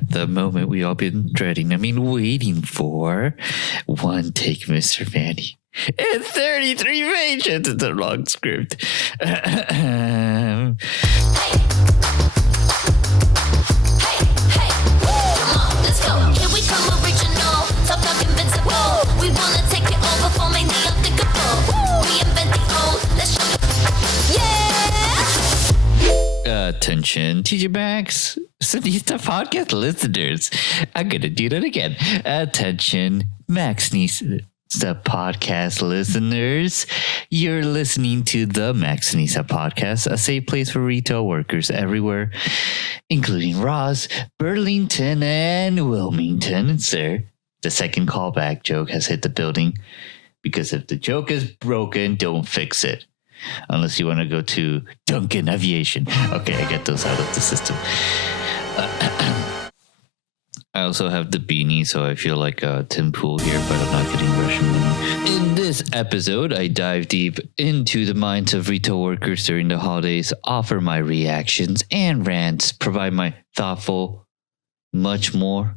the moment we all been dreading. Waiting for. One take, Mr. Manny. And 33 pages. It's a long script. Let's go. Here we come original. Top dog invincible. We wanna take it over, forming the unthinkable. Reinvent the old. Let's show you. Yeah. Attention, TJ Maxx, Maxxinista Podcast listeners. I'm gonna do that again. Attention, Maxxinista Podcast listeners. You're listening to the Maxxinista Podcast, a safe place for retail workers everywhere, including Ross, Burlington, and Wilmington. And sir, the second callback joke has hit the building, because if the joke is broken, don't fix it. Unless you want to go to Duncan Aviation. Okay, I get those out of the system. I also have the beanie, so I feel like Tim Pool here, but I'm not getting Russian money. In this episode, I dive deep into the minds of retail workers during the holidays, offer my reactions and rants, provide my thoughtful, much more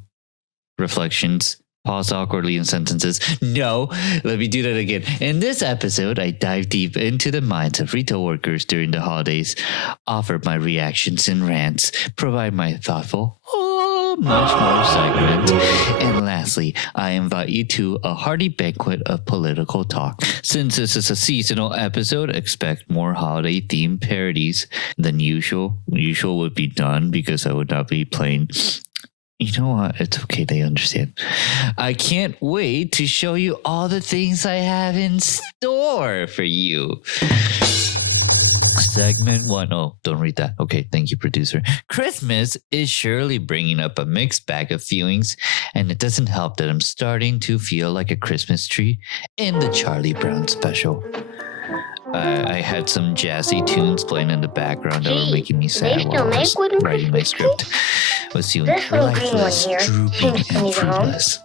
reflections, pause awkwardly in sentences. No, let me do that again. In this episode, I dive deep into the minds of retail workers during the holidays, offer my reactions and rants, provide my thoughtful, much more segment. And lastly, I invite you to a hearty banquet of political talk. Since this is a seasonal episode, expect more holiday-themed parodies than usual. Usual would be done because I would not be playing. You know what? It's okay. They understand. I can't wait to show you all the things I have in store for you. Segment 1. Oh, don't read that. Okay, thank you, producer. Christmas is surely bringing up a mixed bag of feelings, and it doesn't help that I'm starting to feel like a Christmas tree in the Charlie Brown special. I had some jazzy tunes playing in the background that were making me sad while I was writing my script. I was feeling lifeless, drooping, and fruitless.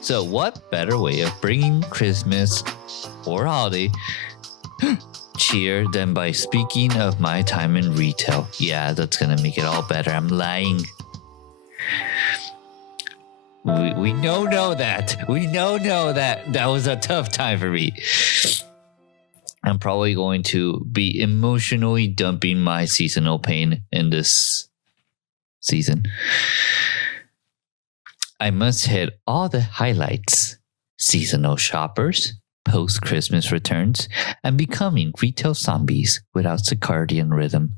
So what better way of bringing Christmas or holiday cheer than by speaking of my time in retail? Yeah, that's gonna make it all better. I'm lying. We know that. We know that. That was a tough time for me. I'm probably going to be emotionally dumping my seasonal pain in this season. I must hit all the highlights: seasonal shoppers, post-Christmas returns, and becoming retail zombies without circadian rhythm.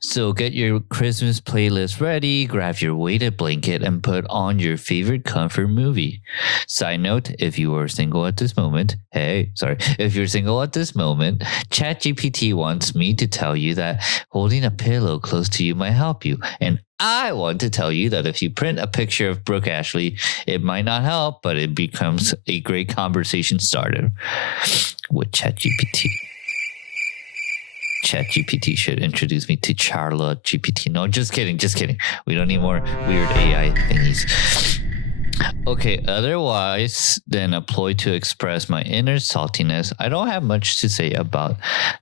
So get your Christmas playlist ready, grab your weighted blanket, and put on your favorite comfort movie. Side note, if you are single at this moment, if you're single at this moment, ChatGPT wants me to tell you that holding a pillow close to you might help you. And I want to tell you that if you print a picture of Brooke Ashley, it might not help, but it becomes a great conversation starter with ChatGPT. ChatGPT should introduce me to Charlotte GPT. No, just kidding. We don't need more weird AI thingies. Okay, otherwise than a ploy to express my inner saltiness, I don't have much to say about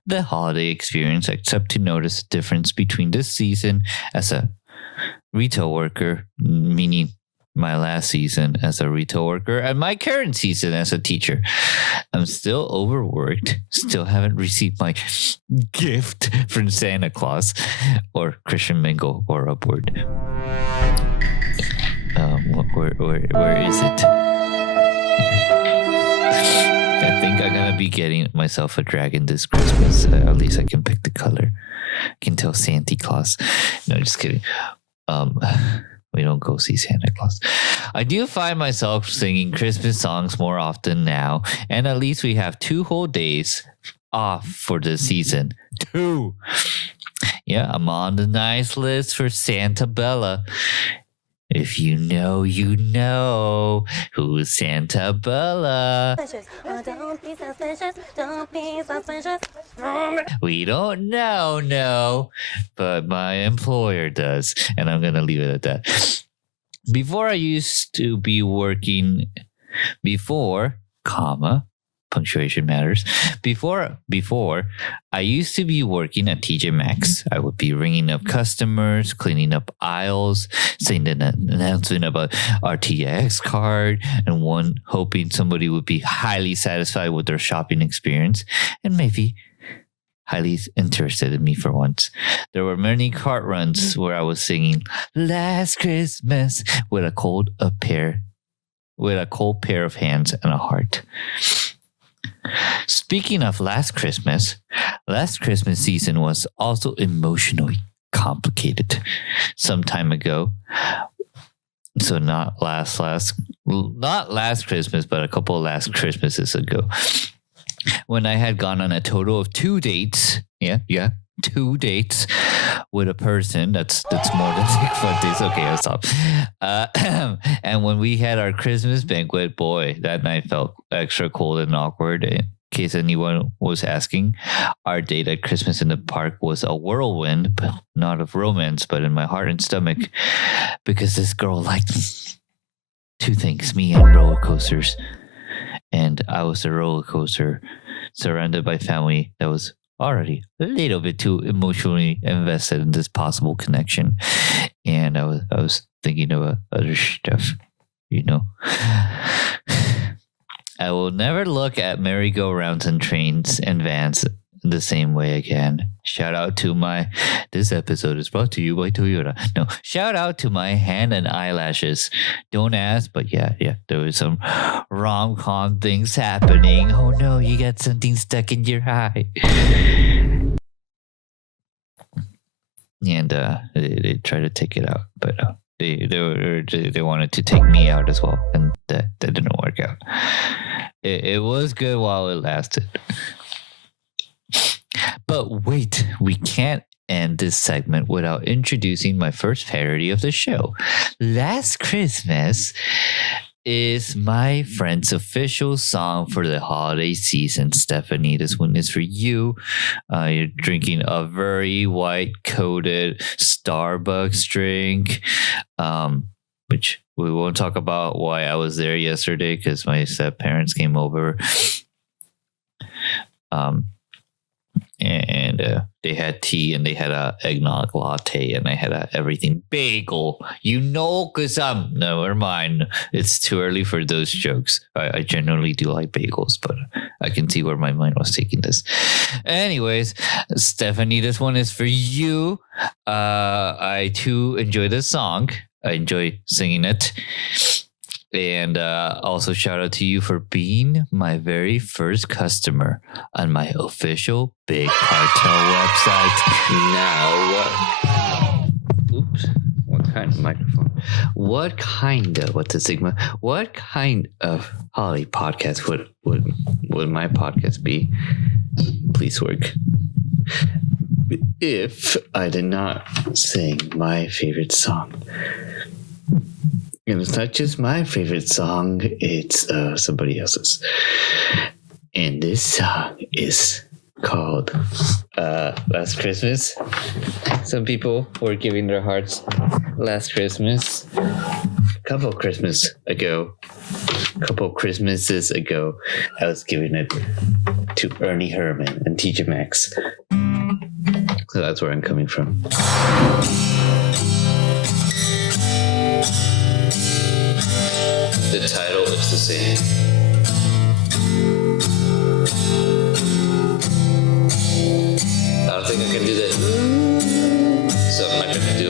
the holiday experience except to notice the difference between this season as a retail worker, meaning my last season as a retail worker, and my current season as a teacher. I'm still overworked, still haven't received my gift from Santa Claus or Christian Mingle or upward. Where is it? I think I'm gonna be getting myself a dragon this Christmas. At least I can pick the color. I can tell Santa Claus. No, just kidding. We don't go see Santa Claus. I do find myself singing Christmas songs more often now, and at least we have 2 whole days off for the season. 2. Yeah, I'm on the nice list for Santa Bella. If you know, you know who's Santa Bella. We don't know, no, but my employer does, and I'm gonna leave it at that. Before I used to be working, punctuation matters. Before, I used to be working at TJ Maxx. I would be ringing up customers, cleaning up aisles, saying an announcement about RTX card, and hoping somebody would be highly satisfied with their shopping experience and maybe highly interested in me for once. There were many cart runs where I was singing "Last Christmas" with a cold pair of hands and a heart. Speaking of last Christmas season was also emotionally complicated. Some time ago, so not last Christmas, but a couple of last Christmases ago, when I had gone on a total of 2 dates. Yeah, 2 dates with a person. That's more than 6 fun days. Okay, I'll stop. And when we had our Christmas banquet, boy, that night felt extra cold and awkward. In case anyone was asking, our date at Christmas in the park was a whirlwind, but not of romance, but in my heart and stomach, because this girl liked 2 things: me and roller coasters. And I was a roller coaster surrounded by family that was already a little bit too emotionally invested in this possible connection. And I was thinking of other stuff, you know. I will never look at merry-go-rounds and trains and vans the same way again. Shout out to this episode is brought to you by Toyota. No, shout out to my hand and eyelashes. Don't ask, but yeah, there was some rom-com things happening. Oh no, you got something stuck in your eye. And they tried to take it out, but they wanted to take me out as well, and that didn't work out. It was good while it lasted. But wait, we can't end this segment without introducing my first parody of the show. Last Christmas is my friend's official song for the holiday season. Stephanie, this one is for you. You're drinking a very white-coated Starbucks drink, which we won't talk about why I was there yesterday because my step-parents came over. And they had tea and they had a eggnog latte and I had a everything bagel. Cause never mind. It's too early for those jokes. I generally do like bagels, but I can see where my mind was taking this. Anyways, Stephanie, this one is for you. I too enjoy this song. I enjoy singing it. And also shout out to you for being my very first customer on my official Big Cartel website. Now, oops, what kind of microphone? What kind of holiday podcast would my podcast be? Please work. If I did not sing my favorite song. And it's not just my favorite song, it's somebody else's. And this song is called Last Christmas. Some people were giving their hearts last Christmas. A couple Christmases ago, I was giving it to Ernie Herman and TJ Maxx. So that's where I'm coming from. The title is the same. I don't think I can do that. So I'm not gonna do.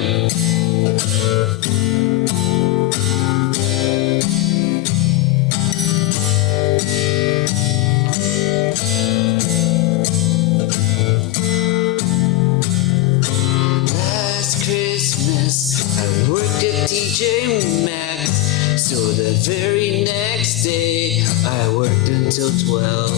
Last Christmas, I worked at TJ Maxx. So the very next day, I worked until 12.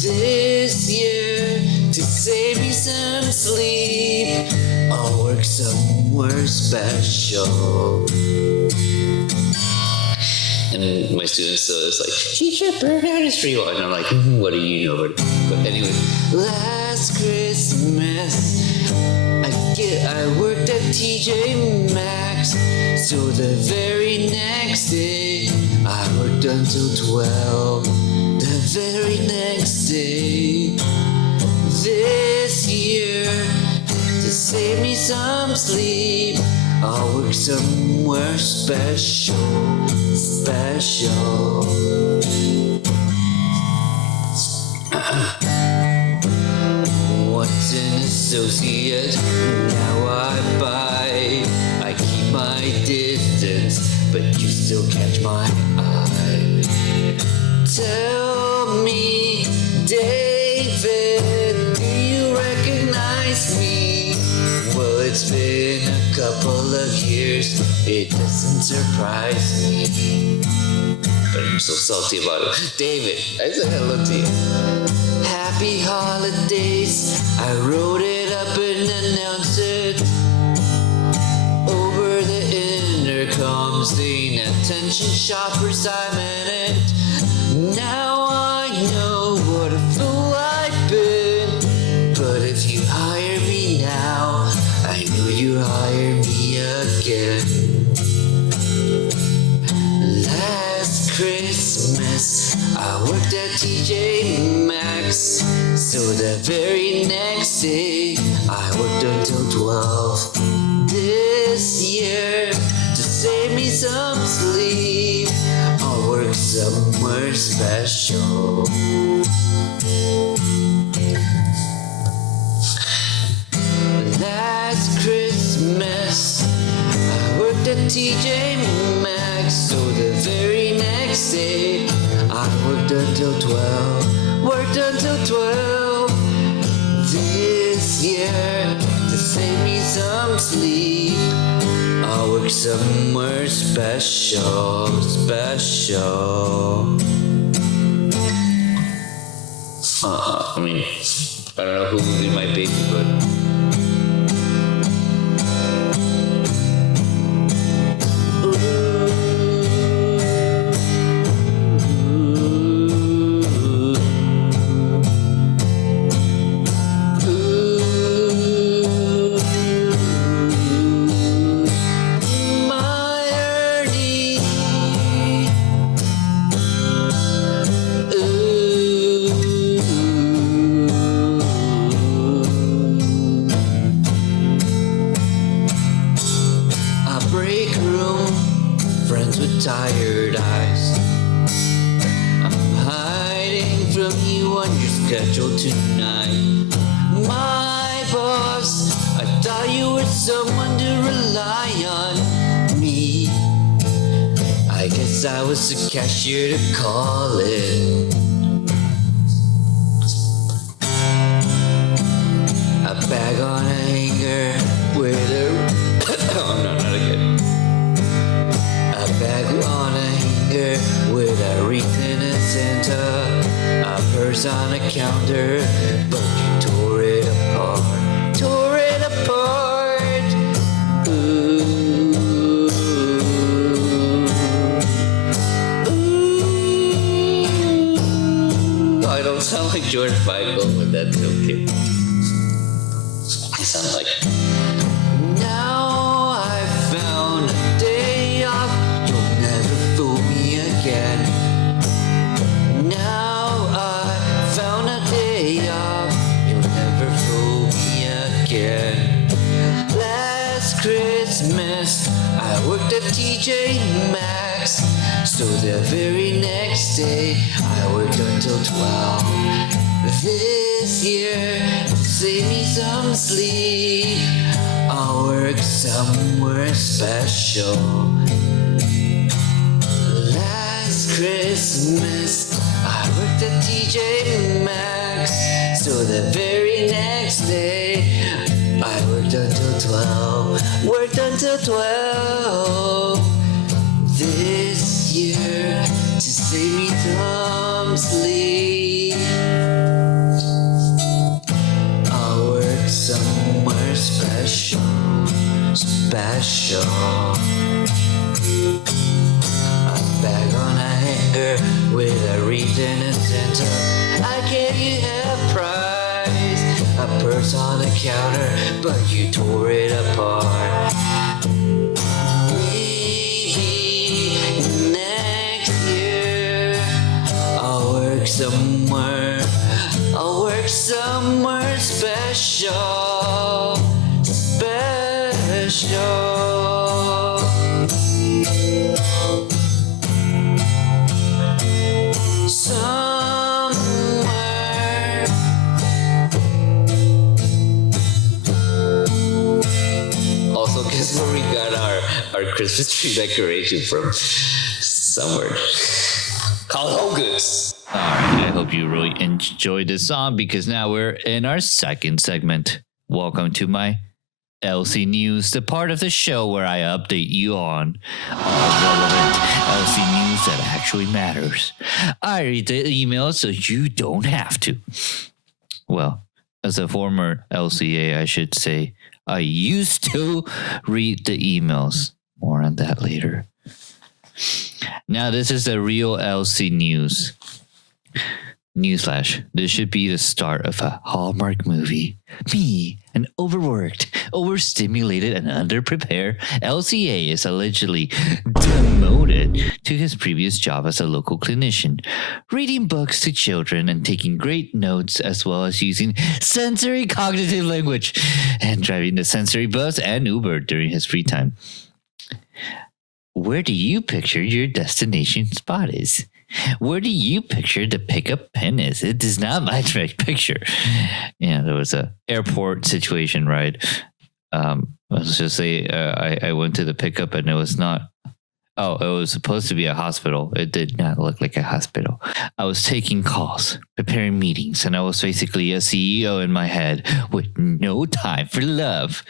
This year, to save me some sleep, I'll work somewhere special. And then my students still is like, teacher, burn out his tree. And I'm like, what do you know? But anyway, last Christmas, I worked at TJ Maxx. So the very next day, I worked until 12. The very next day. This year, to save me some sleep, I'll work somewhere special. Once an associate, now I buy. I keep my distance, but you still catch my eye. Tell me, David, do you recognize me? Well, it's been a couple of years, it doesn't surprise me. But I'm so salty about it. David, I said hello to you. Happy holidays, I wrote it up and announced it over the intercom, saying attention shoppers, I'm in it. Now I know what a fool I've been, but if you hire me now, I know you hire me again. Last Christmas, I worked at TJ Maxx, so the very next day, I worked until 12. This year, to save me some sleep, I'll work somewhere special. Last Christmas, I worked at TJ Maxx, so the very next day, I worked until 12. Worked until 12. This year, to save me some sleep, I'll work somewhere special. I don't know who will be my baby, but tired eyes. I'm hiding from you on your schedule tonight. My boss, I thought you were someone to rely on. Me, I guess I was the cashier to call it. A bag on a hanger with a oh no, not again. A bag on a hanger with a wreath in a Santa. A purse on a counter, but you tore it apart. Tore it apart. Ooh. Ooh. I don't sound like George Michael, but that's okay. I sound like. Now I found a day off. You'll never fool me again. Now I found a day off. You'll never fool me again. Last Christmas I worked at TJ Maxx, so the very next day I worked until 12. This year, to save me some sleep, I'll work somewhere special. Last Christmas, I worked at TJ Maxx, so the very next day, I worked until 12. Worked until 12. This year, to save me some sleep, I'll work somewhere special. A bag on a hanger with a wreath in a center. I gave you a prize. A purse on the counter, but you tore it apart. Maybe next year I'll work somewhere. I'll work somewhere special. Somewhere. Also, guess where we got our Christmas tree decoration from? Somewhere. Called Home Goods. Alright, I hope you really enjoyed this song because now we're in our second segment. Welcome to my LC News, the part of the show where I update you on all relevant LC news that actually matters. I read the emails so you don't have to. Well, as a former LCA, I should say, I used to read the emails. More on that later. Now, this is the real LC News. Newsflash, this should be the start of a Hallmark movie. Me, an overworked, overstimulated, and underprepared LCA is allegedly demoted to his previous job as a local clinician, reading books to children and taking great notes, as well as using sensory cognitive language and driving the sensory bus and Uber during his free time. Where do you picture your destination spot is? Where do you picture the pickup pin is? It is not my picture. Yeah, there was a airport situation, right? Let's just say I went to the pickup and it was not. Oh, it was supposed to be a hospital. It did not look like a hospital. I was taking calls, preparing meetings, and I was basically a CEO in my head with no time for love.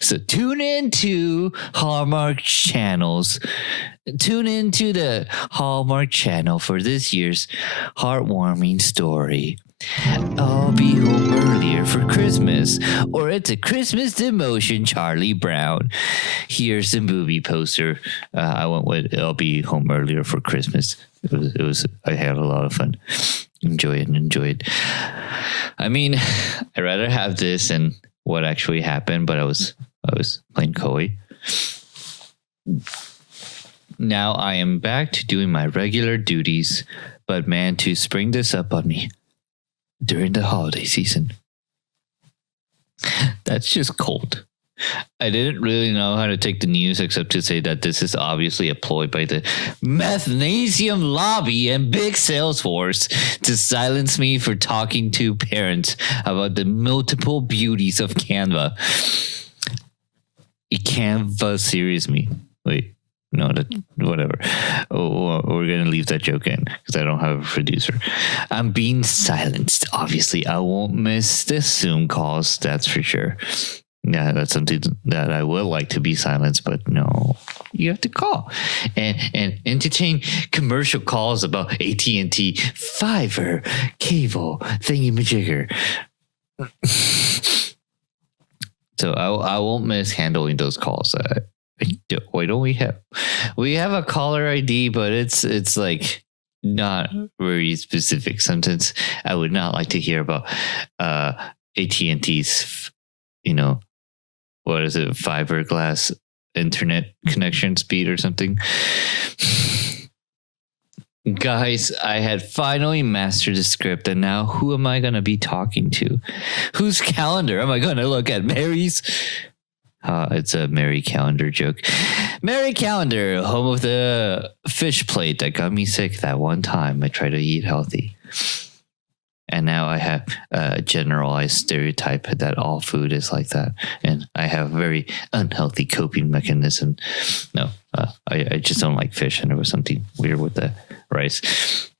So tune into Hallmark channels. Tune into the Hallmark channel for this year's heartwarming story. I'll be home earlier for Christmas, or it's a Christmas demotion, Charlie Brown. Here's the movie poster. I went with I'll be home earlier for Christmas. It was. I had a lot of fun. Enjoy it. I mean, I'd rather have this than what actually happened, but I was playing coy. Now I am back to doing my regular duties, but man, to spring this up on me during the holiday season, that's just cold. I didn't really know how to take the news except to say that this is obviously a ploy by the Maxxinista lobby and big Salesforce to silence me for talking to parents about the multiple beauties of Canva. Canva serious me. Wait. No, whatever. Oh, we're going to leave that joke in because I don't have a producer. I'm being silenced. Obviously, I won't miss the Zoom calls. That's for sure. Yeah, that's something that I would like to be silenced, but no, you have to call and entertain commercial calls about AT&T, Fiverr, cable, thingy-majigger. So I won't miss handling those calls. Why don't we have a caller ID, but it's like not very specific. Sometimes I would not like to hear about AT&T's, what is it, fiberglass internet connection speed or something. Guys, I had finally mastered the script, and now who am I going to be talking to? Whose calendar am I going to look at? Mary's? It's a Mary Calendar joke. Mary Calendar, home of the fish plate that got me sick that one time I tried to eat healthy. And now I have a generalized stereotype that all food is like that. And I have a very unhealthy coping mechanism. No, I just don't like fish, and there was something weird with the rice.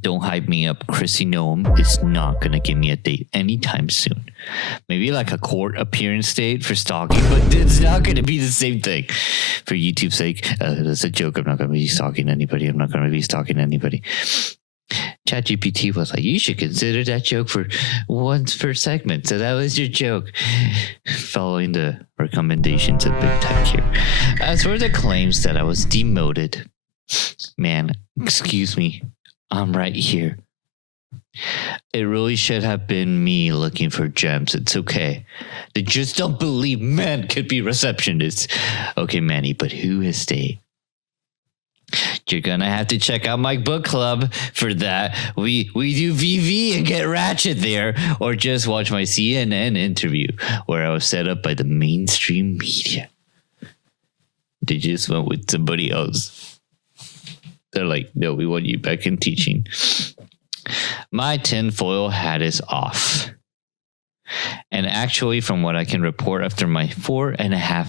Don't hype me up. Chrissy Noem is not going to give me a date anytime soon. Maybe like a court appearance date for stalking, but it's not going to be the same thing. For YouTube's sake, that's a joke. I'm not going to be stalking anybody. ChatGPT was like, you should consider that joke for once per segment. So that was your joke. Following the recommendations of Big Tech here. As for the claims that I was demoted, man, excuse me. I'm right here. It really should have been me looking for gems. It's okay. They just don't believe men could be receptionists. Okay, Manny, but who is they? You're gonna have to check out my book club for that. We do VV and get ratchet there, or just watch my CNN interview where I was set up by the mainstream media. They just went with somebody else. They're like, no, we want you back in teaching. My tinfoil hat is off. And actually, from what I can report after my 4.5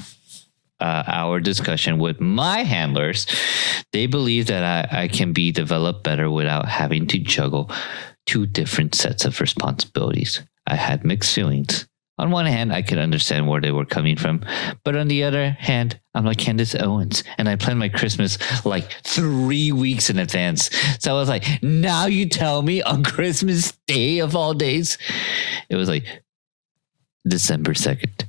hour discussion with my handlers, they believe that I can be developed better without having to juggle 2 different sets of responsibilities. I had mixed feelings. On one hand, I could understand where they were coming from, but on the other hand, I'm like Candace Owens, and I plan my Christmas like 3 weeks in advance. So I was like, now you tell me on Christmas Day of all days? It was like December 2nd.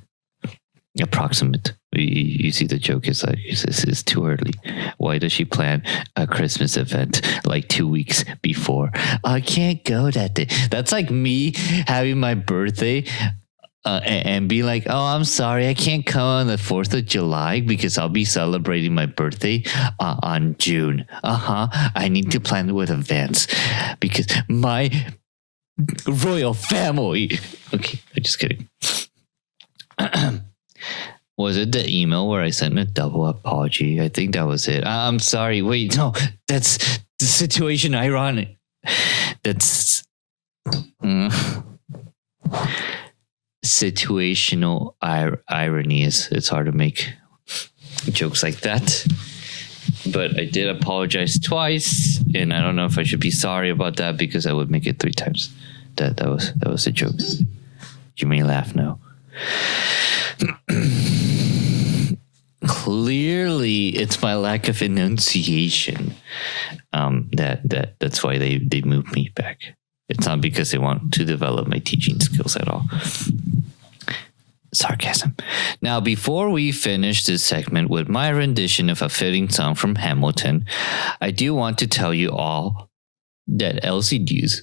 Approximate. You see the joke is like, this is too early. Why does she plan a Christmas event like 2 weeks before? I can't go that day. That's like me having my birthday and be like, oh, I'm sorry, I can't come on the 4th of July because I'll be celebrating my birthday on June. I need to plan it with advance because my royal family. Okay, I'm just kidding. Was it the email where I sent a double apology? I think that was it. I'm sorry. Wait, no, that's the situation ironic. That's situational irony. It's hard to make jokes like that. But I did apologize twice, and I don't know if I should be sorry about that because I would make it 3 times. That was a joke. You may laugh now. Clearly, it's my lack of enunciation that's why they moved me back. It's not because they want to develop my teaching skills at all. Sarcasm. Now, before we finish this segment with my rendition of a fitting song from Hamilton, I do want to tell you all that LC News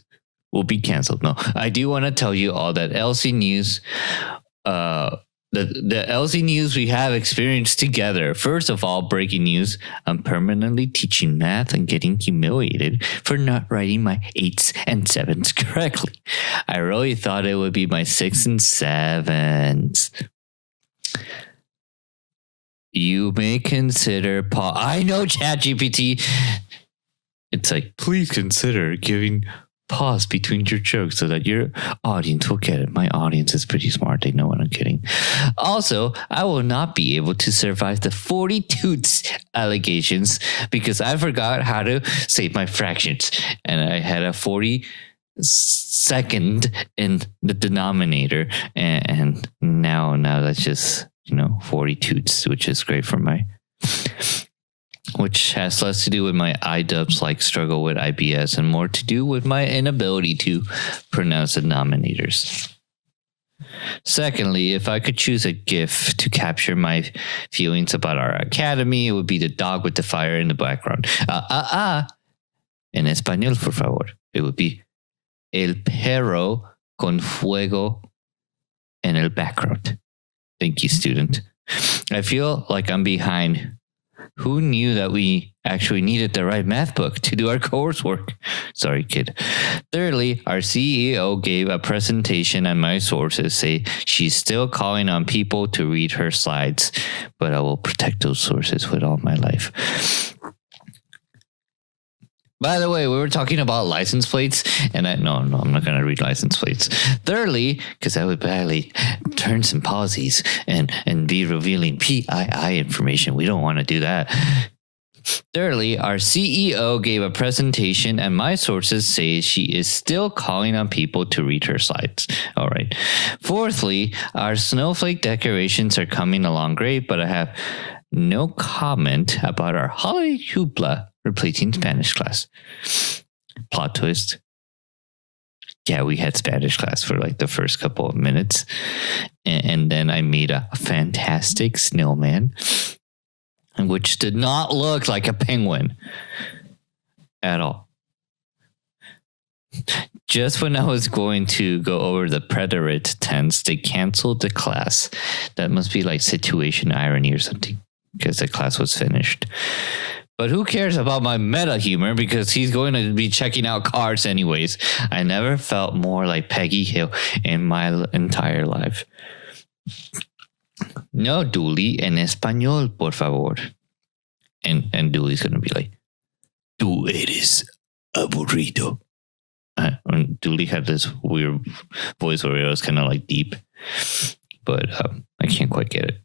will be canceled. No, I do want to tell you all that LC News, the LC News we have experienced together. First of all, breaking news, I'm permanently teaching math and getting humiliated for not writing my 8s and 7s correctly. I really thought it would be my 6s and 7s. You may consider I know, ChatGPT. It's like, please consider giving pause between your jokes so that your audience will get it. My audience is pretty smart. They know what I'm kidding. Also, I will not be able to survive the 40 toots allegations because I forgot how to save my fractions. And I had a 42nd in the denominator. And now that's just, 40 toots, which is great for which has less to do with my iDubbbz like struggle with IBS and more to do with my inability to pronounce denominators. Secondly, if I could choose a GIF to capture my feelings about our academy, it would be the dog with the fire in the background. En español, por favor. It would be el perro con fuego en el background. Thank you, student. I feel like I'm behind. Who knew that we actually needed the right math book to do our coursework? Sorry, kid. Thirdly, our CEO gave a presentation and my sources say she's still calling on people to read her slides, but I will protect those sources with all my life. By the way, we were talking about license plates, and I'm not going to read license plates. Thirdly, because I would badly turn some policies and be revealing PII information. We don't want to do that. Thirdly, our CEO gave a presentation, and my sources say she is still calling on people to read her slides. All right. Fourthly, our snowflake decorations are coming along great, but I have no comment about our holiday hoopla replacing Spanish class. Plot twist. Yeah, we had Spanish class for like the first couple of minutes. And then I made a fantastic snowman, which did not look like a penguin at all. Just when I was going to go over the preterite tense, they canceled the class. That must be like situation irony or something, because the class was finished. But who cares about my meta humor because he's going to be checking out cars anyways. I never felt more like Peggy Hill in my entire life. No, Dooley, en español, por favor. And Dooley's going to be like, tú eres aburrido. And Dooley had this weird voice where it was kind of like deep. But I can't quite get it.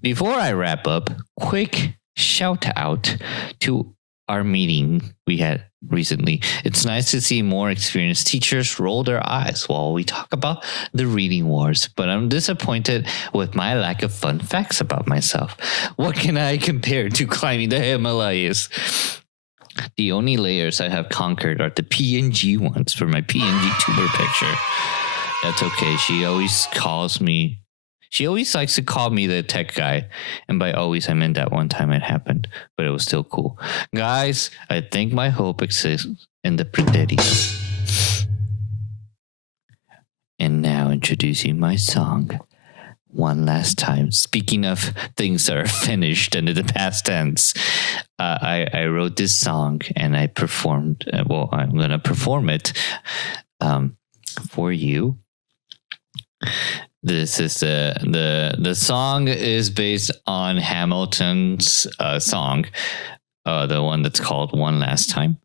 Before I wrap up, quick shout out to our meeting we had recently. It's nice to see more experienced teachers roll their eyes while we talk about the reading wars, but I'm disappointed with my lack of fun facts about myself. What can I compare to climbing the Himalayas? The only layers I have conquered are the PNG ones for my PNG tuber picture. That's okay. She always likes to call me the tech guy. And by always, I meant that one time it happened. But it was still cool. Guys, I think my hope exists in the Preterio. And now introducing my song. One last time. Speaking of things that are finished and in the past tense, I wrote this song and I performed. I'm going to perform it for you. This is the song is based on Hamilton's song, the one that's called One Last Time,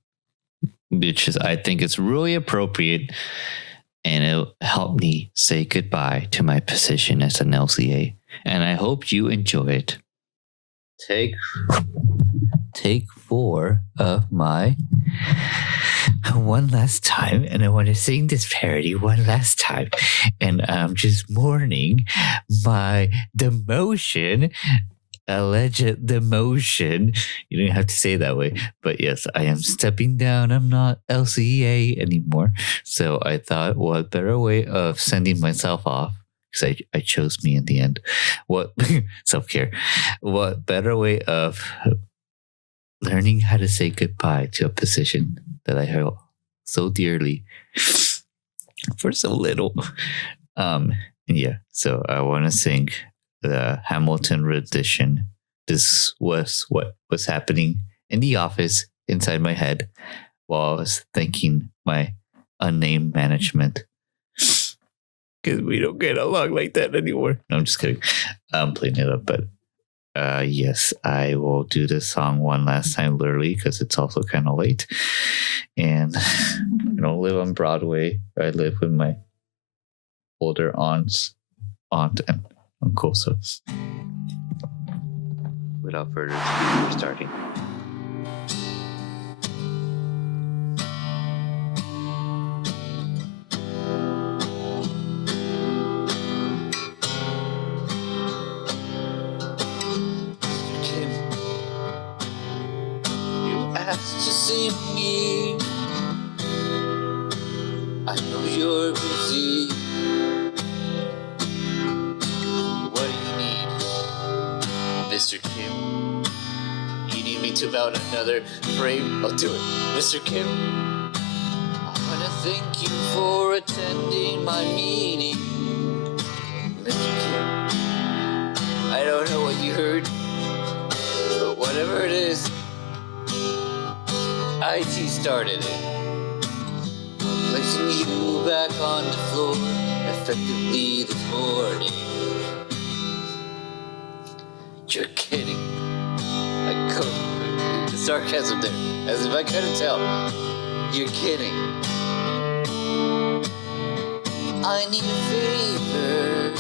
which is, I think it's really appropriate, and it'll help me say goodbye to my position as an LCA. And I hope you enjoy it. Take 4 of my One Last Time, and I want to sing this parody one last time, and I'm just mourning my demotion, alleged demotion. You don't have to say it that way, but yes, I am stepping down. I'm not LCA anymore, so I thought, what better way of sending myself off, because I chose me in the end. What self-care, what better way of learning how to say goodbye to a position that I held so dearly for so little. Yeah, so I want to sing the Hamilton rendition. This was what was happening in the office inside my head while I was thanking my unnamed management. Because we don't get along like that anymore. No, I'm just kidding. I'm playing it up, but yes, I will do this song one last time, literally, because it's also kind of late. And I don't live on Broadway. I live with my older aunt and uncle. So without further ado, we're starting. To see me, I know you're busy. What do you need, Mr. Kim? You need me to mount another frame? I'll do it, Mr. Kim. I wanna thank you for attending my meeting, Mr. Kim. I don't know what you heard, but whatever it is, IT started it, placing you back on the floor effectively this morning. You're kidding. I couldn't. The sarcasm there, as if I couldn't tell. You're kidding. I need a favor.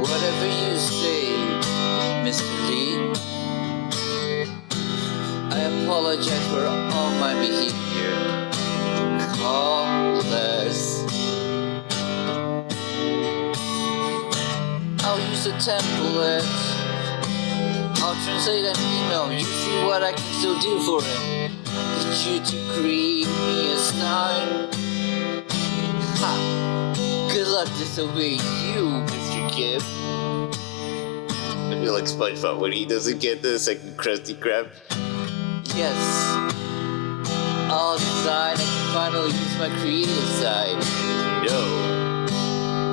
Whatever you say, Mr. Lee. I apologize for all my behavior. Call less. I'll use a template. I'll translate an email. You see what I can still do for him. Get you to create me a sign. Ha! Good luck disobeying you, Mr. Kim. I feel like SpongeBob when he doesn't get the second Krusty Krab. Yes, I'll design and finally use my creative side. No,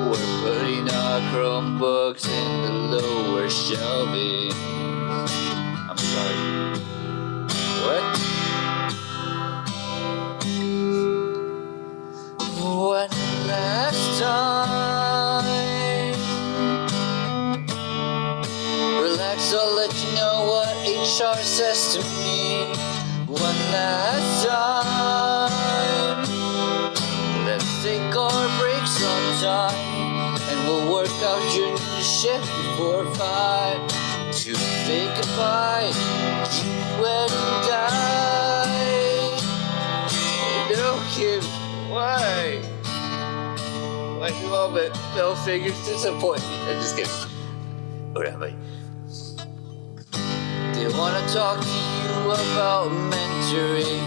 we're putting our Chromebooks in the lower shelving. I'm sorry. What? One last time. Relax, I'll let you know what HR says to me. One last time. Let's take our breaks on time, and we'll work out your new shift before 5 to say goodbye, you and I. No, Kim, why? Why do all my middle fingers disappoint me? I'm just kidding. Whatever. They wanna talk to you about mentoring.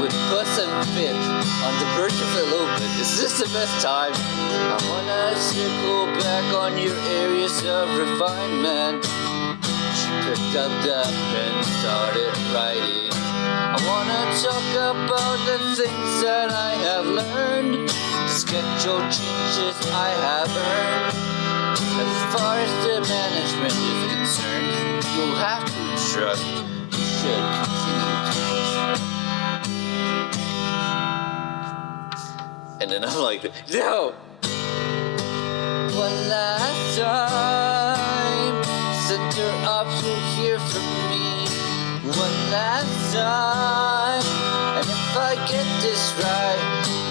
With Bus and Fit on the verge of elopement. Is this the best time? I wanna circle back on your areas of refinement. She picked up the pen, started writing. I wanna talk about the things that I have learned, the schedule changes I have earned. As far as the management is concerned, you'll have to trust. You should continue to trust. And then I'm like, no! One last time, center ops will hear from me. One last time, and if I get this right,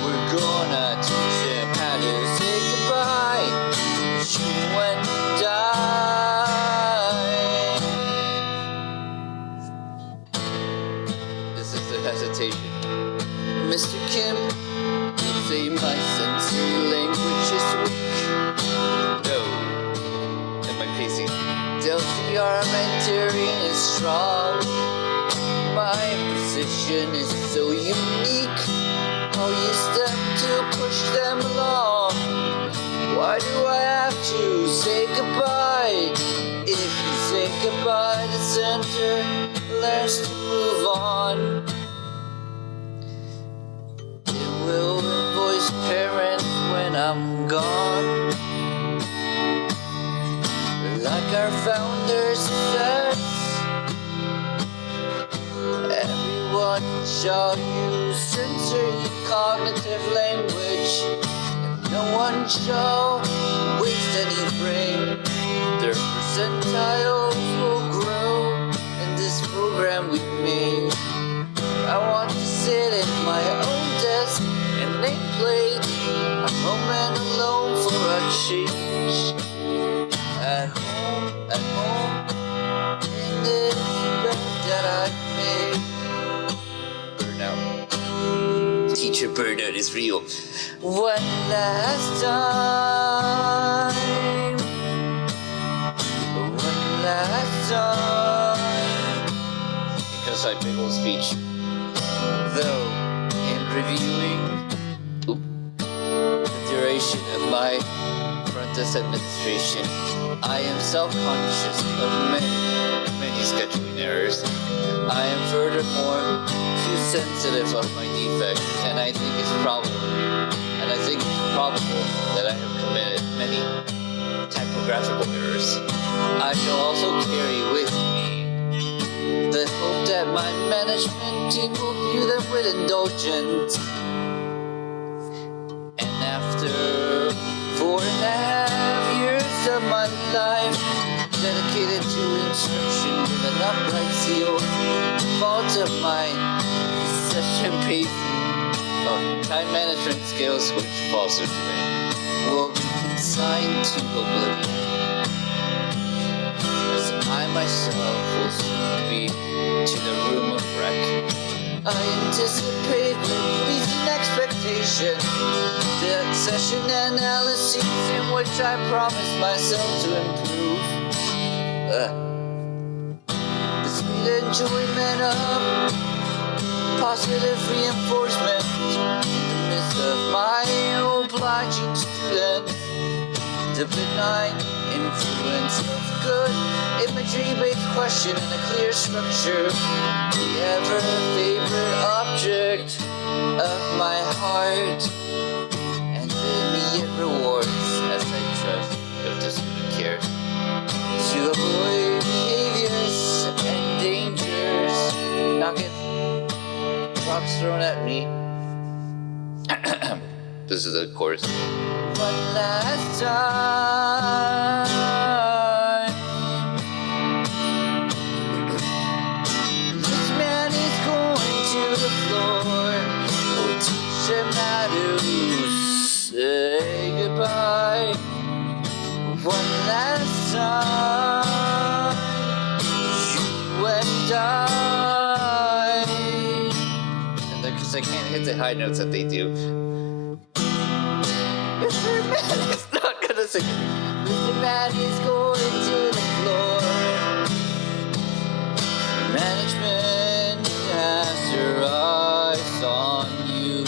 we're gonna teach them how to say goodbye. You and I. This is the hesitation. Mr. Kim, say my sensory language is weak. No. Am I pacing? Delphi Armentarian is strong. My precision is so unique. I'll use them to push them along. Why do I have to say goodbye? If you say goodbye, the center learns to move on. Will invoice parents when I'm gone. Like our founders said, everyone shall use sensory cognitive language, and no one shall waste any frame. Their percentiles will grow in this program we made. I want to sit in my own desk and nameplate, a moment alone for a change. At home, in this bed that I made. Burnout. Teacher burnout is real. One last time. One last time. Because I big old speech. Though, in reviewing the duration of my front desk administration, I am self-conscious of many scheduling errors. I am furthermore too sensitive of my defects, and I think it's probable that I have committed many typographical errors. I shall also carry with me the hope that my management team will view them with indulgence. And after 4.5 years of my life dedicated to instruction with an upright seal, fault of my session pacing of time management skills, which falls to me, will be consigned to oblivion. As I myself will soon be to the room of wreck. I anticipate with pleasing expectation the session analyses in which I promised myself to improve. The sweet enjoyment of positive reinforcement in the midst of my obliging students. The benign influence of good imagery-based question and a clear structure. The ever-favorite object of my heart. And the immediate reward This is the chorus. One last time. This man is going to the floor. We'll teach him how to say goodbye. One last time. You and I. Because I can't hit the high notes that they do. Mr. Man is not gonna sing. Mr. Man is going to the floor. Management has their eyes on you.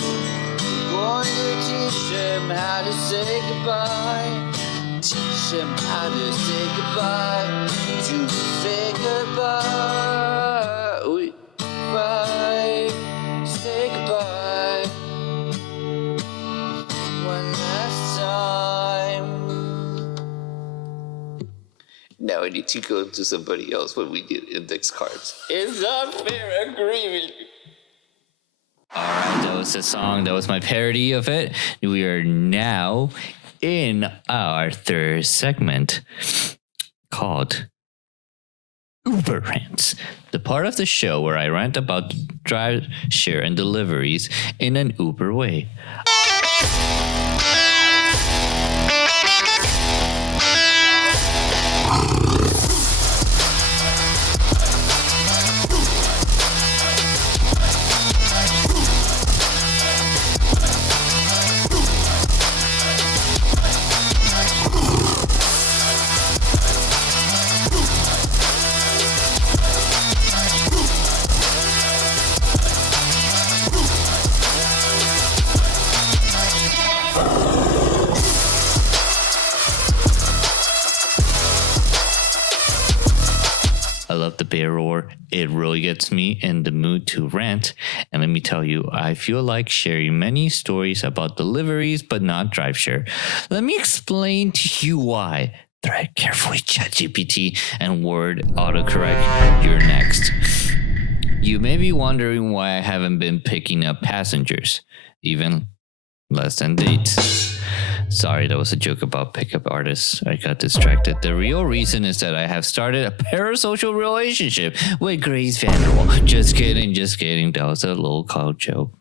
We're going to teach him how to say goodbye. Teach him how to say goodbye. To say goodbye. Ooh, bye. Say goodbye. One last time. Now I need to go to somebody else when we get index cards. It's not fair agreement. Alright, that was the song. That was my parody of it. We are now in our third segment called Uber Rants, the part of the show where I rant about drive, share, and deliveries in an Uber way. I love the bear roar. It really gets me in the mood to rant. And let me tell you, I feel like sharing many stories about deliveries, but not drive share. Let me explain to you why. Thread carefully, ChatGPT and Word autocorrect. You're next. You may be wondering why I haven't been picking up passengers, even less than dates. Sorry, that was a joke about pickup artists. I got distracted. The real reason is that I have started a parasocial relationship with Grace Vanderwall. Just kidding. That was a low-call joke.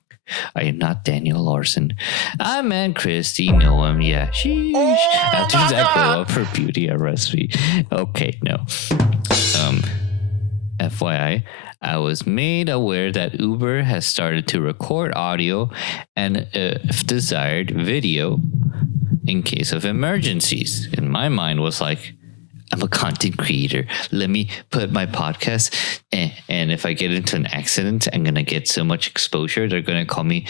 I am not Daniel Larson. I met Christy Noam. Yeah, sheesh. After that glow up, her beauty arrests me. Okay, no. FYI, I was made aware that Uber has started to record audio and, if desired, video in case of emergencies. And my mind was like, I'm a content creator. Let me put my podcast, and if I get into an accident, I'm going to get so much exposure. They're going to call me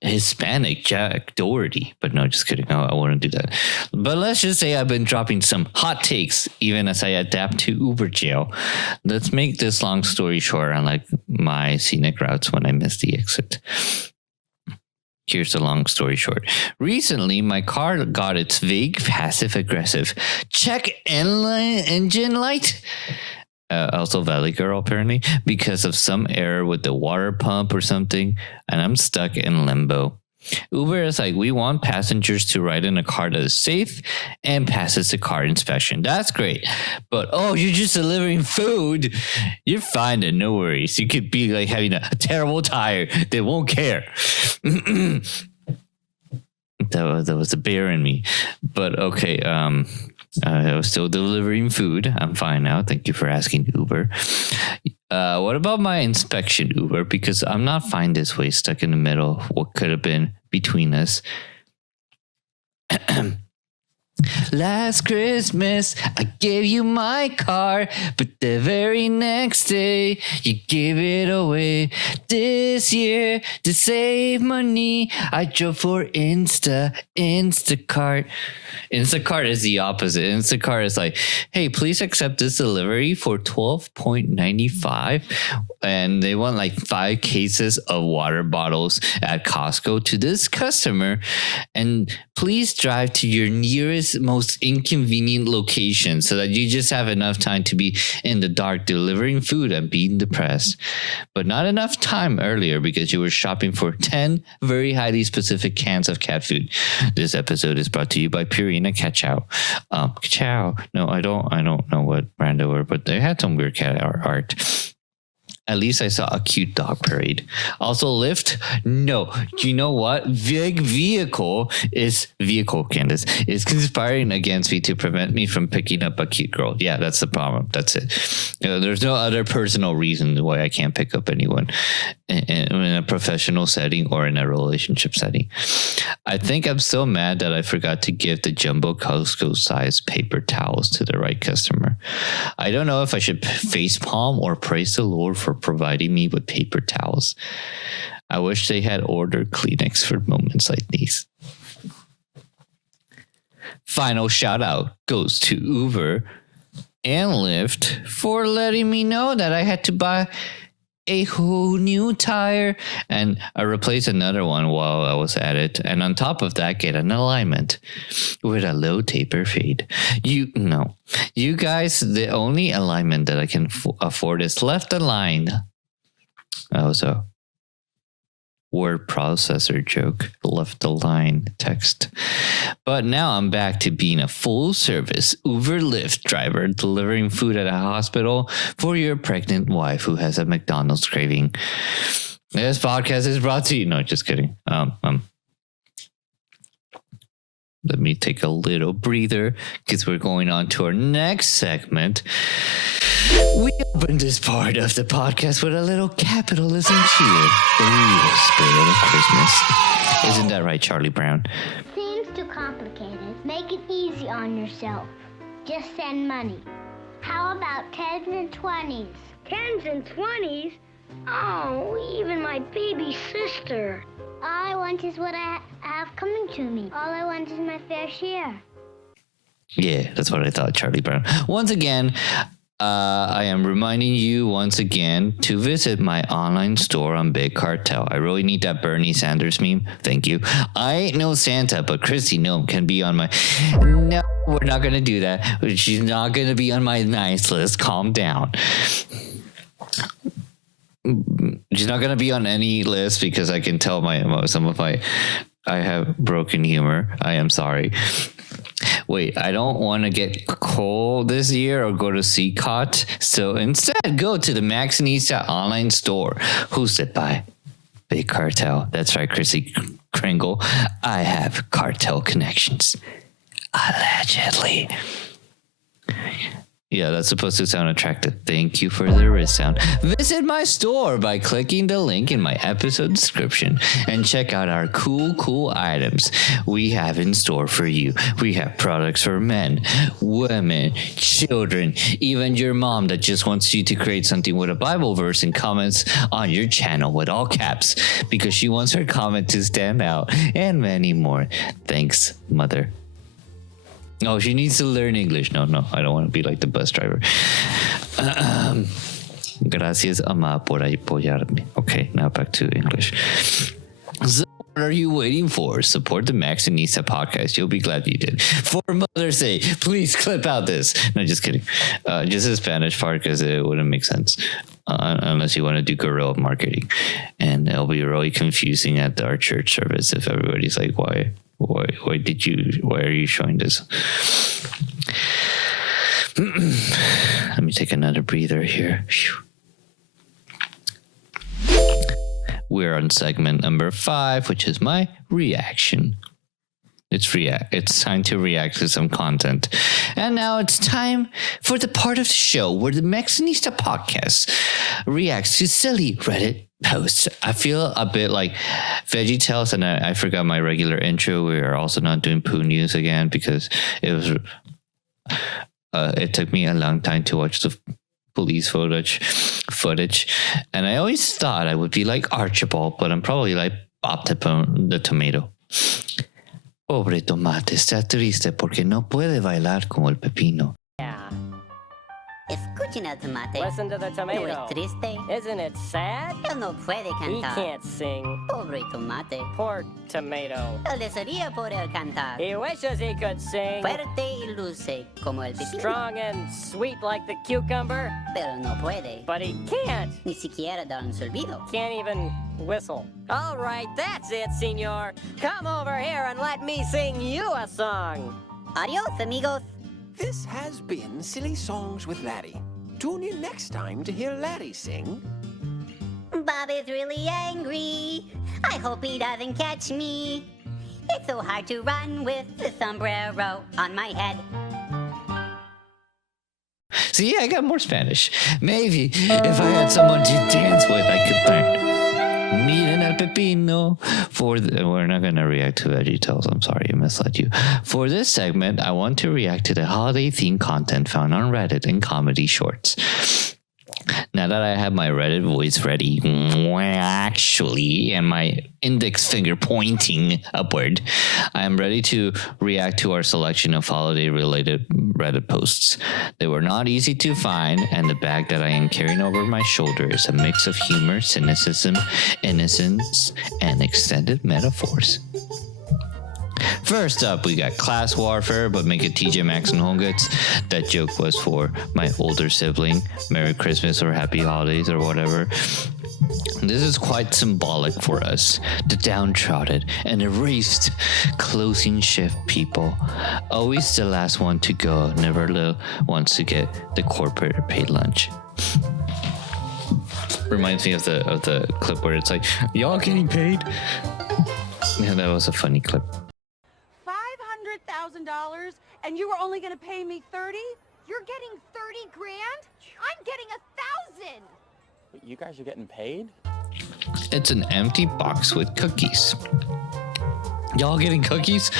Hispanic Jack Doherty. But no, just kidding. I wouldn't do that. But let's just say I've been dropping some hot takes even as I adapt to Uber jail. Let's make this long story short on like my scenic routes when I miss the exit. Here's the long story short. Recently, my car got its vague passive-aggressive check engine light. Also Valley Girl, apparently, because of some error with the water pump or something, and I'm stuck in limbo. Uber is like, we want passengers to ride in a car that is safe and passes the car inspection. That's great. But, you're just delivering food. You're fine and no worries. You could be like having a terrible tire. They won't care. That was a bear in me. But okay, I was still delivering food. I'm fine now. Thank you for asking, Uber. What about my inspection, Uber? Because I'm not fine this way, stuck in the middle of what could have been between us. Last Christmas, I gave you my car, but the very next day, you gave it away. This year, to save money, I drove for Instacart. Instacart is the opposite. Instacart is like, hey, please accept this delivery for $12.95. And they want like 5 cases of water bottles at Costco to this customer. And please drive to your nearest, most most inconvenient location so that you just have enough time to be in the dark delivering food and being depressed. But not enough time earlier because you were shopping for 10 very highly specific cans of cat food. This episode is brought to you by Purina Cat Chow. Chow. No, I don't know what brand they were, but they had some weird cat art. At least I saw a cute dog parade. Also, Lyft? No. You know what? Candace, is conspiring against me to prevent me from picking up a cute girl. Yeah, that's the problem. That's it. There's no other personal reason why I can't pick up anyone in a professional setting or in a relationship setting. I think I'm so mad that I forgot to give the jumbo Costco-sized paper towels to the right customer. I don't know if I should facepalm or praise the Lord for providing me with paper towels. I wish they had ordered Kleenex for moments like these. Final shout out goes to Uber and Lyft for letting me know that I had to buy a whole new tire and I replaced another one while I was at it, and on top of that get an alignment with a low taper fade. You guys, the only alignment that I can afford is left aligned. That was a word processor joke, left align text. But now I'm back to being a full service Uber Lyft driver delivering food at a hospital for your pregnant wife who has a McDonald's craving. This podcast is brought to you. No, just kidding. Let me take a little breather because we're going on to our next segment. We opened this part of the podcast with a little capitalism cheer, the real spirit of Christmas. Isn't that right, Charlie Brown? Seems too complicated. Make it easy on yourself. Just send money. How about 10s and 20s? 10s and 20s? Oh, even my baby sister. All I want is what I have coming to me. All I want is my fair share. Yeah, that's what I thought, Charlie Brown. Once again, I am reminding you once again to visit my online store on Big Cartel. I really need that Bernie Sanders meme. Thank you. I ain't no Santa, but Christy Gnome can be on my... No, we're not going to do that. She's not going to be on my nice list. Calm down. She's not going to be on any list because I can tell I have broken humor. I am sorry. Wait, I don't want to get cold this year or go to CCOT. So instead, go to the Maxxinista online store, hosted by Big Cartel. That's right, Chrissy Kringle. I have cartel connections. Allegedly. Yeah, that's supposed to sound attractive. Thank you for the wrist sound. Visit my store by clicking the link in my episode description and check out our cool items we have in store for you. We have products for men, women, children, even your mom that just wants you to create something with a Bible verse and comments on your channel with all caps because she wants her comment to stand out, and many more. Thanks, mother. Oh, she needs to learn English. No, I don't want to be like the bus driver. Gracias, ama, por apoyarme. Okay, now back to English. So what are you waiting for? Support the Maxxinista Podcast. You'll be glad you did. For Mother's Day, please clip out this. No, just kidding. Just the Spanish part because it wouldn't make sense. Unless you want to do guerrilla marketing. And it'll be really confusing at our church service if everybody's like, why are you showing this? Let me take another breather here. We're on segment number 5, which is my reaction. It's time to react to some content. And now it's time for the part of the show where the Maxxinista Podcast reacts to silly Reddit posts. I feel a bit like VeggieTales, and I forgot my regular intro. We are also not doing poo news again because it took me a long time to watch the police footage, and I always thought I would be like Archibald, but I'm probably like Bob the tomato. Pobre tomate, está triste porque no puede bailar como el pepino. Escuchen el tomate. Listen to the No tomato. es triste. Isn't it sad? Él no puede He cantar. can't sing. Pobre tomate. Poor tomato. Él desearía poder cantar. He wishes he could sing. Fuerte y dulce como el pepino. Strong and sweet like the cucumber. Pero no puede. But he can't. Ni siquiera dar un silbido. Can't even whistle. All right, that's it, senor. Come over here and let me sing you a song. Adios, amigos. This has been Silly Songs with Larry. Tune in next time to hear Larry sing. Bob is really angry. I hope he doesn't catch me. It's so hard to run with the sombrero on my head. See, I got more Spanish. Maybe if I had someone to dance with, I could learn. Miren al pepino. We're not going to react to VeggieTales. I'm sorry, I misled you. For this segment, I want to react to the holiday-themed content found on Reddit and comedy shorts. Now that I have my Reddit voice ready, actually, and my index finger pointing upward, I am ready to react to our selection of holiday-related Reddit posts. They were not easy to find, and the bag that I am carrying over my shoulder is a mix of humor, cynicism, innocence, and extended metaphors. First up, we got class warfare, but make it TJ Maxx and Home Goods. That joke was for my older sibling. Merry Christmas or Happy Holidays or whatever. This is quite symbolic for us, the downtrodden and erased closing shift people. Always the last one to go, never the ones to get the corporate paid lunch. Reminds me of the clip where it's like, y'all getting paid? Yeah, that was a funny clip. $500,000 and you were only going to pay me 30? You're getting 30 grand? I'm getting 1,000. You guys are getting paid? It's an empty box with cookies. Y'all getting cookies?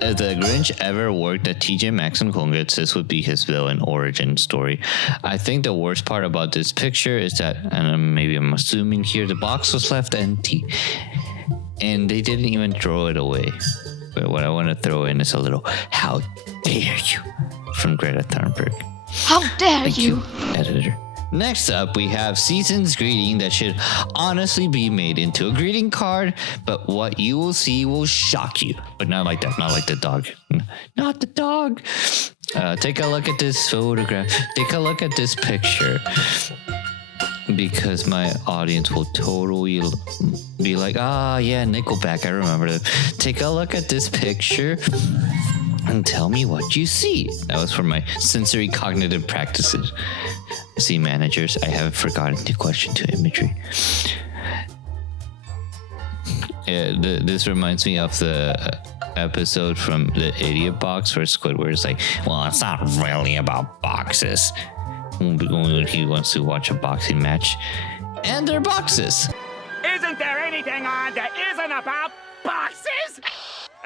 If the Grinch ever worked at TJ Maxx and Home Goods, this would be his villain origin story. I think the worst part about this picture is that, and maybe I'm assuming here, the box was left empty. And they didn't even throw it away. But what I want to throw in is a little "How dare you" from Greta Thunberg. How dare Thank you? Editor. Next up, we have Season's greeting that should honestly be made into a greeting card, but what you will see will shock you. But not like that, not like the dog. Not the dog. Take a look at this photograph. Take a look at this picture. Because my audience will totally be like, yeah, Nickelback, I remember that. Take a look at this picture and tell me what you see. That was for my sensory cognitive practices. See, managers, I haven't forgotten to question to imagery. Yeah, this reminds me of the episode from the Idiot Box where Squidward is like, well, it's not really about boxes. He wants to watch a boxing match, and they're boxes. Isn't there anything on that isn't about boxes?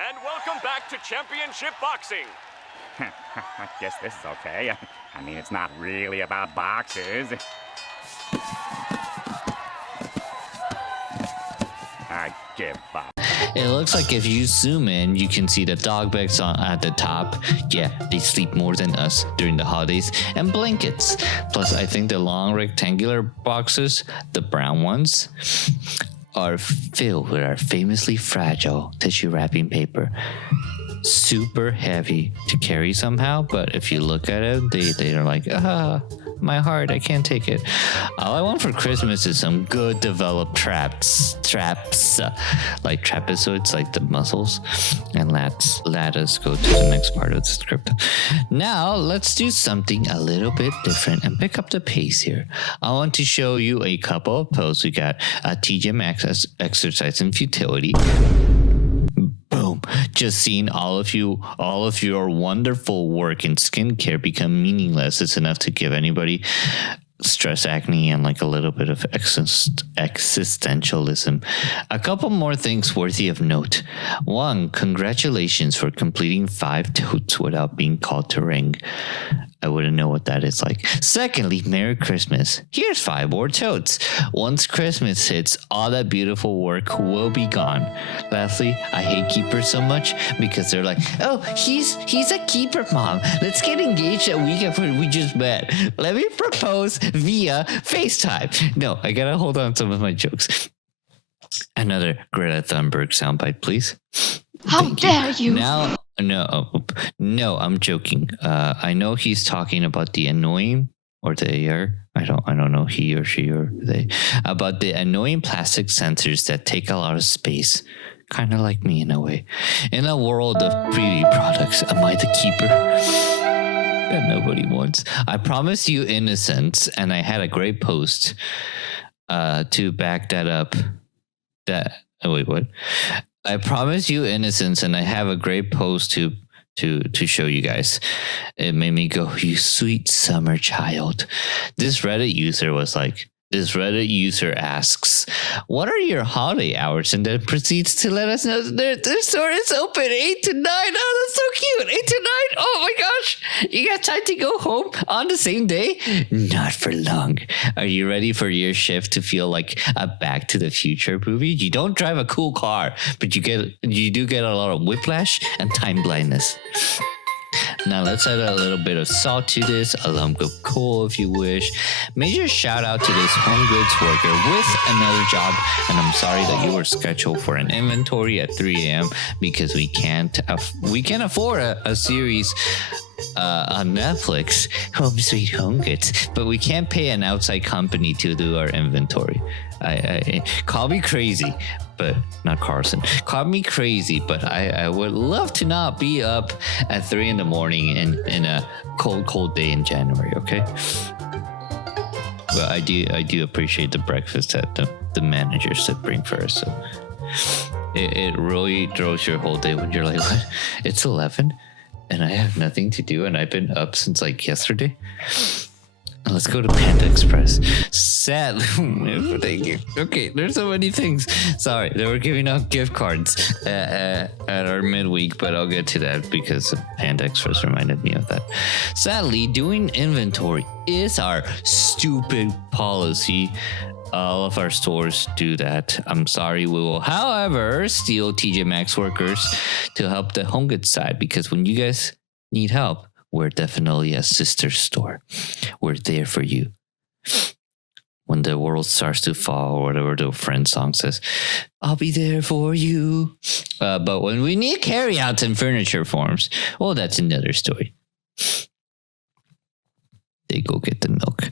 And welcome back to Championship Boxing. I guess this is okay. I mean, it's not really about boxes. I give up. It looks like if you zoom in, you can see the dog beds at the top. Yeah, they sleep more than us during the holidays, and blankets. Plus, I think the long rectangular boxes, the brown ones, are filled with our famously fragile tissue wrapping paper. Super heavy to carry somehow, but if you look at it, they are like, my heart, I can't take it. All I want for Christmas is some good developed traps, like trapezoids, like the muscles, and let us go to the next part of the script. Now, let's do something a little bit different and pick up the pace here. I want to show you a couple of posts. We got a TJ Maxx exercise in futility. Boom. Just seeing all of your wonderful work in skincare become meaningless is enough to give anybody stress acne and like a little bit of existentialism. A couple more things worthy of note. 1, congratulations for completing 5 totes without being called to ring. I wouldn't know what that is like. Secondly, Merry Christmas. Here's 5 more totes. Once Christmas hits, all that beautiful work will be gone. Lastly, I hate keepers so much because they're like, oh, he's a keeper, mom. Let's get engaged a week after we just met. Let me propose via FaceTime. No, I gotta hold on to some of my jokes. Another Greta Thunberg soundbite, please. How dare you? Now, no, I'm joking. I know he's talking about the annoying, or they are. I don't know, he or she or they, about the annoying plastic sensors that take a lot of space. Kind of like me in a way. In a world of beauty products, am I the keeper that nobody wants? I promise you innocence, and I had a great post to back that up. What? I promise you innocence, and I have a great post to show you guys. It made me go, you sweet summer child. This Reddit user asks, what are your holiday hours? And then proceeds to let us know their store is open 8 to 9. Oh, that's so cute. 8 to 9. Oh my gosh. You got time to go home on the same day? Not for long. Are you ready for your shift to feel like a Back to the Future movie? You don't drive a cool car, but you do get a lot of whiplash and time blindness. Now let's add a little bit of salt to this, a lump of coal if you wish. Major shout out to this home goods worker with another job, and I'm sorry that you were scheduled for an inventory at 3 a.m. because we can afford a series on Netflix, Home Sweet Home Goods, but we can't pay an outside company to do our inventory. I call me crazy, but not Carson. Call me crazy, but I would love to not be up at 3 a.m. in a cold day in January. Okay, but I do appreciate the breakfast that the managers that bring for us. So it really throws your whole day when you're like, what? It's 11. And I have nothing to do, and I've been up since like yesterday. Let's go to Panda Express. Sad. Thank you. Okay, there's so many things. Sorry, they were giving out gift cards at our midweek, but I'll get to that because Panda Express reminded me of that. Sadly, doing inventory is our stupid policy. All of our stores do that. I'm sorry, we will, however, steal TJ Maxx workers to help the home goods side, because when you guys need help, we're definitely a sister store. We're there for you. When the world starts to fall, or whatever the Friends song says, I'll be there for you. But when we need carryouts and furniture forms, well, that's another story. They go get the milk.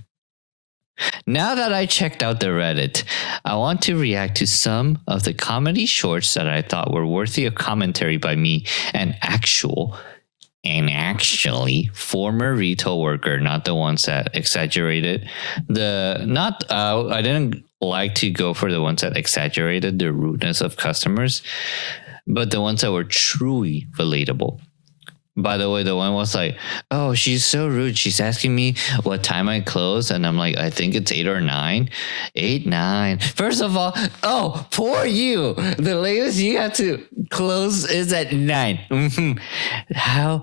Now that I checked out the Reddit, I want to react to some of the comedy shorts that I thought were worthy of commentary by me, and actually former retail worker, not the ones that exaggerated. I didn't like to go for the ones that exaggerated the rudeness of customers, but the ones that were truly relatable. By the way, the one was like, oh, she's so rude. She's asking me what time I close. And I'm like, I think it's 8 or 9. 8, 9. First of all, oh, poor you. The latest you have to close is at 9. How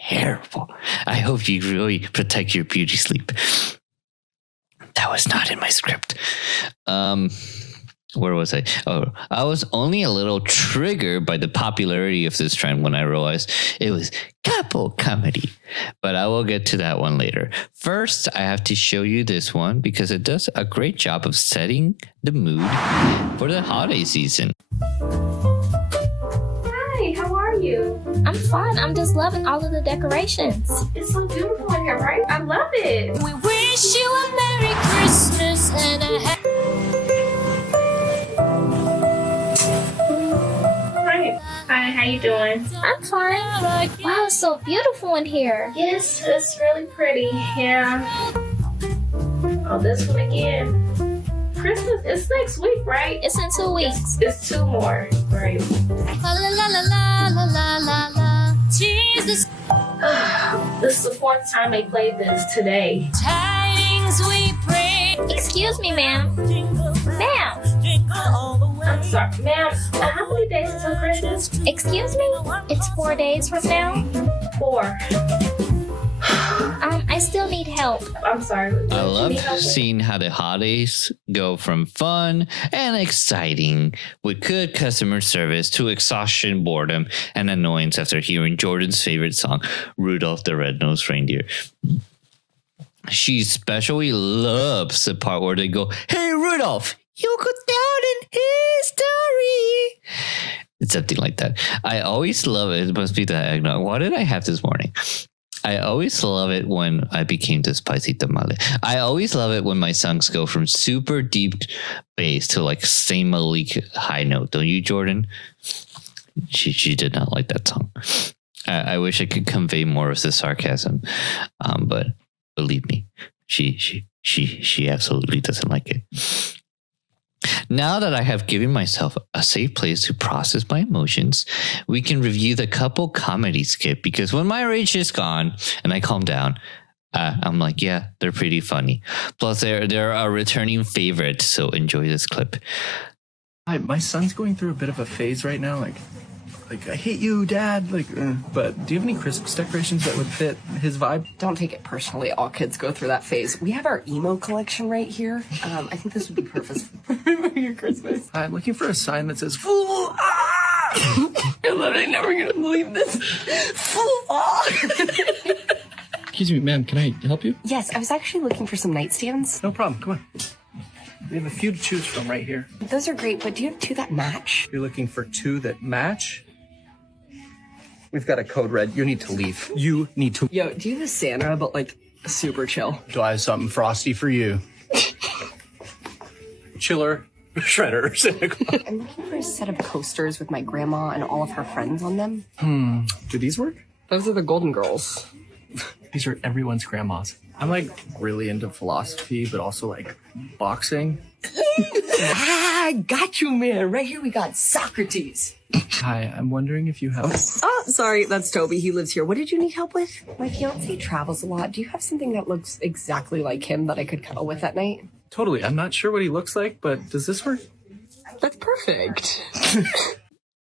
terrible. I hope you really protect your beauty sleep. That was not in my script. Where was I? Oh, I was only a little triggered by the popularity of this trend when I realized it was couple comedy. But I will get to that one later. First, I have to show you this one because it does a great job of setting the mood for the holiday season. Hi, how are you? I'm fine. I'm just loving all of the decorations. It's so beautiful in here, right? I love it. We wish you a Merry Christmas and a happy... Hi, how you doing? I'm fine. Wow, it's so beautiful in here. Yes, it's really pretty. Yeah. Oh, this one again. Christmas is next week, right? It's in 2 weeks. It's 2 more. Right. La la la la la la la la la. Jesus. This is the 4th time they played this today. Tidings we Excuse me, ma'am. Ma'am. I'm sorry, ma'am. How many days until Christmas? Excuse me? It's 4 days from now? 4. I still need help. I'm sorry. I love seeing how the holidays go from fun and exciting with good customer service to exhaustion, boredom, and annoyance after hearing Jordan's favorite song, Rudolph the Red-Nosed Reindeer. She especially loves the part where they go, "Hey, Rudolph, you'll go down in history." It's something like that. I always love it. It must be the eggnog. What did I have this morning? I always love it when I became the spicy tamale. I always love it when my songs go from super deep bass to like Saint Malik high note. Don't you, Jordan? She did not like that song. I wish I could convey more of the sarcasm, but believe me, she absolutely doesn't like it. Now that I have given myself a safe place to process my emotions, we can review the couple comedy skit, because when my rage is gone and I calm down, I'm like, yeah, they're pretty funny. Plus, they're a returning favorite, so enjoy this clip. Hi, my son's going through a bit of a phase right now, like I hate you, Dad. But do you have any Christmas decorations that would fit his vibe? Don't take it personally. All kids go through that phase. We have our emo collection right here. I think this would be perfect for your Christmas. I'm looking for a sign that says "Fool!" You're literally never gonna believe this. Fool! Excuse me, ma'am. Can I help you? Yes, I was actually looking for some nightstands. No problem. Come on. We have a few to choose from right here. Those are great, but do you have 2 that match? You're looking for 2 that match? We've got a code red. You need to leave. You need to. Yo, do you have a Santa, but like super chill? Do I have something frosty for you? Chiller, shredder, Santa Claus. I'm looking for a set of coasters with my grandma and all of her friends on them. Do these work? Those are the Golden Girls. These are everyone's grandmas. I'm like really into philosophy, but also like boxing. Got you, man. Right here we got Socrates. Hi, I'm wondering if you have... Oh, sorry, that's Toby. He lives here. What did you need help with? My fiance travels a lot. Do you have something that looks exactly like him that I could cuddle with at night? Totally. I'm not sure what he looks like, but does this work? That's perfect.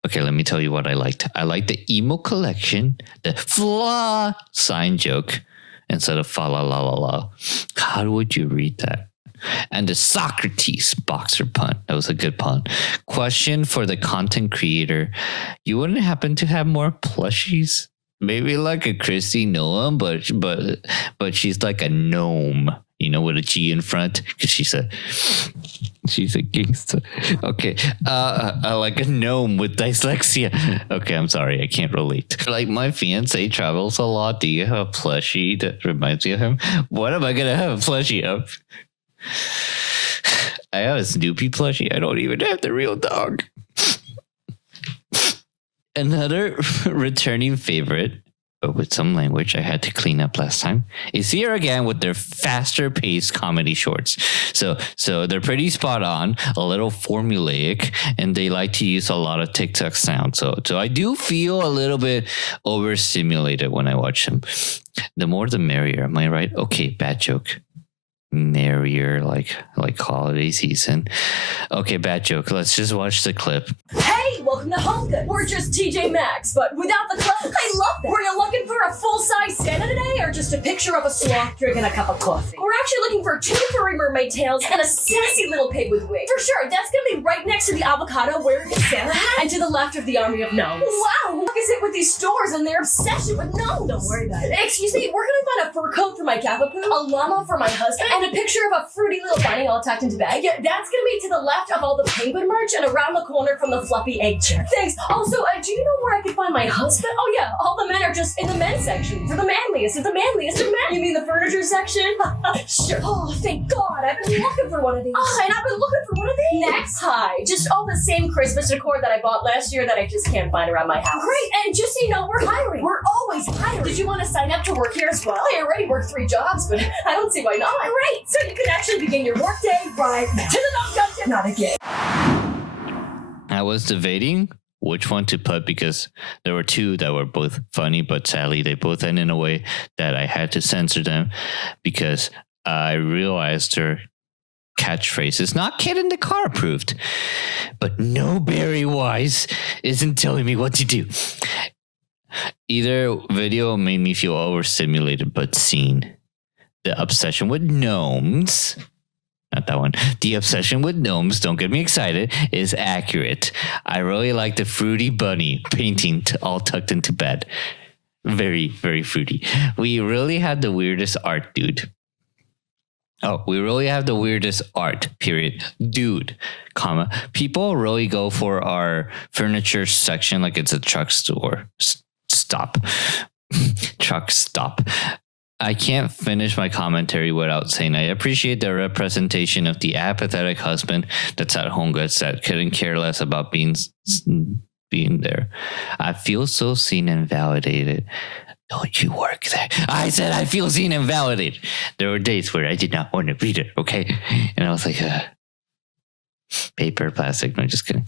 Okay, let me tell you what I liked. I liked the emo collection, the flaw sign joke instead of fa la la la la. How would you read that? And the Socrates boxer pun. That was a good pun. Question for the content creator. You wouldn't happen to have more plushies? Maybe like a Christy Noam, but she's like a gnome, you know, with a G in front, because she's a gangster. Okay. I like a gnome with dyslexia. Okay, I'm sorry, I can't relate. Like, my fiance travels a lot. Do you have a plushie that reminds me of him? What am I gonna have a plushie of? I have a Snoopy plushie. I don't even have the real dog. Another returning favorite, but with some language I had to clean up last time, is here again with their faster paced comedy shorts. So they're pretty spot on, a little formulaic, and they like to use a lot of TikTok sound. So I do feel a little bit overstimulated when I watch them. The more the merrier, am I right? Okay, bad joke. Merrier, like holiday season. Okay, bad joke. Let's just watch the clip. Hey, welcome to Home Goods. We're just TJ Maxx, but without the clothes. I love that. Were you looking for a full-size Santa today, or just a picture of a sloth drinking a cup of coffee? We're actually looking for 2 furry mermaid tails and a sassy little pig with wings. For sure, that's gonna be right next to the avocado wearing his Santa hat, and to the left of the army of gnomes. Wow, what is it with these stores and their obsession with gnomes? Don't worry about it. Excuse me, we're gonna find a fur coat for my cavapoo, a llama for my husband, and a picture of a fruity little bunny all tucked into bag. Yeah, that's gonna be to the left of all the penguin merch and around the corner from the fluffy egg chair. Thanks. Also, do you know where I can find my husband? Oh yeah, all the men are just in the men's section. For the manliest of the manliest of men. You mean the furniture section? Sure. Oh, thank God. I've been looking for one of these. Oh, and I've been looking for one of these. Next. Hi. Just all the same Christmas decor that I bought last year that I just can't find around my house. Great. And just so you know, we're hiring. We're always hiring. Did you want to sign up to work here as well? I already work 3 jobs, but I don't see why not. Great. So you can actually begin your workday right now. To the non-content. Not again. I was debating which one to put because there were 2 that were both funny, but sadly they both end in a way that I had to censor them because I realized they're catchphrase is not kid in the car approved, but no Barry Wise isn't telling me what to do. Either video made me feel overstimulated but seen. The obsession with gnomes, not that one. The obsession with gnomes, don't get me excited, is accurate. I really like the fruity bunny painting all tucked into bed. Very, very fruity. We really had the weirdest art, dude. Oh, we really have the weirdest art, period. Dude, comma. People really go for our furniture section like it's a truck store. Stop. Truck stop. I can't finish my commentary without saying I appreciate the representation of the apathetic husband that's at home goods that couldn't care less about being there. I feel so seen and validated. Don't you work there? I said I feel seen and validated. There were days where I did not want to read it, okay? And I was like, paper, plastic, no, just kidding.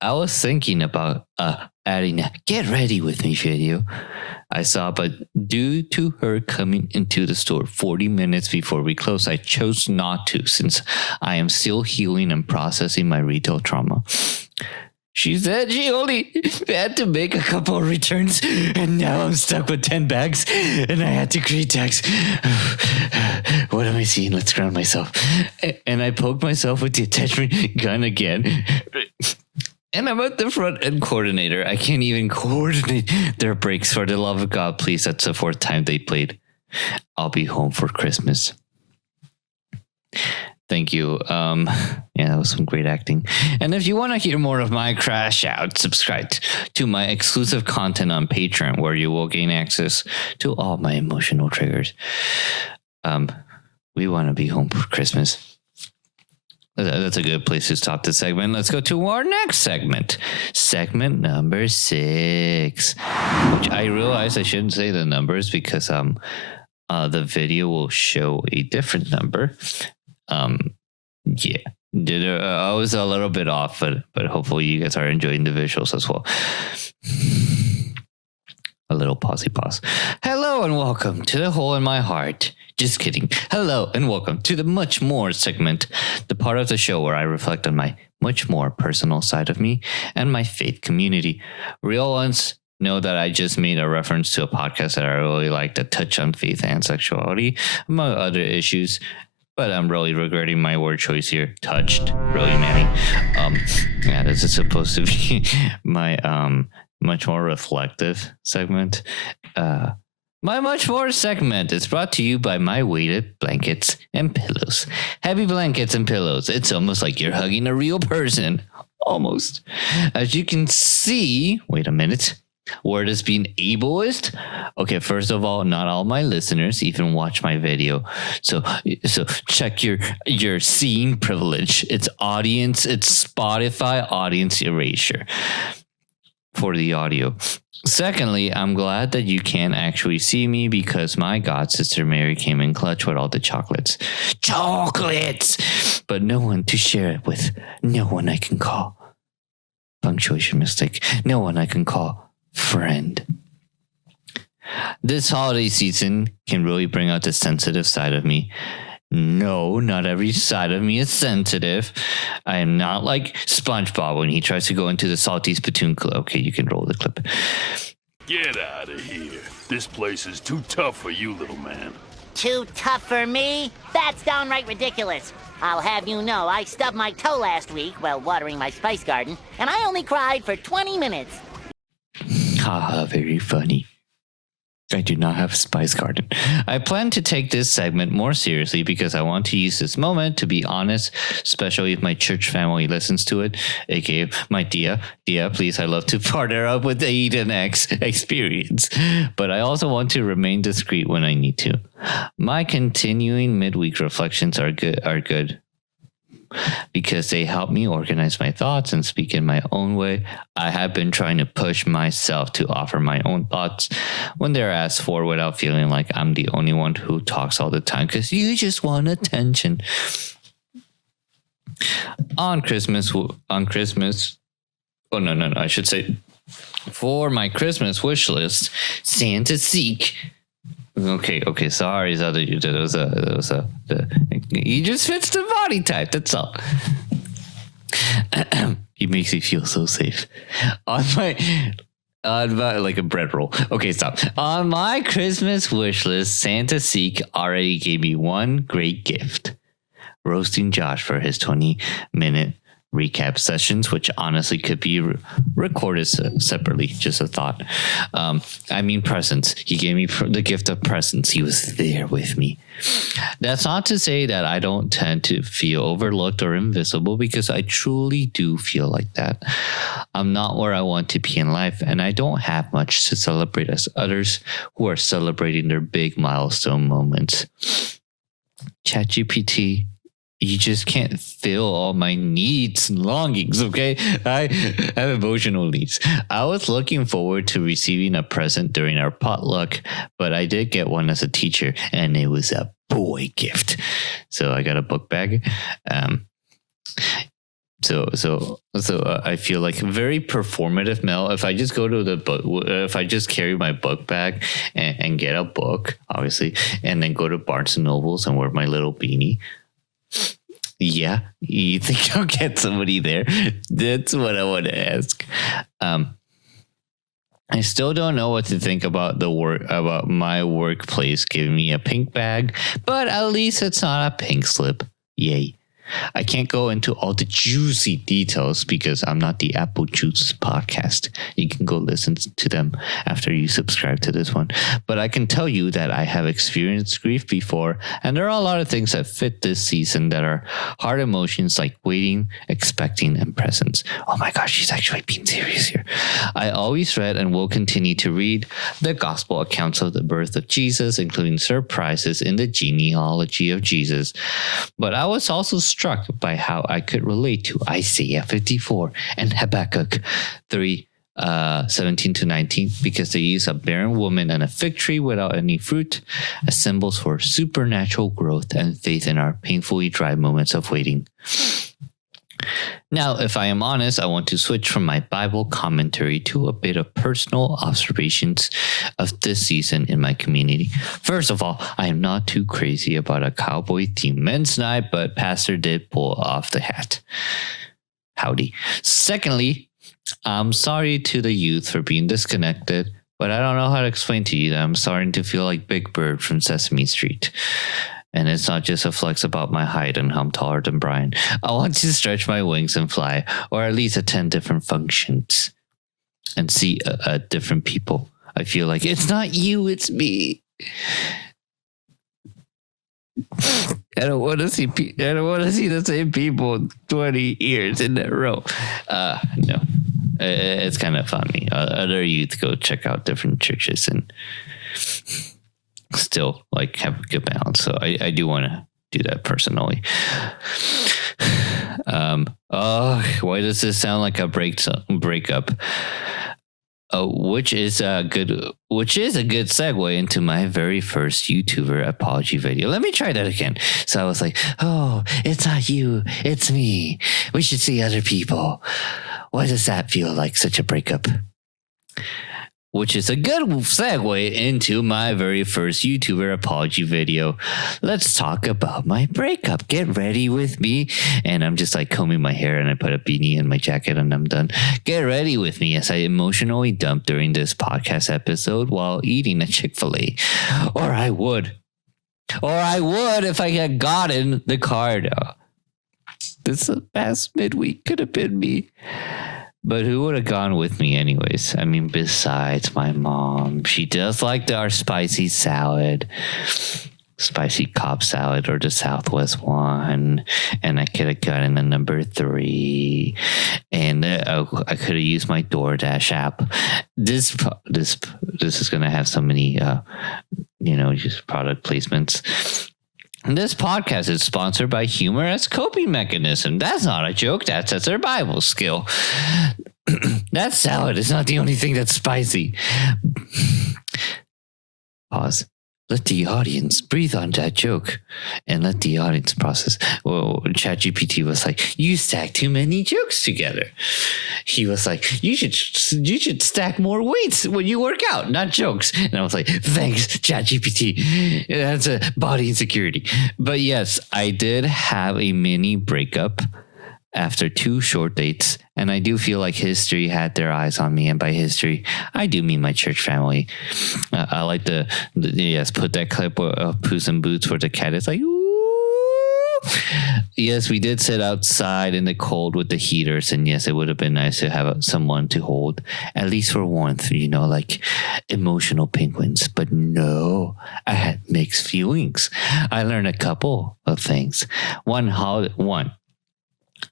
I was thinking about adding a get ready with me video I saw, but due to her coming into the store 40 minutes before we closed, I chose not to since I am still healing and processing my retail trauma. She said she only had to make a couple of returns, and now I'm stuck with 10 bags, and I had to create tags. What am I seeing? Let's ground myself. And I poked myself with the attachment gun again. And I'm at the front end coordinator. I can't even coordinate their breaks. For the love of God, please. That's the 4th time they played. I'll be home for Christmas. Thank you. Yeah, that was some great acting. And if you want to hear more of my crash out, subscribe to my exclusive content on Patreon, where you will gain access to all my emotional triggers. We want to be home for Christmas. That's a good place to stop this segment. Let's go to our next segment. Segment number 6, which I realize I shouldn't say the numbers because the video will show a different number. Yeah, I was a little bit off, but hopefully you guys are enjoying the visuals as well. A little pause. Hello and welcome to the hole in my heart. Just kidding. Hello and welcome to the much more segment, the part of the show where I reflect on my much more personal side of me and my faith community. Real ones know that I just made a reference to a podcast that I really like that touch on faith and sexuality, among other issues. But I'm really regretting my word choice here. Touched. Really, Manny. Yeah, this is supposed to be my much more reflective segment. My much more segment is brought to you by my weighted blankets and pillows. Heavy blankets and pillows. It's almost like you're hugging a real person. Almost. As you can see, wait a minute. Word is being ableist. Okay, first of all, not all my listeners even watch my video. So check your seeing privilege. It's audience, it's Spotify audience erasure for the audio. Secondly, I'm glad that you can't actually see me because my god sister Mary came in clutch with all the chocolates. But no one to share it with. No one I can call. Punctuation mistake. No one I can call friend. This holiday season can really bring out the sensitive side of me. No, not every side of me is sensitive. I am not like SpongeBob when he tries to go into the salty spittoon club. Okay, you can roll the clip. Get out of here. This place is too tough for you, little man. Too tough for me? That's downright ridiculous. I'll have you know I stubbed my toe last week while watering my spice garden, and I only cried for 20 minutes. Haha, very funny. I do not have a spice garden. I plan to take this segment more seriously because I want to use this moment to be honest, especially if my church family listens to it, aka my Dia, please, I love to partner up with the Eden X experience. But I also want to remain discreet when I need to. My continuing midweek reflections are good. Because they help me organize my thoughts and speak in my own way. I have been trying to push myself to offer my own thoughts when they're asked for without feeling like I'm the only one who talks all the time because you just want attention. On Christmas, I should say, for my Christmas wish list, Santa seek Okay. Sorry, he just fits the body type. That's all. He makes me feel so safe. On my like a bread roll. Okay, stop. On my Christmas wish list, Santa Seek already gave me one great gift: roasting Josh for his 20-minute recap sessions, which honestly could be recorded separately. Just a thought. Presents. He gave me the gift of presents. He was there with me. That's not to say that I don't tend to feel overlooked or invisible, because I truly do feel like that. I'm not where I want to be in life, and I don't have much to celebrate as others who are celebrating their big milestone moments. ChatGPT, you just can't fill all my needs and longings, okay? I have emotional needs. I was looking forward to receiving a present during our potluck, but I did get one as a teacher, and it was a boy gift. So I got a book bag. So I feel like very performative, Mel. If I just go to the book, if I just carry my book bag and get a book, obviously, and then go to Barnes and Nobles and wear my little beanie. Yeah, you think I'll get somebody there? That's what I want to ask. I still don't know what to think about about my workplace giving me a pink bag, but at least it's not a pink slip. Yay. I can't go into all the juicy details because I'm not the Apple Juice podcast. You can go listen to them after you subscribe to this one. But I can tell you that I have experienced grief before, and there are a lot of things that fit this season that are hard emotions like waiting, expecting, and presence. Oh my gosh, she's actually being serious here. I always read and will continue to read the gospel accounts of the birth of Jesus, including surprises in the genealogy of Jesus. But I was also struck by how I could relate to Isaiah 54 and Habakkuk 3, 17 to 19, because they use a barren woman and a fig tree without any fruit as symbols for supernatural growth and faith in our painfully dry moments of waiting. Now, if I am honest, I want to switch from my Bible commentary to a bit of personal observations of this season in my community. First of all, I am not too crazy about a cowboy-themed men's night, but Pastor did pull off the hat. Howdy. Secondly, I'm sorry to the youth for being disconnected, but I don't know how to explain to you that I'm starting to feel like Big Bird from Sesame Street. And it's not just a flex about my height and how I'm taller than Brian. I want to stretch my wings and fly, or at least attend different functions and see different people. I feel like it's not you, it's me. I don't want to see the same people 20 years in a row. No, it's kind of funny. Other youth go check out different churches and still like have a good balance. So I do want to do that personally. Why does this sound like a breakup? Which is a good segue into my very first YouTuber apology video. Let me try that again. So I was like, oh, it's not you, it's me. We should see other people. Why does that feel like such a breakup? Which is a good segue into my very first YouTuber apology video. Let's talk about my breakup. Get ready with me. And I'm just like combing my hair and I put a beanie in my jacket and I'm done. Get ready with me as I emotionally dump during this podcast episode while eating a Chick-fil-A. Or I would if I had gotten the card. This past midweek could have been me. But who would have gone with me anyways? I mean, besides my mom. She does like our spicy salad. Spicy Cobb salad or the Southwest one. And I could have gotten the number 3. And I could have used my DoorDash app. This is going to have so many, just product placements. This podcast is sponsored by Humor as Coping Mechanism. That's not a joke. That's a survival skill. That salad is not the only thing that's spicy. Pause. let the audience breathe on that joke and let the audience process. Well, ChatGPT was like, you stack too many jokes together. He was like, you should stack more weights when you work out, not jokes. And I was like, thanks, ChatGPT. That's a body insecurity. But yes, I did have a mini breakup after 2 short dates, and I do feel like history had their eyes on me, and by history, I do mean my church family. I like the yes, put that clip of Puss in Boots where the cat is like, ooh. Yes, we did sit outside in the cold with the heaters, and yes, it would have been nice to have someone to hold, at least for warmth, like emotional penguins. But no, I had mixed feelings. I learned a couple of things. One,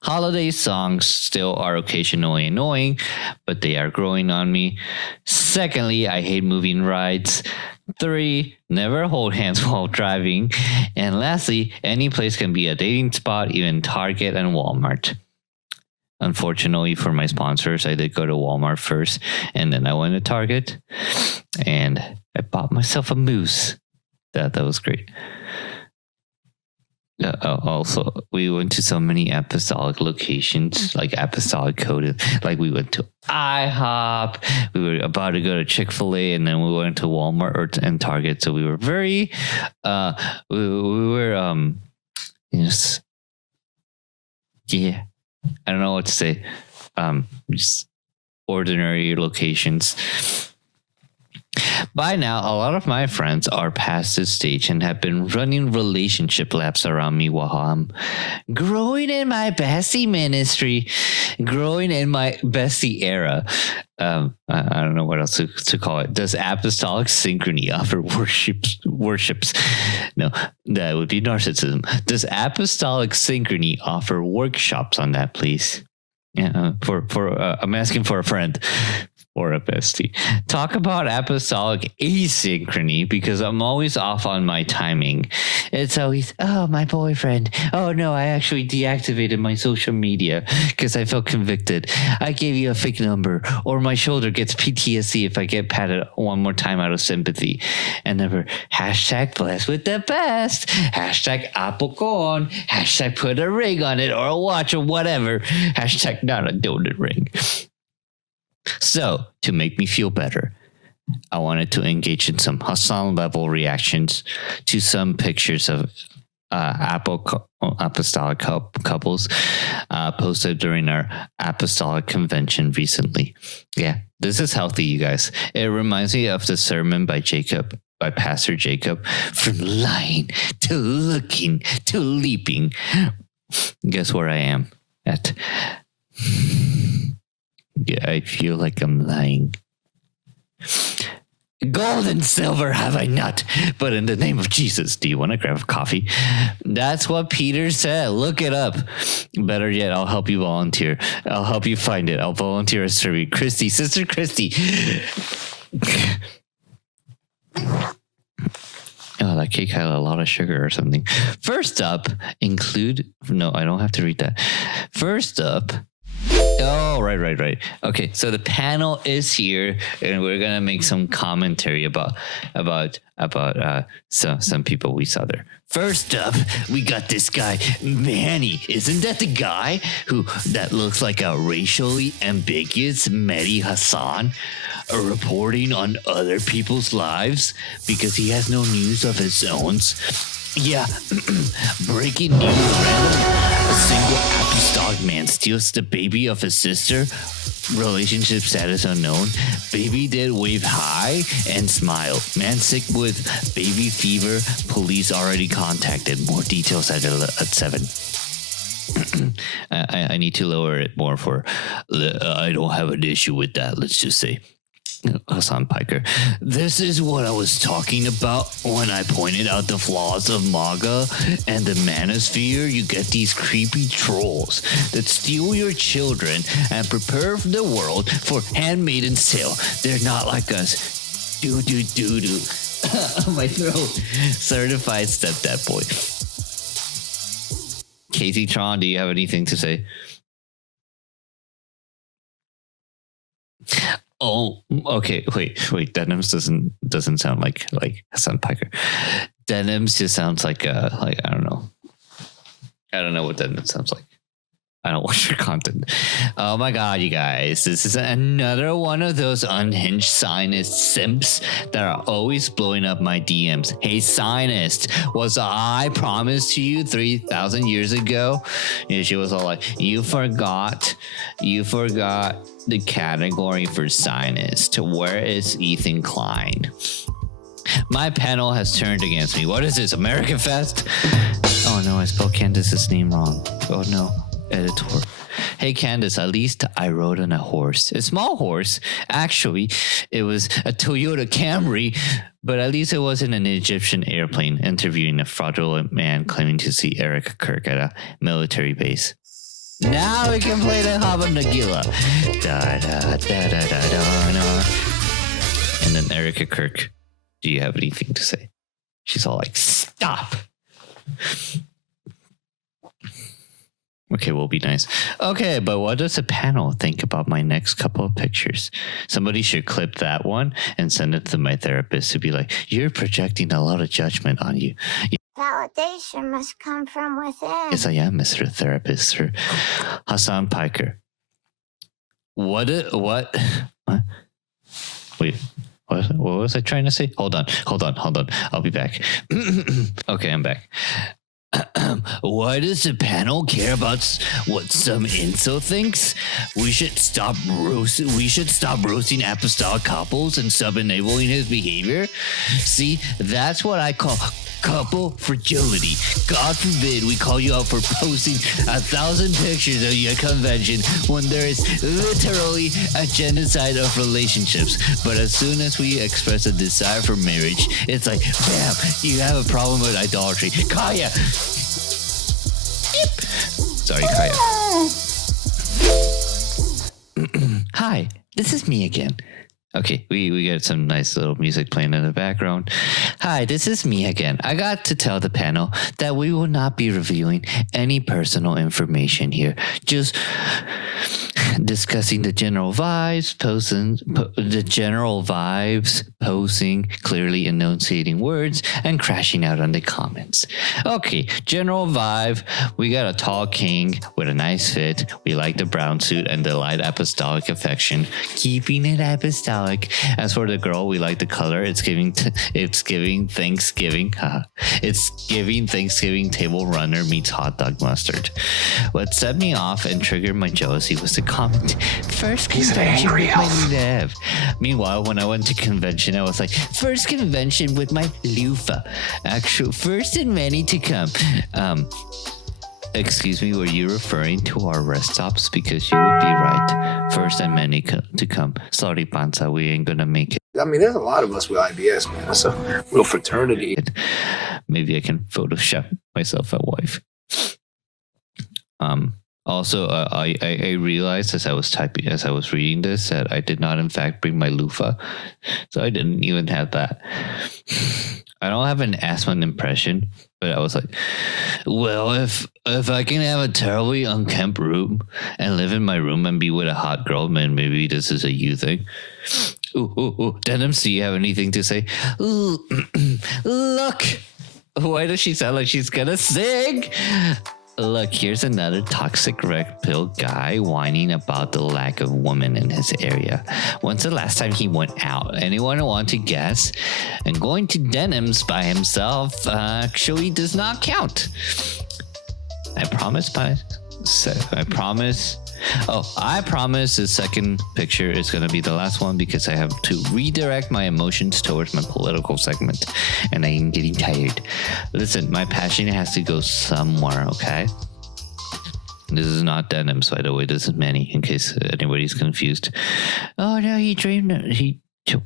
holiday songs still are occasionally annoying, but they are growing on me. Secondly, I hate moving rides. 3, never hold hands while driving. And lastly, any place can be a dating spot, even Target and Walmart. Unfortunately for my sponsors, I did go to Walmart first, and then I went to Target, and I bought myself a moose. That was great. Also, we went to so many apostolic locations, like apostolic coded. Like we went to IHOP, we were about to go to Chick-fil-A, and then we went to Walmart and Target. So we were very, yes, yeah, I don't know what to say. Just ordinary locations. By now, a lot of my friends are past this stage and have been running relationship laps around me while I'm growing in my bestie ministry, growing in my bestie era. I don't know what else to call it. Does apostolic synchrony offer worships? No, that would be narcissism. Does apostolic synchrony offer workshops on that, please? Yeah, I'm asking for a friend. Or a bestie. Talk about apostolic asynchrony, because I'm always off on my timing. It's always, oh, my boyfriend. Oh, no, I actually deactivated my social media because I felt convicted. I gave you a fake number. Or my shoulder gets PTSD if I get patted one more time out of sympathy. And never hashtag blessed with the best. Hashtag apocon. Hashtag put a ring on it or a watch or whatever. Hashtag not a donut ring. So, to make me feel better, I wanted to engage in some Hassan level reactions to some pictures of apostolic couples posted during our apostolic convention recently. Yeah, this is healthy, you guys. It reminds me of the sermon by Pastor Jacob, from lying to looking to leaping. Guess where I am at? Yeah, I feel like I'm lying. Gold and silver have I not, but in the name of Jesus, do you want to grab a coffee? That's what Peter said. Look it up. Better yet, I'll help you volunteer. I'll help you find it. I'll volunteer as Sister Christy. Oh, that cake had a lot of sugar or something. First up, no, I don't have to read that. First up, oh, right. Okay, so the panel is here, and we're gonna make some commentary about some people we saw there. First up, we got this guy, Manny. Isn't that the guy that looks like a racially ambiguous Mehdi Hassan, reporting on other people's lives because he has no news of his own? Yeah, breaking news, a single apostolic man steals the baby of his sister, relationship status unknown, baby dead wave high and smile, man sick with baby fever, police already contacted, more details at 7. I need to lower it more I don't have an issue with that, let's just say. Hassan Piker. This is what I was talking about when I pointed out the flaws of MAGA and the manosphere. You get these creepy trolls that steal your children and prepare the world for Handmaid's Tale. They're not like us. Do. My throat. Certified stepdad boy. Casey Tron, do you have anything to say? Oh, okay. Wait. Denims doesn't sound like Hassan Piker. Denims just sounds like I don't know. I don't know what denim sounds like. I don't watch your content. Oh my god, you guys. This is another one of those unhinged Zionist simps that are always blowing up my DMs. Hey, Zionist, was I promised to you 3,000 years ago? And she was all like, you forgot the category for Zionist. Where is Ethan Klein? My panel has turned against me. What is this, American Fest? Oh no, I spelled Candace's name wrong. Oh no. Editor. Hey Candace, at least I rode on a horse. A small horse. Actually, it was a Toyota Camry, but at least it wasn't an Egyptian airplane interviewing a fraudulent man claiming to see Erica Kirk at a military base. Now we can play the Haba Nagila. Da da da da da da da. And then Erica Kirk, do you have anything to say? She's all like, stop. Okay, we'll be nice. Okay, but what does the panel think about my next couple of pictures? Somebody should clip that one and send it to my therapist to be like, you're projecting a lot of judgment on you. Validation must come from within. Yes, I am, Mr. Therapist, Sir Hassan Piker. What? Wait, what was I trying to say? Hold on. I'll be back. Okay, I'm back. Why does the panel care about what some incel thinks? We should stop roasting apostolic couples and sub-enabling his behavior. See, that's what I call couple fragility. God forbid we call you out for posting 1,000 pictures of your convention when there is literally a genocide of relationships. But as soon as we express a desire for marriage, it's like, bam, you have a problem with idolatry. Kaya! Sorry, Kaya. Hi, this is me again. Okay, we got some nice little music playing in the background. Hi, this is me again. I got to tell the panel that we will not be revealing any personal information here. Just discussing the general vibes, posing, clearly enunciating words, and crashing out on the comments. Okay, general vibe. We got a tall king with a nice fit. We like the brown suit and the light apostolic affection. Keeping it apostolic. As for the girl, we like the color. It's giving Thanksgiving. It's giving Thanksgiving table runner meets hot dog mustard. What set me off and triggered my jealousy was the comment, first convention with my Lev. Meanwhile, when I went to convention, I was like, first convention with my loofah. Actual first and many to come. Excuse me, were you referring to our rest stops? Because you would be right. First and many to come. Sorry, Panza, we ain't gonna make it. I mean, there's a lot of us with IBS, man. It's a real fraternity. Maybe I can Photoshop myself a wife. Also, I realized as I was reading this that I did not in fact bring my loofah, so I didn't even have that. I don't have an Aspen impression, but I was like, well, if I can have a terribly unkempt room and live in my room and be with a hot girl, man, maybe this is a you thing. Ooh, Denims, do you have anything to say? Look, why does she sound like she's gonna sing? Look, here's another toxic red pill guy whining about the lack of women in his area. When's the last time he went out? Anyone want to guess? And going to Denims by himself actually does not count. I promise the second picture is going to be the last one because I have to redirect my emotions towards my political segment and I am getting tired. Listen, my passion has to go somewhere, okay? This is not Denims, by the way. This is Manny, in case anybody's confused. Oh, no,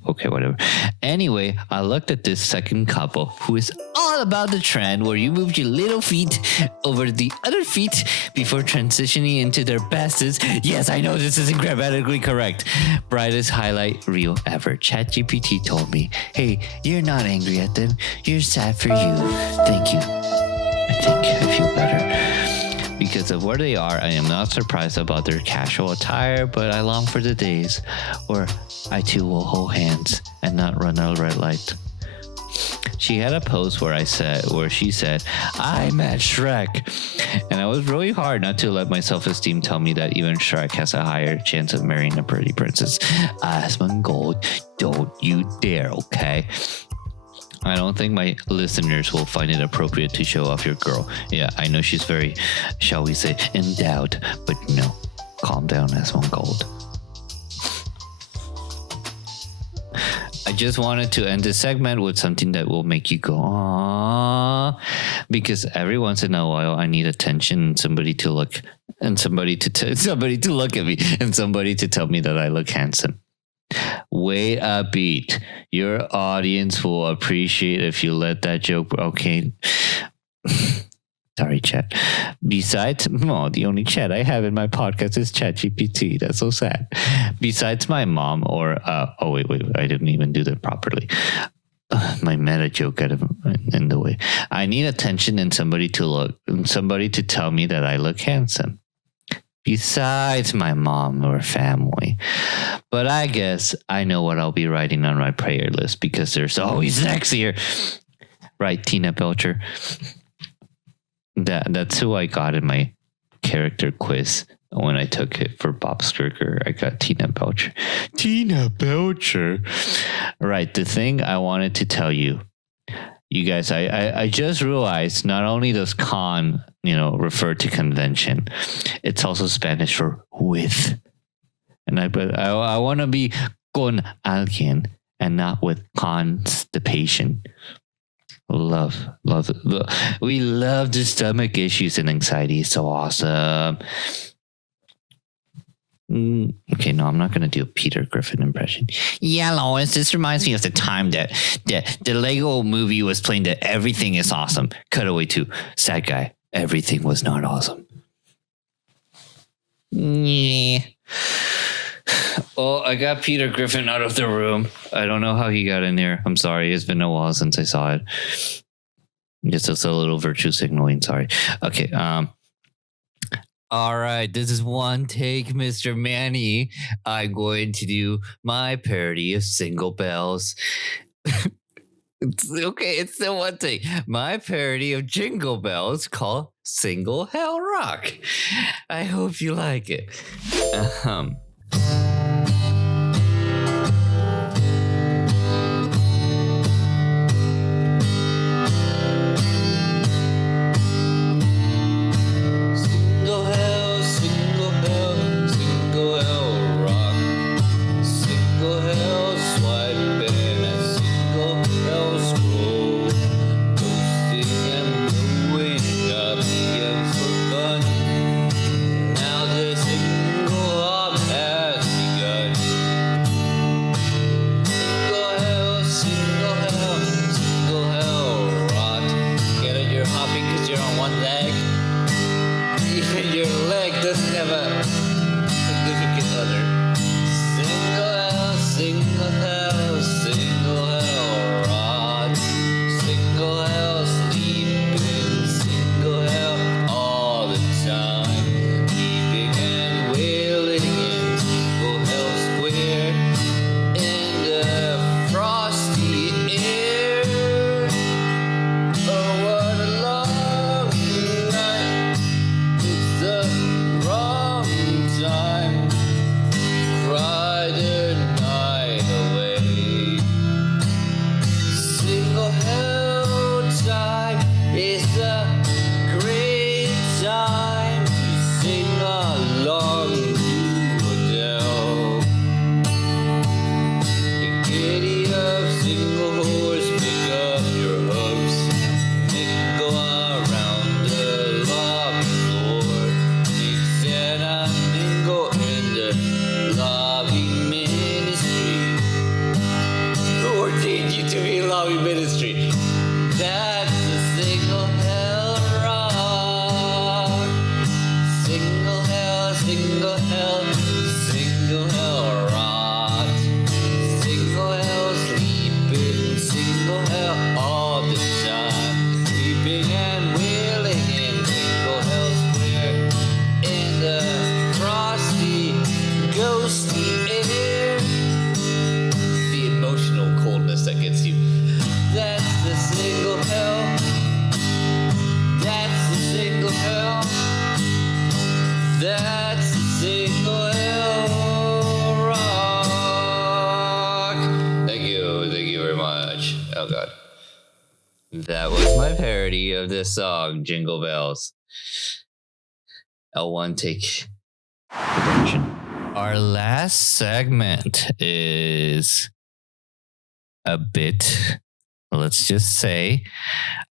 okay, whatever. Anyway, I looked at this second couple who is all about the trend where you move your little feet over the other feet before transitioning into their bestest. Yes, I know this isn't grammatically correct. Brightest highlight reel ever. ChatGPT told me, hey, you're not angry at them. You're sad for you. Thank you. I think I feel better. Because of where they are, I am not surprised about their casual attire, but I long for the days where I too will hold hands and not run a red light. She had a post where she said, I met Shrek. And I was really hard not to let my self-esteem tell me that even Shrek has a higher chance of marrying a pretty princess. Asmongold, don't you dare, okay? I don't think my listeners will find it appropriate to show off your girl. Yeah, I know she's very, shall we say, endowed, but no, calm down, Asmongold. I just wanted to end this segment with something that will make you go, aww, because every once in a while I need attention and somebody to look at me and somebody to tell me that I look handsome. Wait a beat. Your audience will appreciate if you let that joke. Okay. Sorry, chat. Besides, the only chat I have in my podcast is ChatGPT. That's so sad. Besides my mom or, wait, I didn't even do that properly. My meta joke got in the way. I need attention and somebody to tell me that I look handsome. Besides my mom or family. But I guess I know what I'll be writing on my prayer list because there's always sexier. Right, Tina Belcher? That's who I got in my character quiz when I took it for Bob Stricker. I got Tina Belcher. Tina Belcher. Right, the thing I wanted to tell you guys, I just realized not only does con, refer to convention, it's also Spanish for with. And I want to be con alguien and not with constipation. We love the stomach issues and anxiety. It's so awesome. Okay, no, I'm not going to do a Peter Griffin impression. Yeah, Lois, this reminds me of the time that the Lego movie was playing that everything is awesome. Cutaway to sad guy. Everything was not awesome. Yeah. Oh, I got Peter Griffin out of the room. I don't know how he got in here. I'm sorry. It's been a while since I saw it. Just a little virtue signaling. Sorry. Okay. All right. This is one take, Mr. Manny. I'm going to do my parody of Single Bells. It's the one thing. My parody of Jingle Bells called Single Hell Rock. I hope you like it. Now the single That was my parody of this song, Jingle Bells. L1, take production. Our last segment is a bit, let's just say,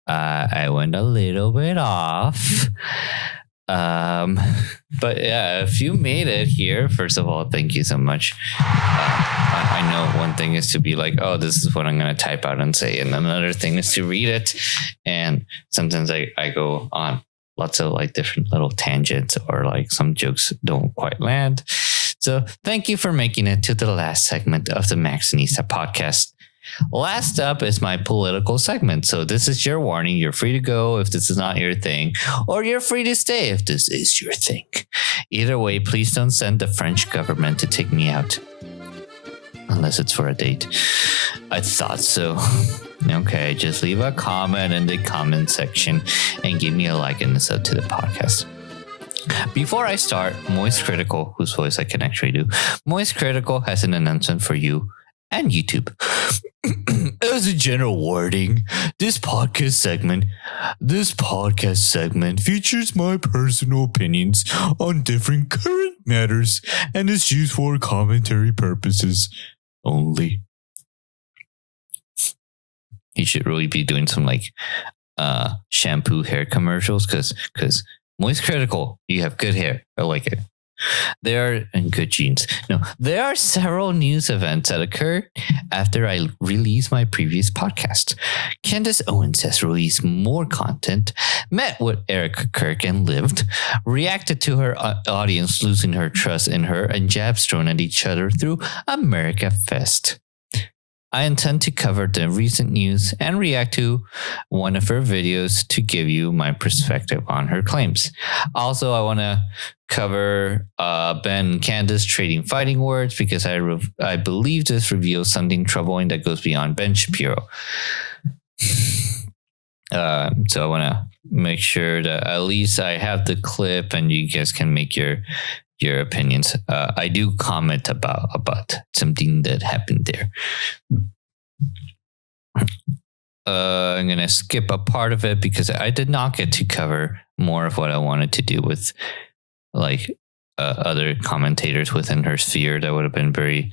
I went a little bit off. But yeah, if you made it here, first of all, thank you so much. I know one thing is to be like, oh, this is what I'm going to type out and say. And another thing is to read it. And sometimes I go on lots of like different little tangents, or like some jokes don't quite land. So thank you for making it to the last segment of the Maxxinista Podcast. Last up is my political segment. So this is your warning. You're free to go if this is not your thing, or you're free to stay if this is your thing. Either way, please don't send the French government to take me out. Unless it's for a date. I thought so. Okay, just leave a comment in the comment section and give me a like and a sub to the podcast. Before I start, Moist Critical, whose voice I can actually do, Moist Critical has an announcement for you and YouTube. As a general warning, this podcast segment features my personal opinions on different current matters and is used for commentary purposes only. You should really be doing some like shampoo hair commercials, because Moist Critical, you have good hair. I like it. And good genes. No, there are several news events that occurred after I released my previous podcast. Candace Owens has released more content, met with Erica Kirk and lived, reacted to her audience losing her trust in her, and jabs thrown at each other through America Fest. I intend to cover the recent news and react to one of her videos to give you my perspective on her claims. Also, I want to cover Ben and Candace trading fighting words, because I believe this reveals something troubling that goes beyond Ben Shapiro. So I want to make sure that at least I have the clip and you guys can make your opinions. I do comment about something that happened there. I'm gonna skip a part of it because I did not get to cover more of what I wanted to do with like other commentators within her sphere. That would have been very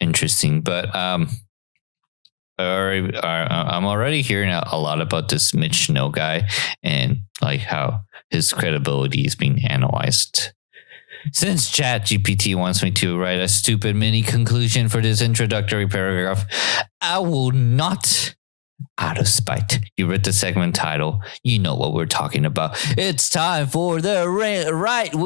interesting. But I'm already hearing a lot about this Mitch Snow guy and like how his credibility is being analyzed. Since ChatGPT wants me to write a stupid mini conclusion for this introductory paragraph, I will not, out of spite. You read the segment title. You know what we're talking about. It's time for the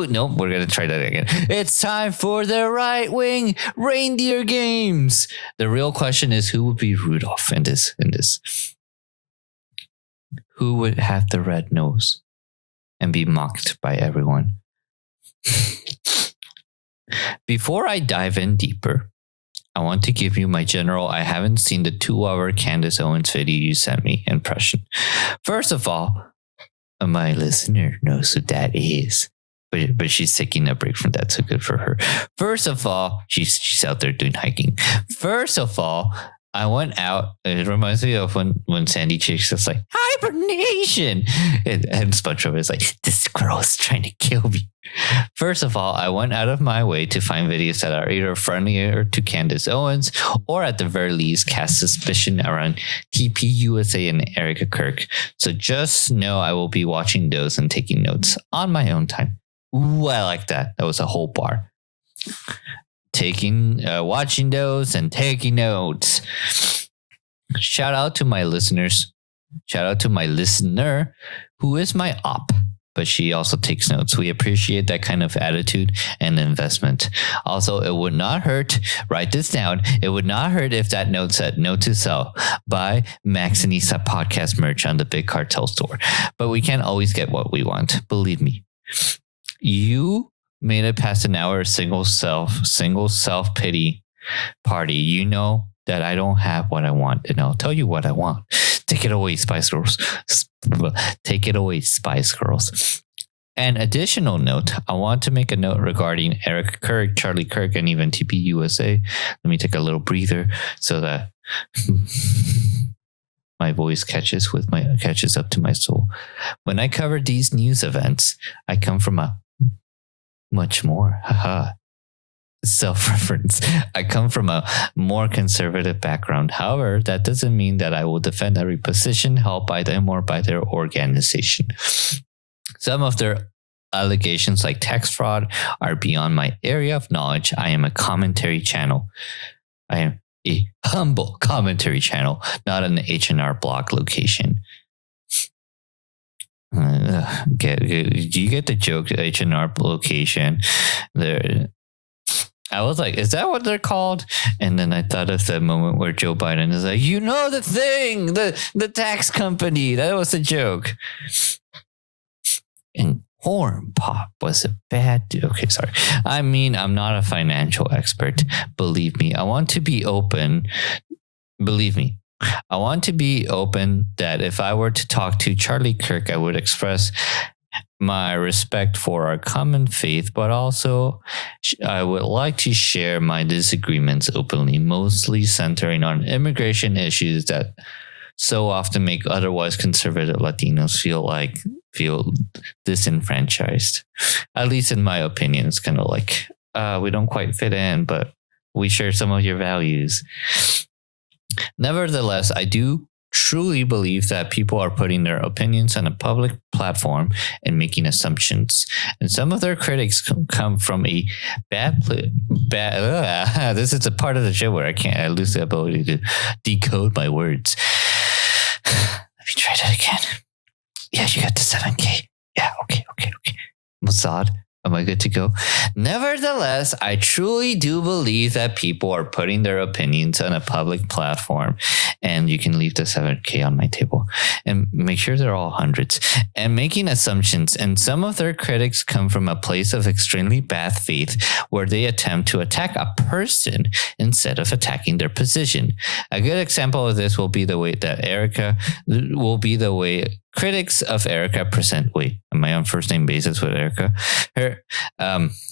No, we're going to try that again. It's time for the right-wing reindeer games. The real question is, who would be Rudolph in this? Who would have the red nose and be mocked by everyone? Before I dive in deeper, I want to give you my general I haven't seen the 2-hour Candace Owens video you sent me impression. First of all, my listener knows who that is. But she's taking a break from that, so good for her. First of all, she's out there doing hiking. First of all, I went out. It reminds me of when Sandy Chicks is like, hibernation. And SpongeBob is like, this squirrel is trying to kill me. First of all, I went out of my way to find videos that are either friendlier to Candace Owens or at the very least cast suspicion around TPUSA and Erica Kirk. So just know I will be watching those and taking notes on my own time. Ooh, I like that. That was a whole bar. Watching those and taking notes. Shout out to my listeners. Shout out to my listener who is my op, but she also takes notes. We appreciate that kind of attitude and investment. Also, it would not hurt, write this down, it would not hurt if that note said note to sell, buy Maxxinista Podcast merch on the Big Cartel store. But we can't always get what we want, believe me. You made it past an hour of single self-pity party. You know that I don't have what I want, and I'll tell you what I want. Take it away, Spice Girls. Take it away, Spice Girls. An additional note, I want to make a note regarding Eric Kirk, Charlie Kirk, and even TPUSA. Let me take a little breather so that my voice catches up to my soul. When I cover these news events, I come from a much more self-reference. I come from a more conservative background. However, that doesn't mean that I will defend every position held by them or by their organization. Some of their allegations, like tax fraud, are beyond my area of knowledge. I am a commentary channel. I am a humble commentary channel, not an H&R Block location. Do you get the joke? H&R location. There. I was like, is that what they're called? And then I thought of the moment where Joe Biden is like, you know, the thing, the tax company. That was a joke. And Horn Pop was a bad dude. Okay, sorry. I mean, I'm not a financial expert. Believe me. I want to be open. Believe me. I want to be open that if I were to talk to Charlie Kirk, I would express my respect for our common faith, but also I would like to share my disagreements openly, mostly centering on immigration issues that so often make otherwise conservative Latinos feel disenfranchised. At least in my opinion, it's kind of like we don't quite fit in, but we share some of your values. Nevertheless, I do truly believe that people are putting their opinions on a public platform and making assumptions. And some of their critics come from a this is a part of the show where I lose the ability to decode my words. Let me try that again. Yeah, you got the 7K. Yeah, okay. Mossad, am I good to go? Nevertheless, I truly do believe that people are putting their opinions on a public platform, and you can leave the 7K on my table and make sure they're all hundreds, and making assumptions. And some of their critics come from a place of extremely bad faith where they attempt to attack a person instead of attacking their position. A good example of this will be the way critics of Erica present. Wait, am I on first name basis with Erica?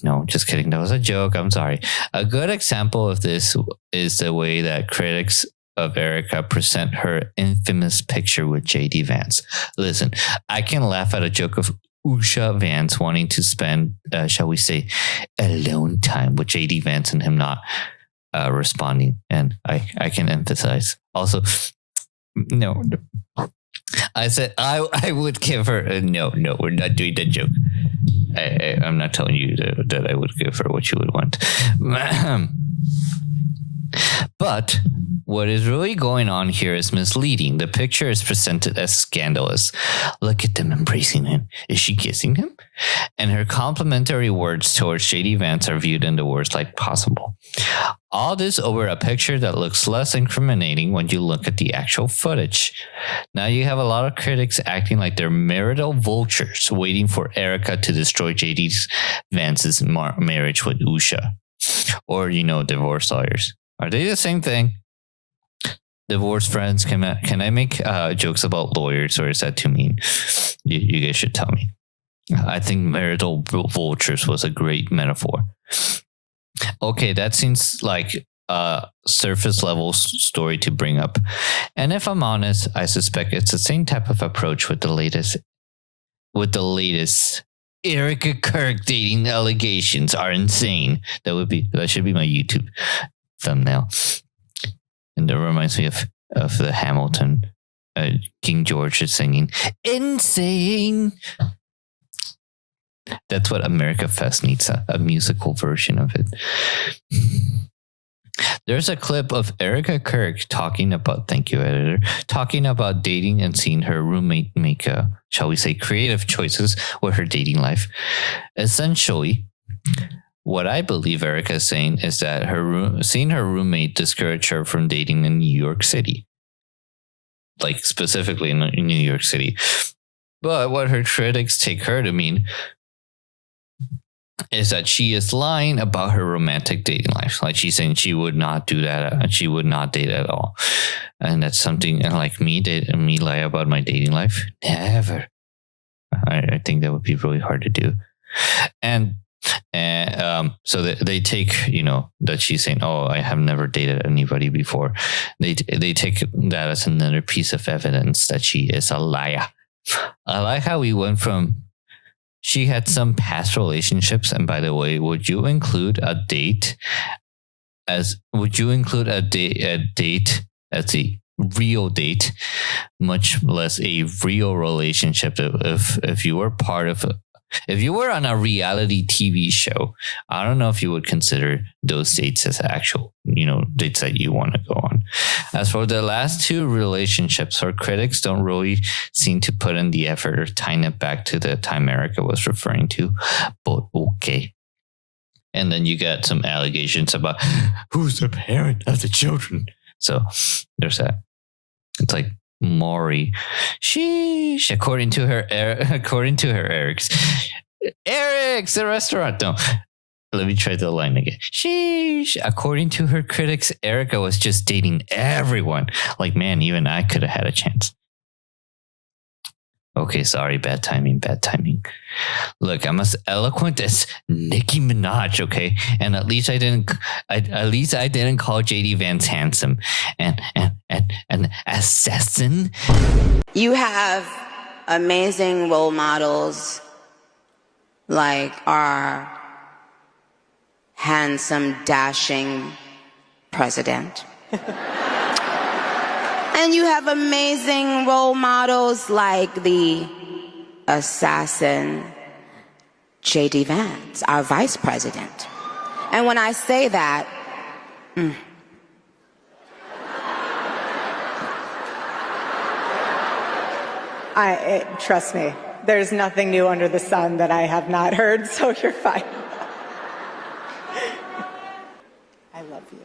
No, just kidding. That was a joke. I'm sorry. A good example of this is the way that critics of Erica present her infamous picture with JD Vance. Listen, I can laugh at a joke of Usha Vance wanting to spend, shall we say, alone time with JD Vance and him not responding. And I can emphasize. Also, no. I said I would give her no, we're not doing that joke. I'm not telling you that I would give her what you would want. But what is really going on here is misleading. The picture is presented as scandalous. Look at them embracing him. Is she kissing him? And her complimentary words towards JD Vance are viewed in the worst light possible. All this over a picture that looks less incriminating when you look at the actual footage. Now you have a lot of critics acting like they're marital vultures waiting for Erica to destroy JD Vance's marriage with Usha. Or, divorce lawyers. Are they the same thing? Divorce friends, can I make jokes about lawyers, or is that too mean? You guys should tell me. I think marital vultures was a great metaphor. Okay, that seems like a surface level story to bring up. And if I'm honest, I suspect it's the same type of approach with the latest Erica Kirk dating allegations are insane. That should be my YouTube thumbnail. And that reminds me of the Hamilton. King George is singing insane. That's what America Fest needs, a musical version of it. There's a clip of Erica Kirk talking about dating and seeing her roommate make shall we say, creative choices with her dating life. Essentially, what I believe Erica is saying is that seeing her roommate discouraged her from dating in New York City. Like specifically in New York City. But what her critics take her to mean is that she is lying about her romantic dating life. Like she's saying she would not do that. And she would not date at all. And that's something, and like me lie about my dating life. Never. I think that would be really hard to do. And so they take, that she's saying, oh, I have never dated anybody before. They take that as another piece of evidence that she is a liar. I like how we went from she had some past relationships. And by the way, would you include a date as a real date, much less a real relationship? If you were if you were on a reality TV show, I don't know if you would consider those dates as actual, dates that you want to go on. As for the last two relationships, her critics don't really seem to put in the effort or tying it back to the time Erica was referring to, but okay. And then you get some allegations about who's the parent of the children. So there's that. It's like, Maury, sheesh. According to her, Eric's the restaurant. No, let me try the line again. Sheesh. According to her critics, Erica was just dating everyone. Like, man, even I could have had a chance. Okay, sorry, bad timing. Look, I'm as eloquent as Nicki Minaj, okay? And at least I didn't call JD Vance handsome and an assassin. You have amazing role models like our handsome, dashing president. And you have amazing role models like the assassin JD Vance, our vice president. And when I say that, trust me, there's nothing new under the sun that I have not heard, so you're fine. I love you.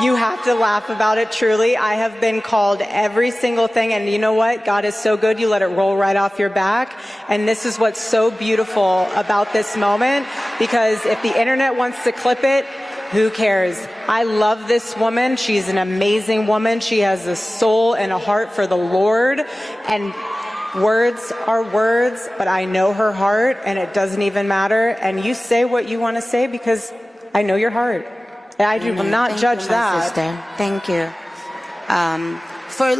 You have to laugh about it, truly. I have been called every single thing, and you know what? God is so good, you let it roll right off your back. And this is what's so beautiful about this moment, because if the internet wants to clip it, who cares? I love this woman. She's an amazing woman. She has a soul and a heart for the Lord. And words are words, but I know her heart, and it doesn't even matter. And you say what you want to say because I know your heart. I will not judge that. Sister. Thank you. For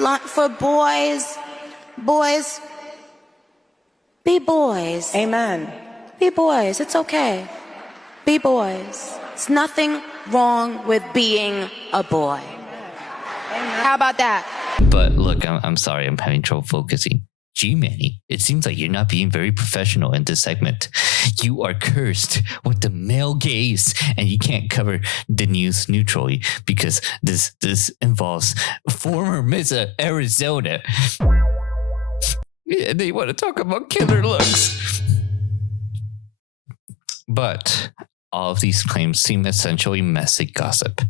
boys, be boys. Amen. Be boys. It's okay. Be boys. It's nothing wrong with being a boy. Amen. How about that? But look, I'm sorry, I'm having trouble focusing. Gee, Manny, it seems like you're not being very professional in this segment. You are cursed with the male gaze, and you can't cover the news neutrally because this involves former Miss Arizona. Yeah, they want to talk about killer looks. But all of these claims seem essentially messy gossip,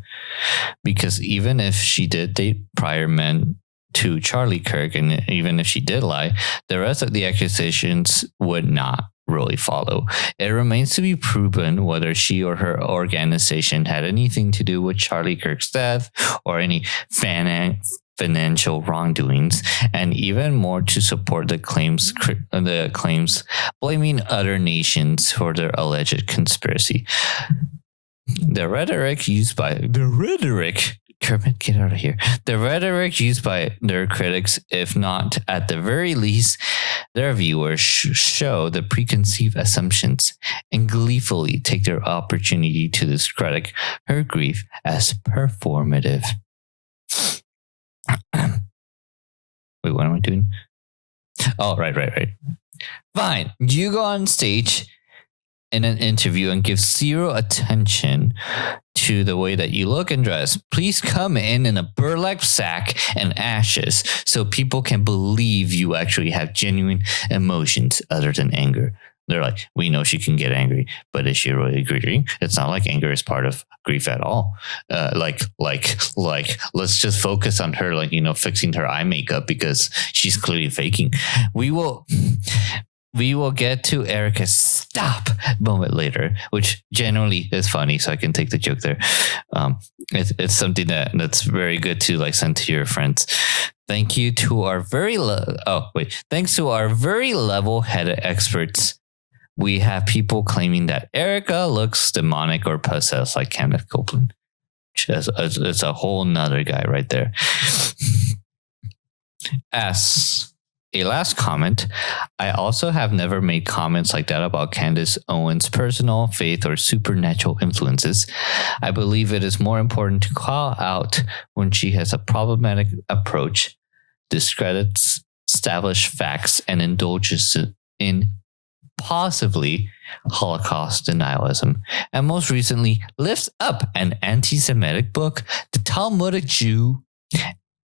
because even if she did date prior men to Charlie Kirk, and even if she did lie, the rest of the accusations would not really follow. It remains to be proven whether she or her organization had anything to do with Charlie Kirk's death or any financial wrongdoings, and even more to support the claims blaming other nations for their alleged conspiracy. The rhetoric used by Kermit, get out of here. The rhetoric used by their critics, if not at the very least, their viewers show the preconceived assumptions and gleefully take their opportunity to discredit her grief as performative. Wait, what am I doing? Oh, right. Fine. You go on stage in an interview and give zero attention to the way that you look and dress. Please come in a burlap sack and ashes so people can believe you actually have genuine emotions other than anger. They're like, we know she can get angry, but is she really grieving? It's not like anger is part of grief at all. Like, let's just focus on her, fixing her eye makeup because she's clearly faking. We will get to Erica's stop moment later, which generally is funny, so I can take the joke there. It's something that's very good to like send to your friends. Thank you to our thanks to our very level-headed experts. We have people claiming that Erica looks demonic or possessed like Kenneth Copeland. It's a whole nother guy right there. As a last comment, I also have never made comments like that about Candace Owens' personal faith or supernatural influences. I believe it is more important to call out when she has a problematic approach, discredits established facts, and indulges in possibly Holocaust denialism, and most recently lifts up an anti-Semitic book, The Talmudic Jew.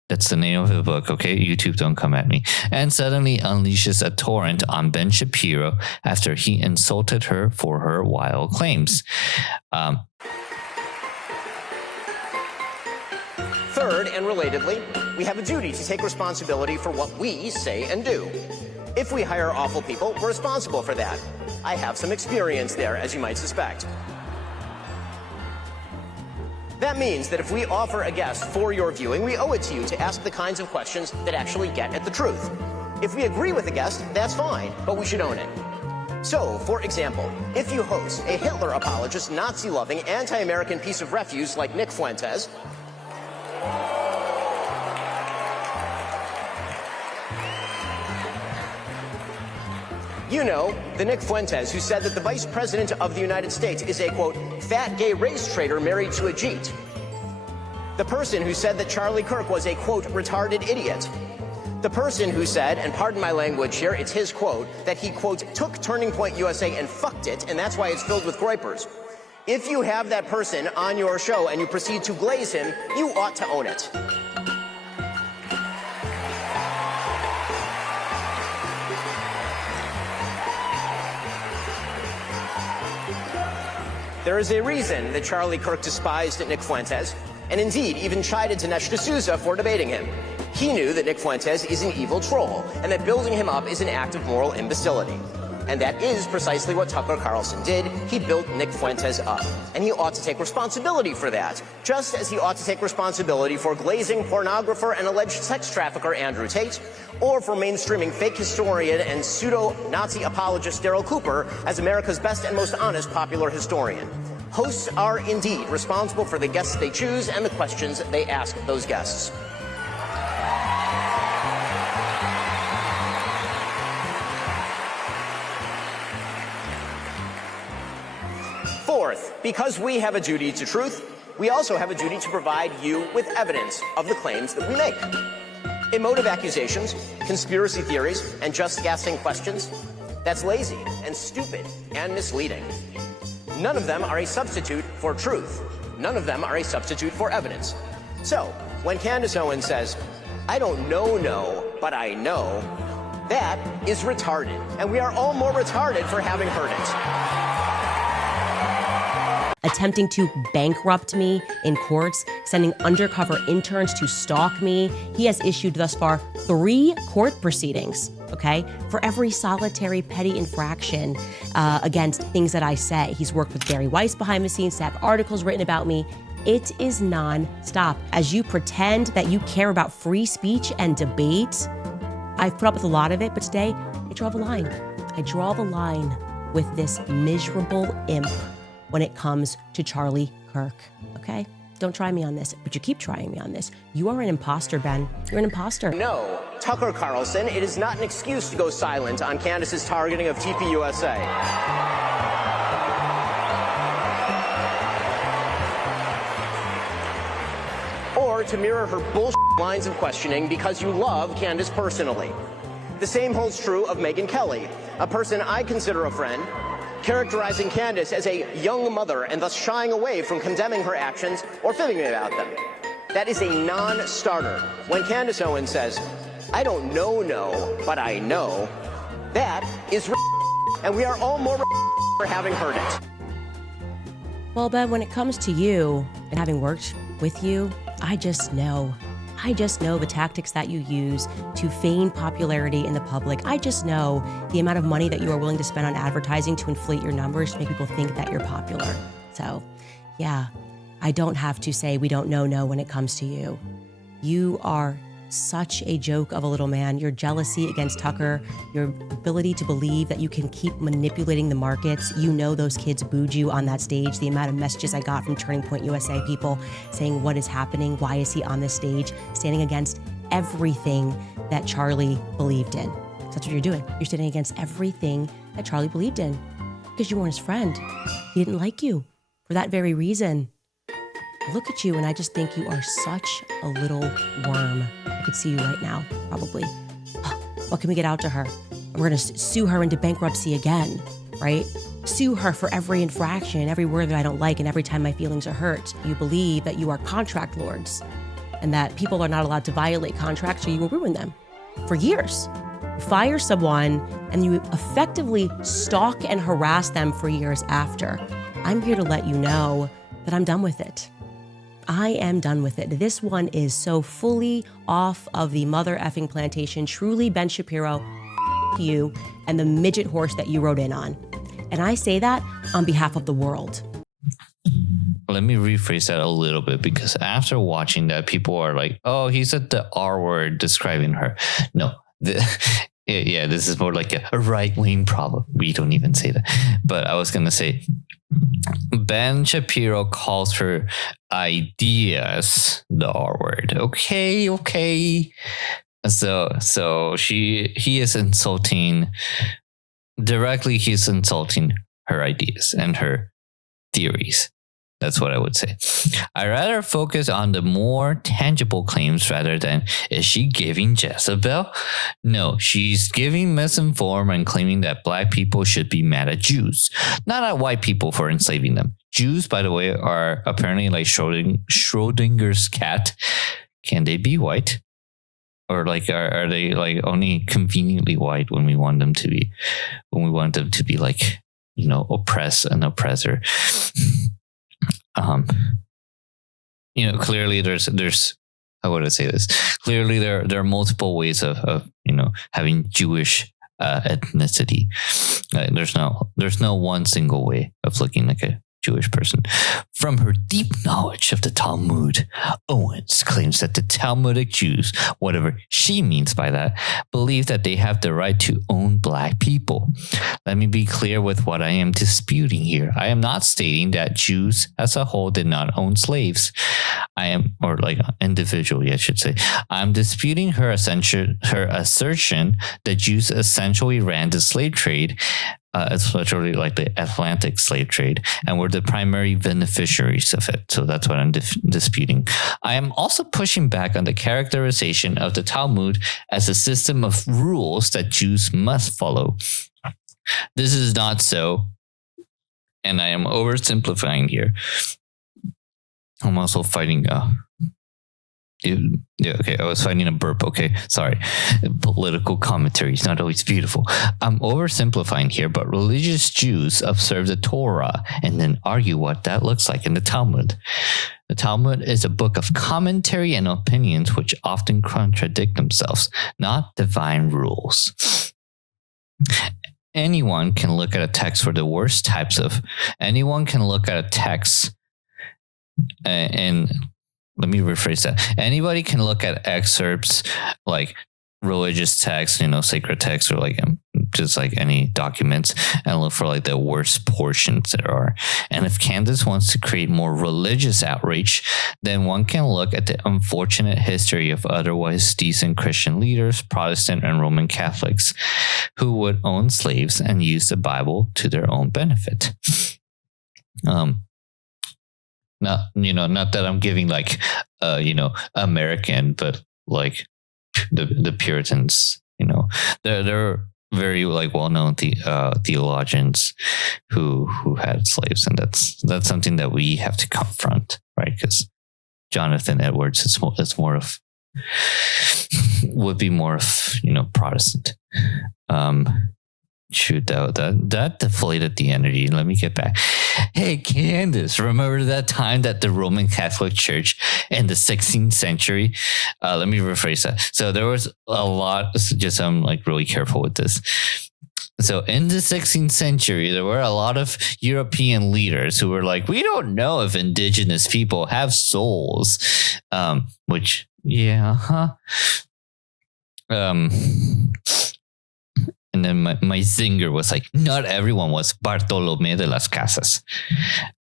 That's the name of the book, okay? YouTube, don't come at me. And suddenly unleashes a torrent on Ben Shapiro after he insulted her for her wild claims. Third, and relatedly, we have a duty to take responsibility for what we say and do. If we hire awful people, we're responsible for that. I have some experience there, as you might suspect. That means that if we offer a guest for your viewing, we owe it to you to ask the kinds of questions that actually get at the truth. If we agree with the guest, that's fine, but we should own it. So, for example, if you host a Hitler apologist, Nazi-loving, anti-American piece of refuse like Nick Fuentes, you know, the Nick Fuentes who said that the Vice President of the United States is a, quote, fat gay race traitor married to a Jeet. The person who said that Charlie Kirk was a, quote, retarded idiot. The person who said, and pardon my language here, it's his quote, that he, quote, took Turning Point USA and fucked it, and that's why it's filled with groypers. If you have that person on your show and you proceed to glaze him, you ought to own it. There is a reason that Charlie Kirk despised Nick Fuentes, and indeed even chided Dinesh D'Souza for debating him. He knew that Nick Fuentes is an evil troll, and that building him up is an act of moral imbecility. And that is precisely what Tucker Carlson did. He built Nick Fuentes up, and he ought to take responsibility for that, just as he ought to take responsibility for glazing pornographer and alleged sex trafficker Andrew Tate, or for mainstreaming fake historian and pseudo-Nazi apologist Daryl Cooper as America's best and most honest popular historian. Hosts are indeed responsible for the guests they choose and the questions they ask those guests. Fourth, because we have a duty to truth, we also have a duty to provide you with evidence of the claims that we make. Emotive accusations, conspiracy theories, and just guessing questions, that's lazy and stupid and misleading. None of them are a substitute for truth. None of them are a substitute for evidence. So, when Candace Owens says, I don't know, but I know, that is retarded, and we are all more retarded for having heard it. Attempting to bankrupt me in courts, sending undercover interns to stalk me. He has issued thus far 3 court proceedings, okay, for every solitary petty infraction against things that I say. He's worked with Barry Weiss behind the scenes to have articles written about me. It is non-stop. As you pretend that you care about free speech and debate, I've put up with a lot of it, but today I draw the line. I draw the line with this miserable imp when it comes to Charlie Kirk, okay? Don't try me on this, but you keep trying me on this. You are an imposter, Ben. You're an imposter. No, Tucker Carlson, it is not an excuse to go silent on Candace's targeting of TPUSA. Or to mirror her bullshit lines of questioning because you love Candace personally. The same holds true of Megyn Kelly, a person I consider a friend, characterizing Candace as a young mother and thus shying away from condemning her actions or fibbing about them. That is a non-starter. When Candace Owens says, I don't know, but I know, that is and we are all more for having heard it. Well, Ben, when it comes to you and having worked with you, I just know I just know the tactics that you use to feign popularity in the public. I just know the amount of money that you are willing to spend on advertising to inflate your numbers to make people think that you're popular. So, yeah, I don't have to say we don't know no when it comes to you. You are such a joke of a little man. Your jealousy against Tucker, your ability to believe that you can keep manipulating the markets. You know those kids booed you on that stage. The amount of messages I got from Turning Point USA people saying, what is happening? Why is he on this stage? Standing against everything that Charlie believed in. So that's what you're doing. You're standing against everything that Charlie believed in because you weren't his friend. He didn't like you for that very reason. I look at you and I just think you are such a little worm. I could see you right now, probably. What can we get out to her? We're going to sue her into bankruptcy again, right? Sue her for every infraction, every word that I don't like, and every time my feelings are hurt. You believe that you are contract lords and that people are not allowed to violate contracts or you will ruin them for years. You fire someone and you effectively stalk and harass them for years after. I'm here to let you know that I'm done with it. I am done with it. This one is so fully off of the mother effing plantation. Truly, Ben Shapiro, you and the midget horse that you rode in on. And I say that on behalf of the world. Let me rephrase that a little bit, because after watching that, people are like, oh, he said the R word describing her. No, yeah, this is more like a right-wing problem. We don't even say that. But I was going to say, Ben Shapiro calls her ideas the R word. Okay. So he is insulting directly. He's insulting her ideas and her theories. That's what I would say. I rather focus on the more tangible claims rather than, is she giving Jezebel? No, she's giving misinformed and claiming that black people should be mad at Jews, not at white people for enslaving them. Jews, by the way, are apparently like Schrodinger's cat. Can they be white? Or like are they like only conveniently white when we want them to be? When we want them to be like, you know, oppress an oppressor. Clearly there's how would I say this? Clearly there are multiple ways of having Jewish ethnicity. There's no one single way of looking like a Jewish person. From her deep knowledge of the Talmud, Owens claims that the Talmudic Jews, whatever she means by that, believe that they have the right to own black people. Let me be clear with what I am disputing here. I am not stating that Jews as a whole did not own slaves. Individually, I should say. I'm disputing her assertion that Jews essentially ran the slave trade, especially like the Atlantic slave trade, and were the primary beneficiaries of it. So that's what I'm disputing. I am also pushing back on the characterization of the Talmud as a system of rules that Jews must follow. This is not so, and I am oversimplifying here. I'm also fighting I was fighting a burp. Okay, sorry. Political commentary is not always beautiful. I'm oversimplifying here, but religious Jews observe the Torah and then argue what that looks like in the Talmud. The Talmud is a book of commentary and opinions which often contradict themselves, not divine rules. Anyone can look at a text for the worst types of. Anyone can look at a text and let me rephrase that. Anybody can look at excerpts like religious text, sacred text, or like just like any documents, and look for like the worst portions there are. And if Candace wants to create more religious outrage, then one can look at the unfortunate history of otherwise decent Christian leaders, Protestant and Roman Catholics, who would own slaves and use the Bible to their own benefit. Not that I'm giving like, American, but like the Puritans, they're very like well-known theologians who had slaves, and that's something that we have to confront, right? Because Jonathan Edwards would be more of Protestant. Shoot, that deflated the energy. Let me get back. Hey, Candace, remember that time that the Roman Catholic Church in the 16th century? Let me rephrase that. So there was a lot, just I'm like really careful with this. So in the 16th century, there were a lot of European leaders who were like, we don't know if indigenous people have souls. Which, yeah, huh? And then my zinger was like, not everyone was Bartolomé de las Casas.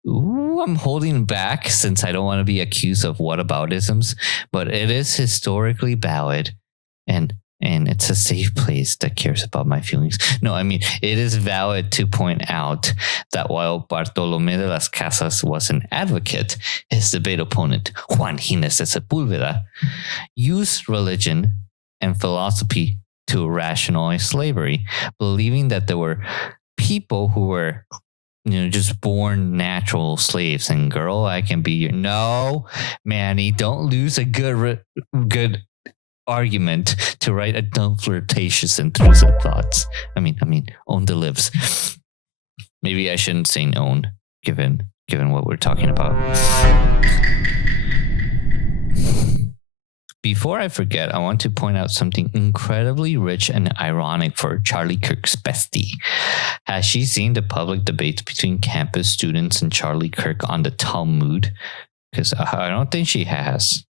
Ooh, I'm holding back since I don't want to be accused of whataboutisms, but it is historically valid and it's a safe place that cares about my feelings. No, I mean, it is valid to point out that while Bartolomé de las Casas was an advocate, his debate opponent, Juan Gines de Sepúlveda, used religion and philosophy to rationalize slavery, believing that there were people who were, just born natural slaves. And girl, I can be your... No, Manny, don't lose a good argument to write a dumb flirtatious intrusive thoughts. I mean, own the libs. Maybe I shouldn't say own, given what we're talking about. Before I forget, I want to point out something incredibly rich and ironic for Charlie Kirk's bestie. Has she seen the public debates between campus students and Charlie Kirk on the Talmud? Because I don't think she has.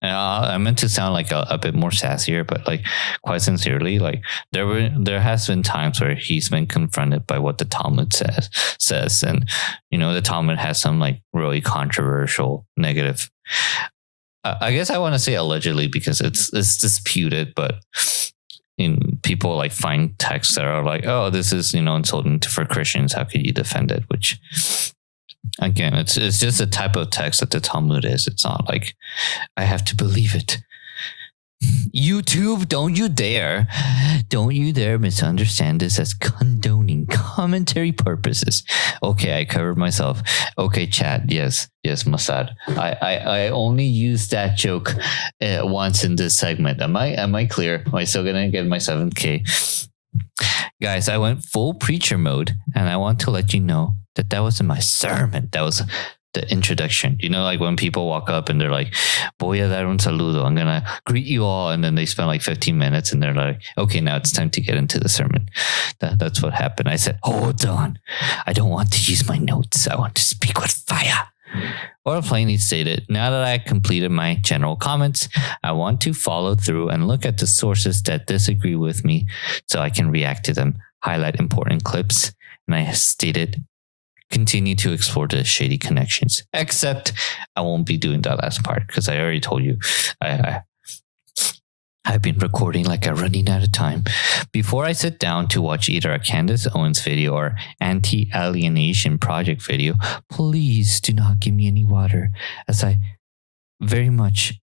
I meant to sound like a bit more sassier, but like quite sincerely, like there has been times where he's been confronted by what the Talmud says, and the Talmud has some like really controversial negative. I guess I want to say allegedly because it's disputed, but people like find texts that are like, oh, this is insulting for Christians. How could you defend it? Which, again, it's just a type of text that the Talmud is. It's not like I have to believe it. YouTube, don't you dare misunderstand this as condoning commentary purposes. Okay, I covered myself. Okay, chat. Yes, Mossad. I only used that joke once in this segment. Am I clear? Am I still gonna get my 7K? Guys, I went full preacher mode, and I want to let you know that wasn't my sermon. That was the introduction. Like when people walk up and they're like, voy a dar un saludo, I'm gonna greet you all, and then they spend like 15 minutes and they're like, okay, now it's time to get into the sermon. That's what happened. I said, hold on, I don't want to use my notes, I want to speak with fire. Or plainly stated, now that I completed my general comments, I want to follow through and look at the sources that disagree with me so I can react to them, highlight important clips, and I stated, continue to explore the shady connections. Except I won't be doing that last part because I already told you I've been recording like I'm running out of time. Before I sit down to watch either a Candace Owens video or Anti-Alienation Project video, please do not give me any water, as I very much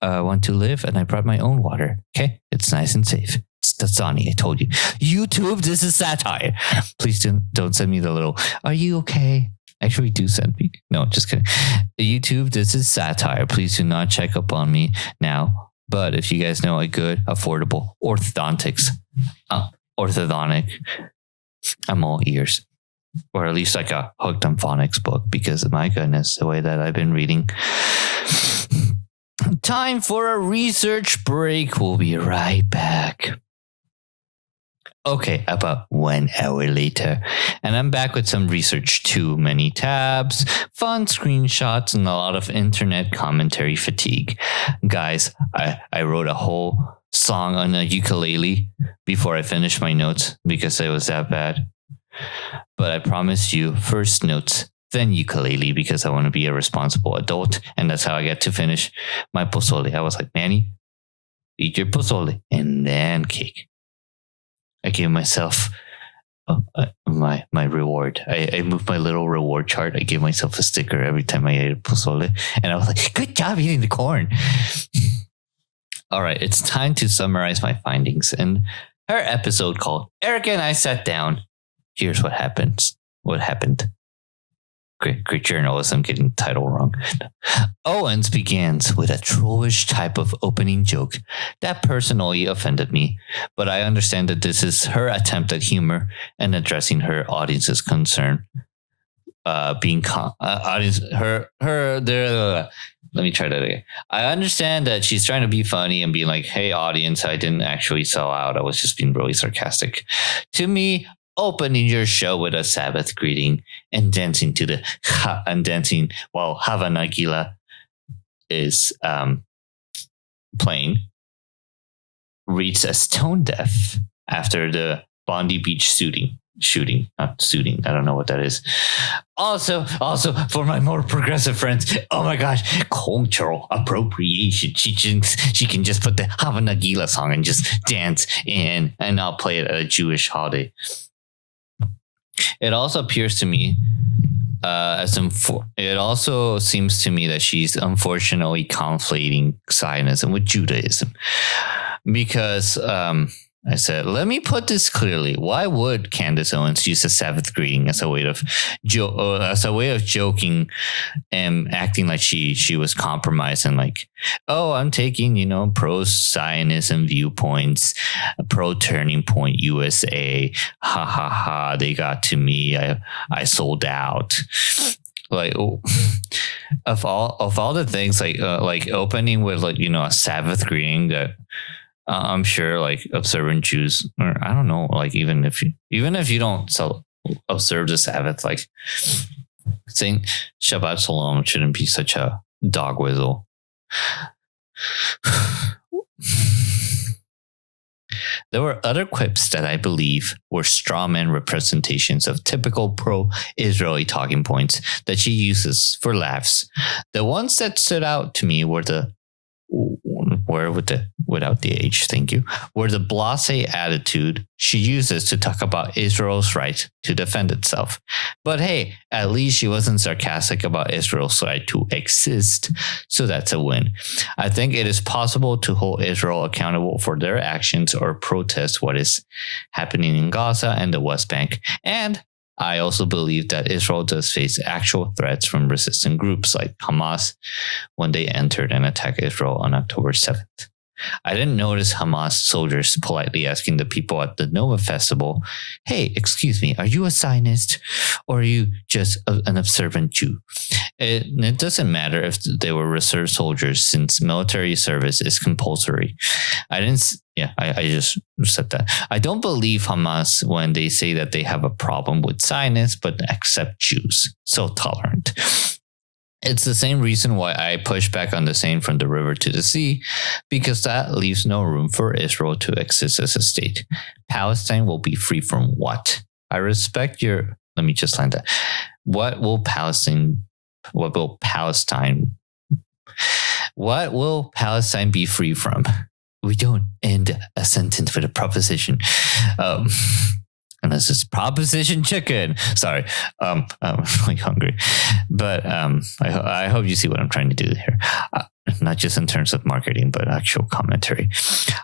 want to live, and I brought my own water. Okay, it's nice and safe. Dasani, I told you. YouTube, this is satire. Please don't send me the little, are you okay? Actually, do send me. No, just kidding. YouTube, this is satire. Please do not check up on me now. But if you guys know a good, affordable orthodontic, I'm all ears. Or at least like a Hooked on Phonics book, because my goodness, the way that I've been reading. Time for a research break. We'll be right back. Okay, about 1 hour later, and I'm back with some research. Too many tabs, fun screenshots, and a lot of internet commentary fatigue. Guys, I wrote a whole song on a ukulele before I finished my notes because it was that bad. But I promise you, first notes, then ukulele, because I want to be a responsible adult, and that's how I get to finish my pozole. I was like, Manny, eat your pozole, and then cake. I gave myself my reward. I moved my little reward chart. I gave myself a sticker every time I ate a pozole. And I was like, good job eating the corn. All right, it's time to summarize my findings in her episode called Erica and I Sat Down. Here's what happened. Great journalism, getting the title wrong. Owens begins with a trollish type of opening joke that personally offended me, but I understand that this is her attempt at humor and addressing her audience's concern. Let me try that again. I understand that she's trying to be funny and be like, hey, audience, I didn't actually sell out. I was just being really sarcastic. To me, opening your show with a Sabbath greeting and dancing while Hava Nagila is playing reads as tone deaf after the Bondi Beach shooting. I don't know what that is. Also for my more progressive friends, oh my gosh, cultural appropriation. She can just put the Hava Nagila song and just dance in, and I'll play it at a Jewish holiday. It also appears to me it also seems to me that she's unfortunately conflating Zionism with Judaism, because I said, let me put this clearly. Why would Candace Owens use a Sabbath greeting as a way of joking and acting like she was compromised and like, oh, I'm taking, pro-Zionism viewpoints, pro-Turning Point USA. Ha ha ha, they got to me. I sold out. Like, of all the things, like opening with a Sabbath greeting that I'm sure like observant Jews, or I don't know, like even if you don't observe the Sabbath, like saying Shabbat Shalom shouldn't be such a dog whistle. There were other quips that I believe were strawman representations of typical pro-Israeli talking points that she uses for laughs. The ones that stood out to me were the blasé attitude she uses to talk about Israel's right to defend itself. But hey, at least she wasn't sarcastic about Israel's right to exist, so that's a win. I think it is possible to hold Israel accountable for their actions or protest what is happening in Gaza and the West Bank, and I also believe that Israel does face actual threats from resistant groups like Hamas when they entered and attacked Israel on October 7th. I didn't notice Hamas soldiers politely asking the people at the Nova Festival, hey, excuse me, are you a Zionist or are you just an observant Jew? It doesn't matter if they were reserve soldiers since military service is compulsory. I just said that. I don't believe Hamas when they say that they have a problem with Zionists but accept Jews. So tolerant. It's the same reason why I push back on the saying from the river to the sea, because that leaves no room for Israel to exist as a state. Palestine will be free from what? I respect your... Let me just land that. What will Palestine be free from? We don't end a sentence with a proposition. Unless it's proposition chicken. Sorry, I'm really hungry, but I hope you see what I'm trying to do here. Not just in terms of marketing, but actual commentary.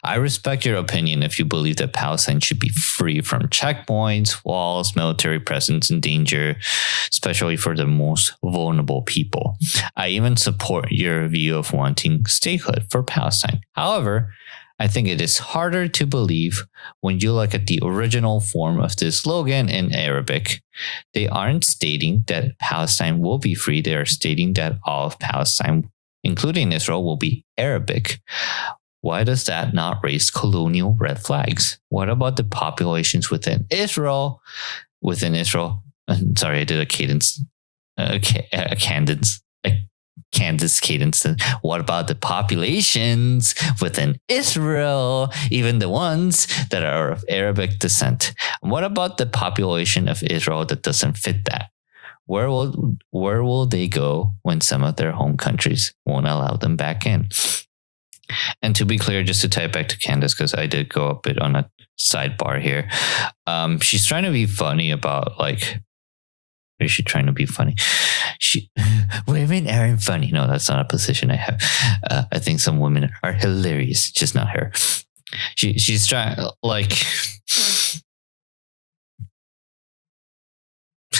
I respect your opinion if you believe that Palestine should be free from checkpoints, walls, military presence, and danger, especially for the most vulnerable people. I even support your view of wanting statehood for Palestine. However, I think it is harder to believe when you look at the original form of this slogan in Arabic. They aren't stating that Palestine will be free. They are stating that all of Palestine, including Israel, will be Arabic. Why does that not raise colonial red flags? What about the populations within Israel? Sorry, I did a cadence. Candace cadence. What about the populations within Israel, even the ones that are of Arabic descent? What about the population of Israel that doesn't fit that? Where will they go when some of their home countries won't allow them back in? And to be clear, just to tie it back to Candace, because I did go a bit on a sidebar here. She's trying to be funny about like... Is she trying to be funny? Women aren't funny. No, that's not a position I have. I think some women are hilarious, just not her. She's trying like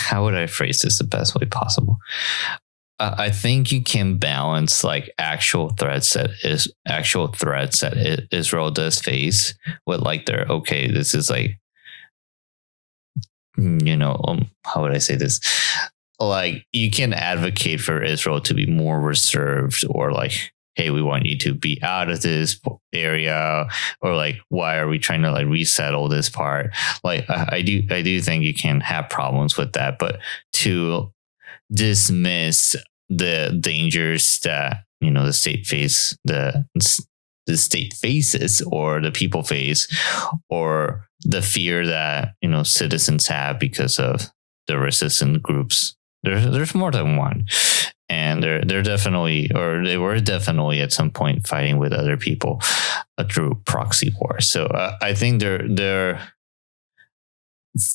how would I phrase this the best way possible? I think you can balance like actual threats that Israel does face with like their, okay, this is like, how would I say this? Like, you can advocate for Israel to be more reserved, or like, hey, we want you to be out of this area, or like, why are we trying to like resettle this part? Like, I do think you can have problems with that, but to dismiss the dangers that the state faces, or the people face, or the fear that citizens have because of the resistant groups. There's more than one, and they're definitely, or they were definitely at some point fighting with other people through proxy war. So I think their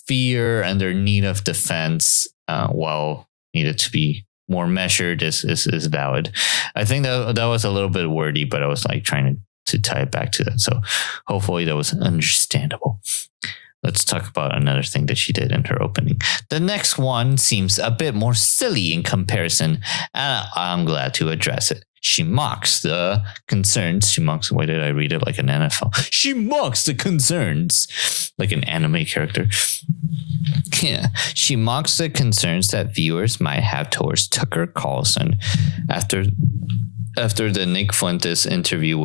fear and their need of defense, while needed to be more measured, is valid. I think that was a little bit wordy, but I was like trying to tie it back to that. So hopefully that was understandable. Let's talk about another thing that she did in her opening. The next one seems a bit more silly in comparison, and I'm glad to address it. She mocks the concerns. Why did I read it like an NFL? She mocks the concerns like an anime character. Yeah, she mocks the concerns that viewers might have towards Tucker Carlson after the Nick Fuentes interview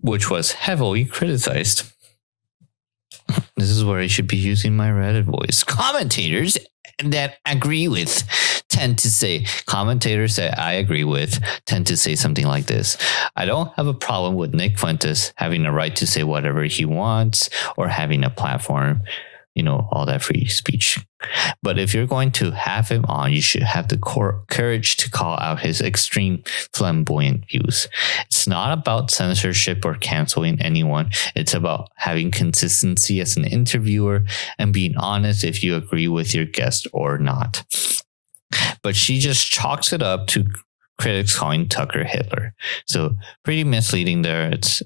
which was heavily criticized. This is where I should be using my Reddit voice. Commentators that I agree with tend to say something like this. I don't have a problem with Nick Fuentes having a right to say whatever he wants, or having a platform, all that free speech. But if you're going to have him on, you should have the courage to call out his extreme flamboyant views. It's not about censorship or canceling anyone. It's about having consistency as an interviewer and being honest if you agree with your guest or not. But she just chalks it up to critics calling Tucker Hitler. So pretty misleading there. It's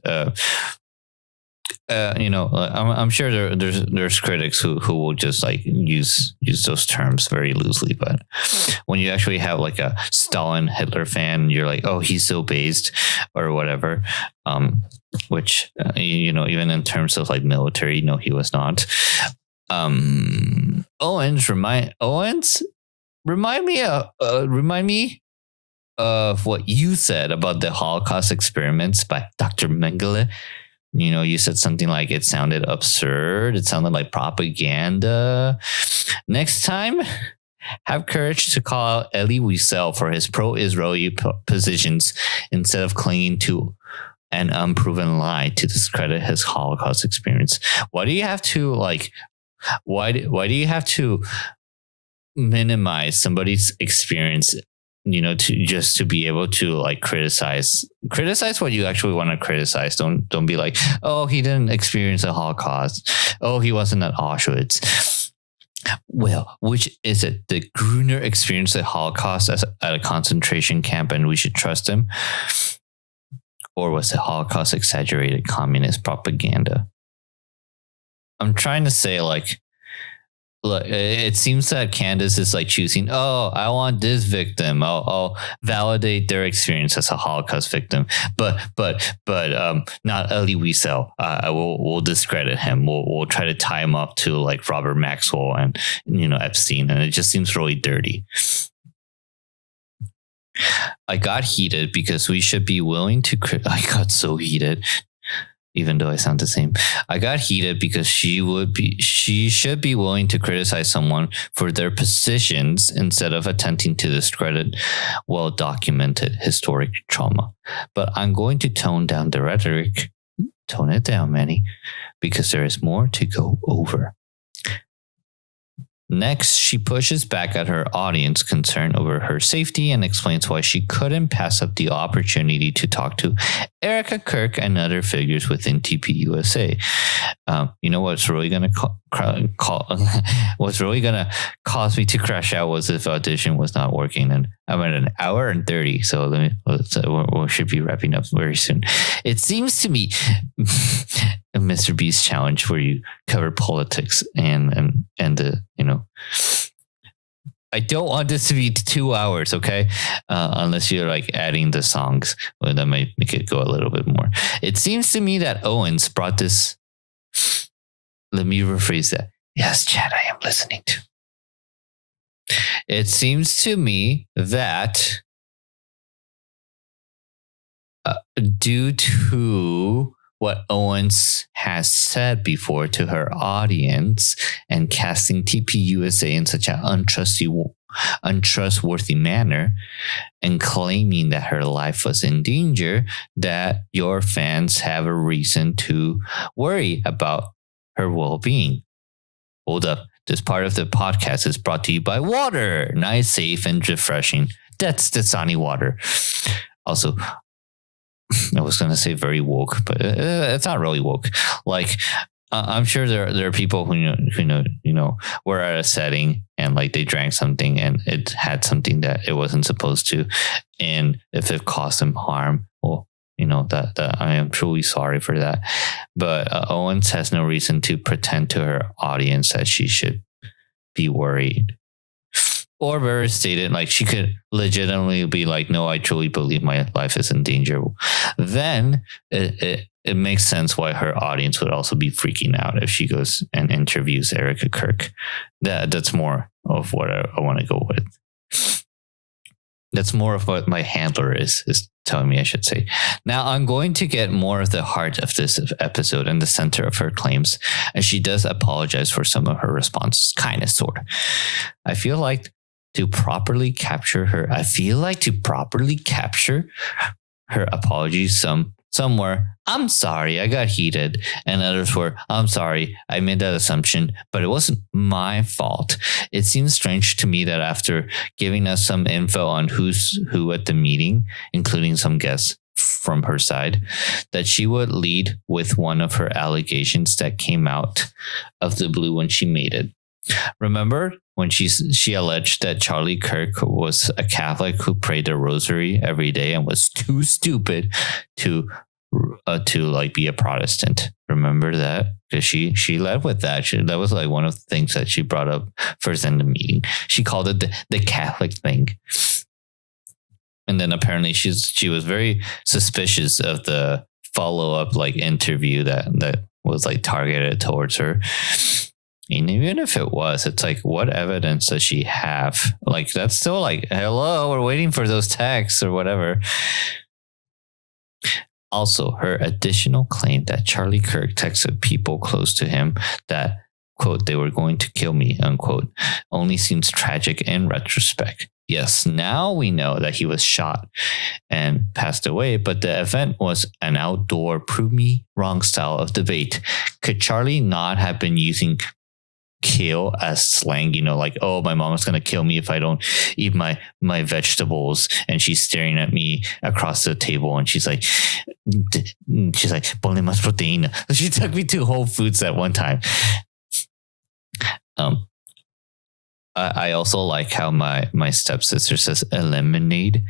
I'm sure there's critics who will just like use those terms very loosely, but when you actually have like a Stalin Hitler fan, you're like, oh, he's so based or whatever. Which even in terms of like military, he was not. Owens, remind me of what you said about the Holocaust experiments by Dr. Mengele. You said something like it sounded absurd. It sounded like propaganda. Next time, have courage to call out Elie Wiesel for his pro-Israeli positions instead of clinging to an unproven lie to discredit his Holocaust experience. Why do you have to minimize somebody's experience, to be able to like criticize what you actually want to criticize? Don't be like, oh, he didn't experience the Holocaust. Oh, he wasn't at Auschwitz. Well, which is it? Did Gruner experience the Holocaust at a concentration camp and we should trust him? Or was the Holocaust exaggerated communist propaganda? I'm trying to say, like, look, it seems that Candace is like choosing, oh, I want this victim. I'll validate their experience as a Holocaust victim, but not Elie Wiesel. We'll discredit him. We'll try to tie him up to like Robert Maxwell and Epstein, and it just seems really dirty. I got heated because we should be willing to. I got so heated. Even though I sound the same, I got heated because she should be willing to criticize someone for their positions instead of attempting to discredit well-documented historic trauma. But I'm going to tone down the rhetoric. Tone it down, Manny, because there is more to go over. Next, she pushes back at her audience concern over her safety and explains why she couldn't pass up the opportunity to talk to Erica Kirk and other figures within TPUSA. What's really gonna what's really gonna cause me to crash out was if audition was not working, and I'm at an hour and 30, so we should be wrapping up very soon. It seems to me a Mr. Beast challenge where you cover politics and the I don't want this to be 2 hours, okay? Unless you're like adding the songs, well, that might make it go a little bit more. It seems to me that Owens brought this. Let me rephrase that. Yes, Chad, I am listening to. It seems to me that due to what Owens has said before to her audience and casting TPUSA in such an untrustworthy manner and claiming that her life was in danger, that your fans have a reason to worry about her well-being. Hold up. This part of the podcast is brought to you by water. Nice, safe, and refreshing. That's Dasani water. Also, I was going to say very woke, but it's not really woke. Like, I'm sure there are people who were at a setting and like they drank something and it had something that it wasn't supposed to. And if it caused them harm, well, that I am truly sorry for that. But Owens has no reason to pretend to her audience that she should be worried. Or very stated, like she could legitimately be like, no, I truly believe my life is in danger. Then it makes sense why her audience would also be freaking out if she goes and interviews Erica Kirk. That's more of what I want to go with. That's more of what my handler is telling me I should say. Now I'm going to get more of the heart of this episode and the center of her claims. And she does apologize for some of her responses, kind of, sort of. I feel like to properly capture her apologies, some were, I'm sorry, I got heated. And others were, I'm sorry, I made that assumption, but it wasn't my fault. It seems strange to me that after giving us some info on who's who at the meeting, including some guests from her side, that she would lead with one of her allegations that came out of the blue when she made it. Remember when she alleged that Charlie Kirk was a Catholic who prayed the rosary every day and was too stupid to like be a Protestant? Remember that? Because she led with that. That was like one of the things that she brought up first in the meeting. She called it the Catholic thing. And then apparently she was very suspicious of the follow-up like interview that was like targeted towards her. And even if it was, it's like, what evidence does she have? Like, that's still like, hello, we're waiting for those texts or whatever. Also, her additional claim that Charlie Kirk texted people close to him that, quote, they were going to kill me, unquote, only seems tragic in retrospect. Yes, now we know that he was shot and passed away, but the event was an outdoor prove me wrong style of debate. Could Charlie not have been using kill as slang, like, oh, my mom is gonna kill me if I don't eat my vegetables, and she's staring at me across the table and she's like ponle más proteína. She took me to Whole Foods at one time. I also like how my stepsister says lemonade.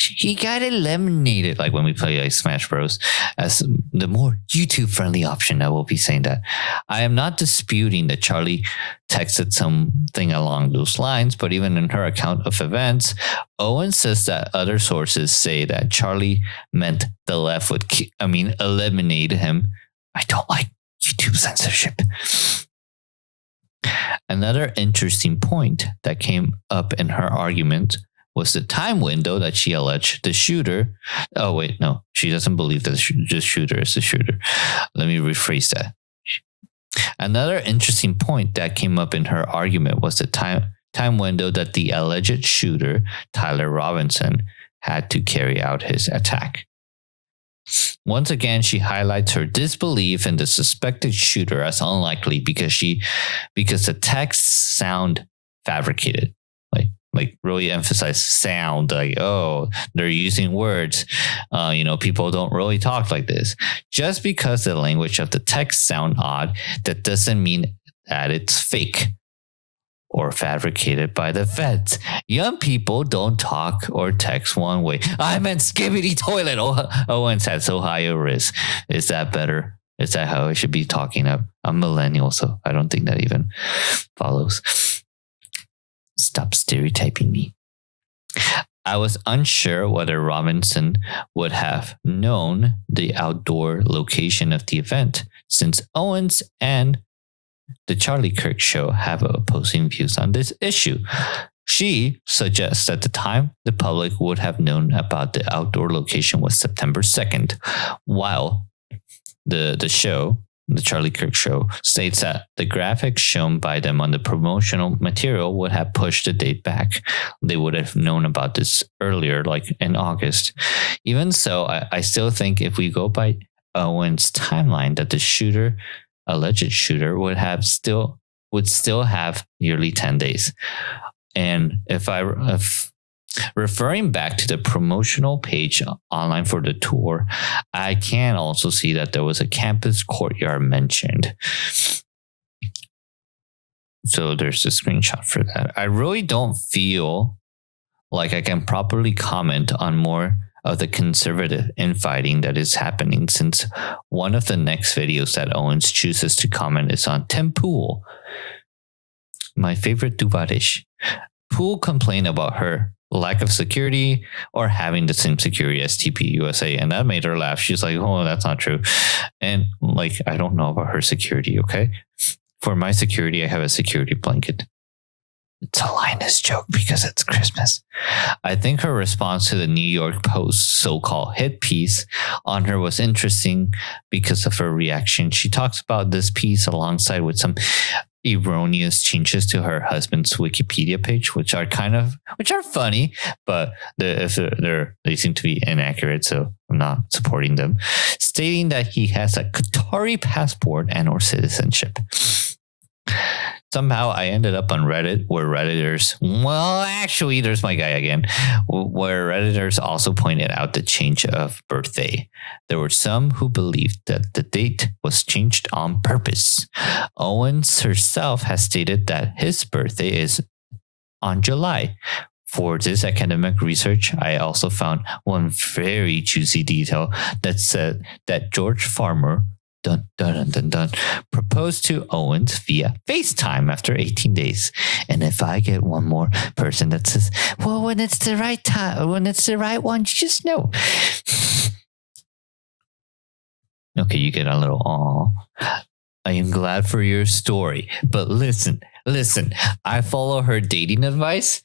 He got eliminated, like when we play like Smash Bros, as the more YouTube friendly option. I will be saying that. I am not disputing that Charlie texted something along those lines, but even in her account of events, Owen says that other sources say that Charlie meant the left would eliminate him. I don't like YouTube censorship. Another interesting point that came up in her argument was the time window that she alleged the shooter. Oh, wait, no, she doesn't believe that the shooter is the shooter. Let me rephrase that. Another interesting point that came up in her argument was the time window that the alleged shooter, Tyler Robinson, had to carry out his attack. Once again, she highlights her disbelief in the suspected shooter as unlikely because the texts sound fabricated. Like really emphasize sound, like, oh, they're using words. People don't really talk like this. Just because the language of the text sound odd, that doesn't mean that it's fake or fabricated by the feds. Young people don't talk or text one way. I meant skibbity toilet. Owens had so high a risk. Is that better? Is that how I should be talking? I'm millennial, so I don't think that even follows. Stop stereotyping me. I was unsure whether Robinson would have known the outdoor location of the event, since Owens and the Charlie Kirk Show have opposing views on this issue. She suggests that the time the public would have known about the outdoor location was September 2nd, while the show, the Charlie Kirk Show, states that the graphics shown by them on the promotional material would have pushed the date back. They would have known about this earlier, like in August. Even so, I still think if we go by Owen's timeline, that the alleged shooter, would still have nearly 10 days. And if referring back to the promotional page online for the tour, I can also see that there was a campus courtyard mentioned. So there's a screenshot for that. I really don't feel like I can properly comment on more of the conservative infighting that is happening, since one of the next videos that Owens chooses to comment is on Tim Pool, my favorite Duvadish. Pool complained about her lack of security or having the same security as TP USA, and that made her laugh. She's like, oh, that's not true. And like, I don't know about her security, okay? For my security, I have a security blanket. It's a Linus joke because it's Christmas. I think her response to the New York Post's so-called hit piece on her was interesting because of her reaction. She talks about this piece alongside with some erroneous changes to her husband's Wikipedia page, which are funny, but they seem to be inaccurate, so I'm not supporting them. Stating that he has a Qatari passport and or citizenship. Somehow I ended up on Reddit where Redditors, well, actually, there's my guy again, where Redditors also pointed out the change of birthday. There were some who believed that the date was changed on purpose. Owens herself has stated that his birthday is on July. For this academic research, I also found one very juicy detail that said that George Farmer proposed to Owens via FaceTime after 18 days. And if I get one more person that says, well, when it's the right time, when it's the right one, you just know. Okay, you get a little, aw. I am glad for your story. But listen, I follow her dating advice.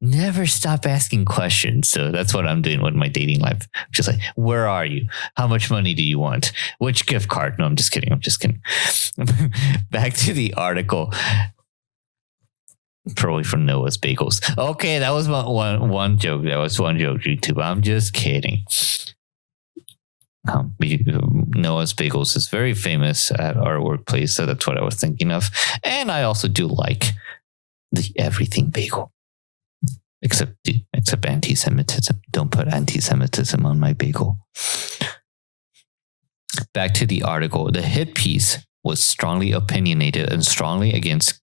Never stop asking questions. So that's what I'm doing with my dating life. Just like, where are you? How much money do you want? Which gift card? No, I'm just kidding. Back to the article. Probably from Noah's Bagels. Okay, that was one joke. That was one joke, YouTube. I'm just kidding. Noah's Bagels is very famous at our workplace, so that's what I was thinking of. And I also do like the everything bagel, except anti-Semitism. Don't put anti-Semitism on my bagel. Back to the article. The hit piece was strongly opinionated and strongly against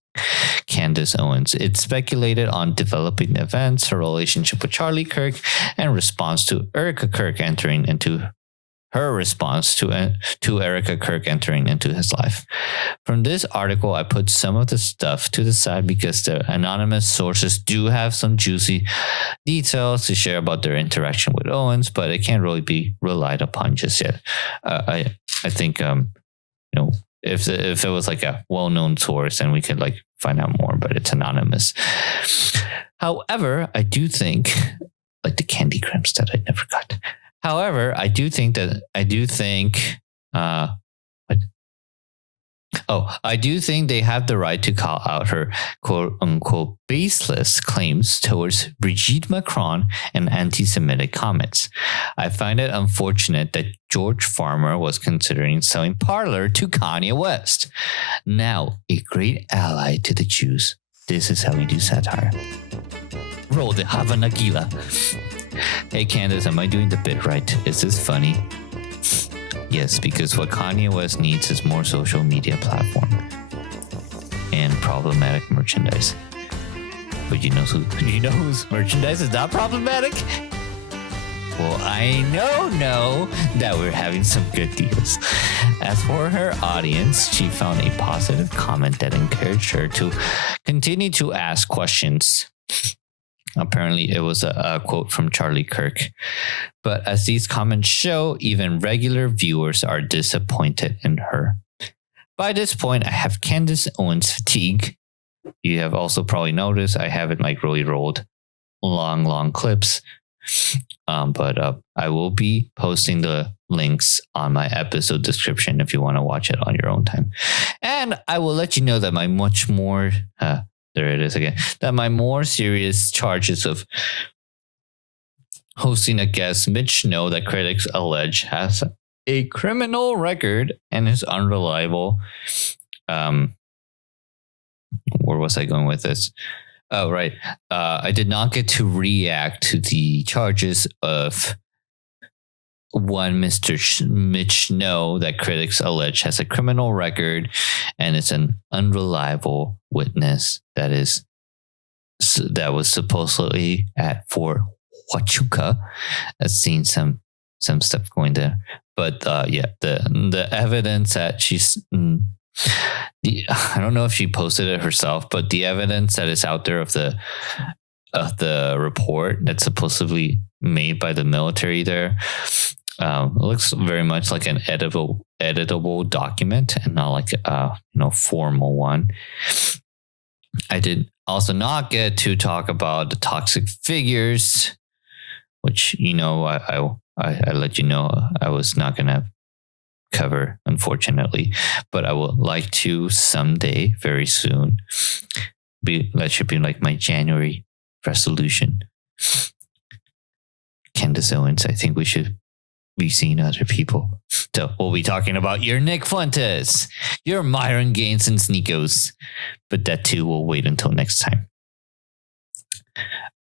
Candace Owens. It speculated on developing events, her relationship with Charlie Kirk, and response to Erica Kirk entering into Erica Kirk entering into his life. From this article, I put some of the stuff to the side because the anonymous sources do have some juicy details to share about their interaction with Owens, but it can't really be relied upon just yet. I think if it was like a well-known source, and we could like find out more, but it's anonymous. However, I do think, like the candy crimps that I never got. However, I do think they have the right to call out her quote unquote baseless claims towards Brigitte Macron and anti-Semitic comments. I find it unfortunate that George Farmer was considering selling Parler to Kanye West, now a great ally to the Jews. This is how we do satire. Roll the Havana Gila. Hey Candace, am I doing the bit right? Is this funny? Yes, because what Kanye West needs is more social media platform and problematic merchandise. But you know whose merchandise is not problematic? Well, I know that we're having some good deals. As for her audience, she found a positive comment that encouraged her to continue to ask questions. Apparently, it was a quote from Charlie Kirk. But as these comments show, even regular viewers are disappointed in her. By this point, I have Candace Owens fatigue. You have also probably noticed I haven't really rolled long clips. But I will be posting the links on my episode description if you want to watch it on your own time. And I will let you know that my much more... there it is again. That my more serious charges of hosting a guest, Mitch Snow, that critics allege has a criminal record and is unreliable. Where was I going with this? Oh, right. I did not get to react to the charges of one Mr. Mitch Snow that critics allege has a criminal record and is an unreliable witness that was supposedly at Fort Huachuca. I've seen some stuff going there, but the evidence that she's I don't know if she posted it herself, but the evidence that is out there of the report that's supposedly made by the military there looks very much like an editable document and not like a formal one. I did also not get to talk about the toxic figures, which I let you know I was not gonna cover, unfortunately, but I would like to someday, very soon. That should be like my January resolution. Candace Owens, I think we should be seeing other people. So we'll be talking about your Nick Fuentes, your Myron Gaines and Sneakos, but that too will wait until next time.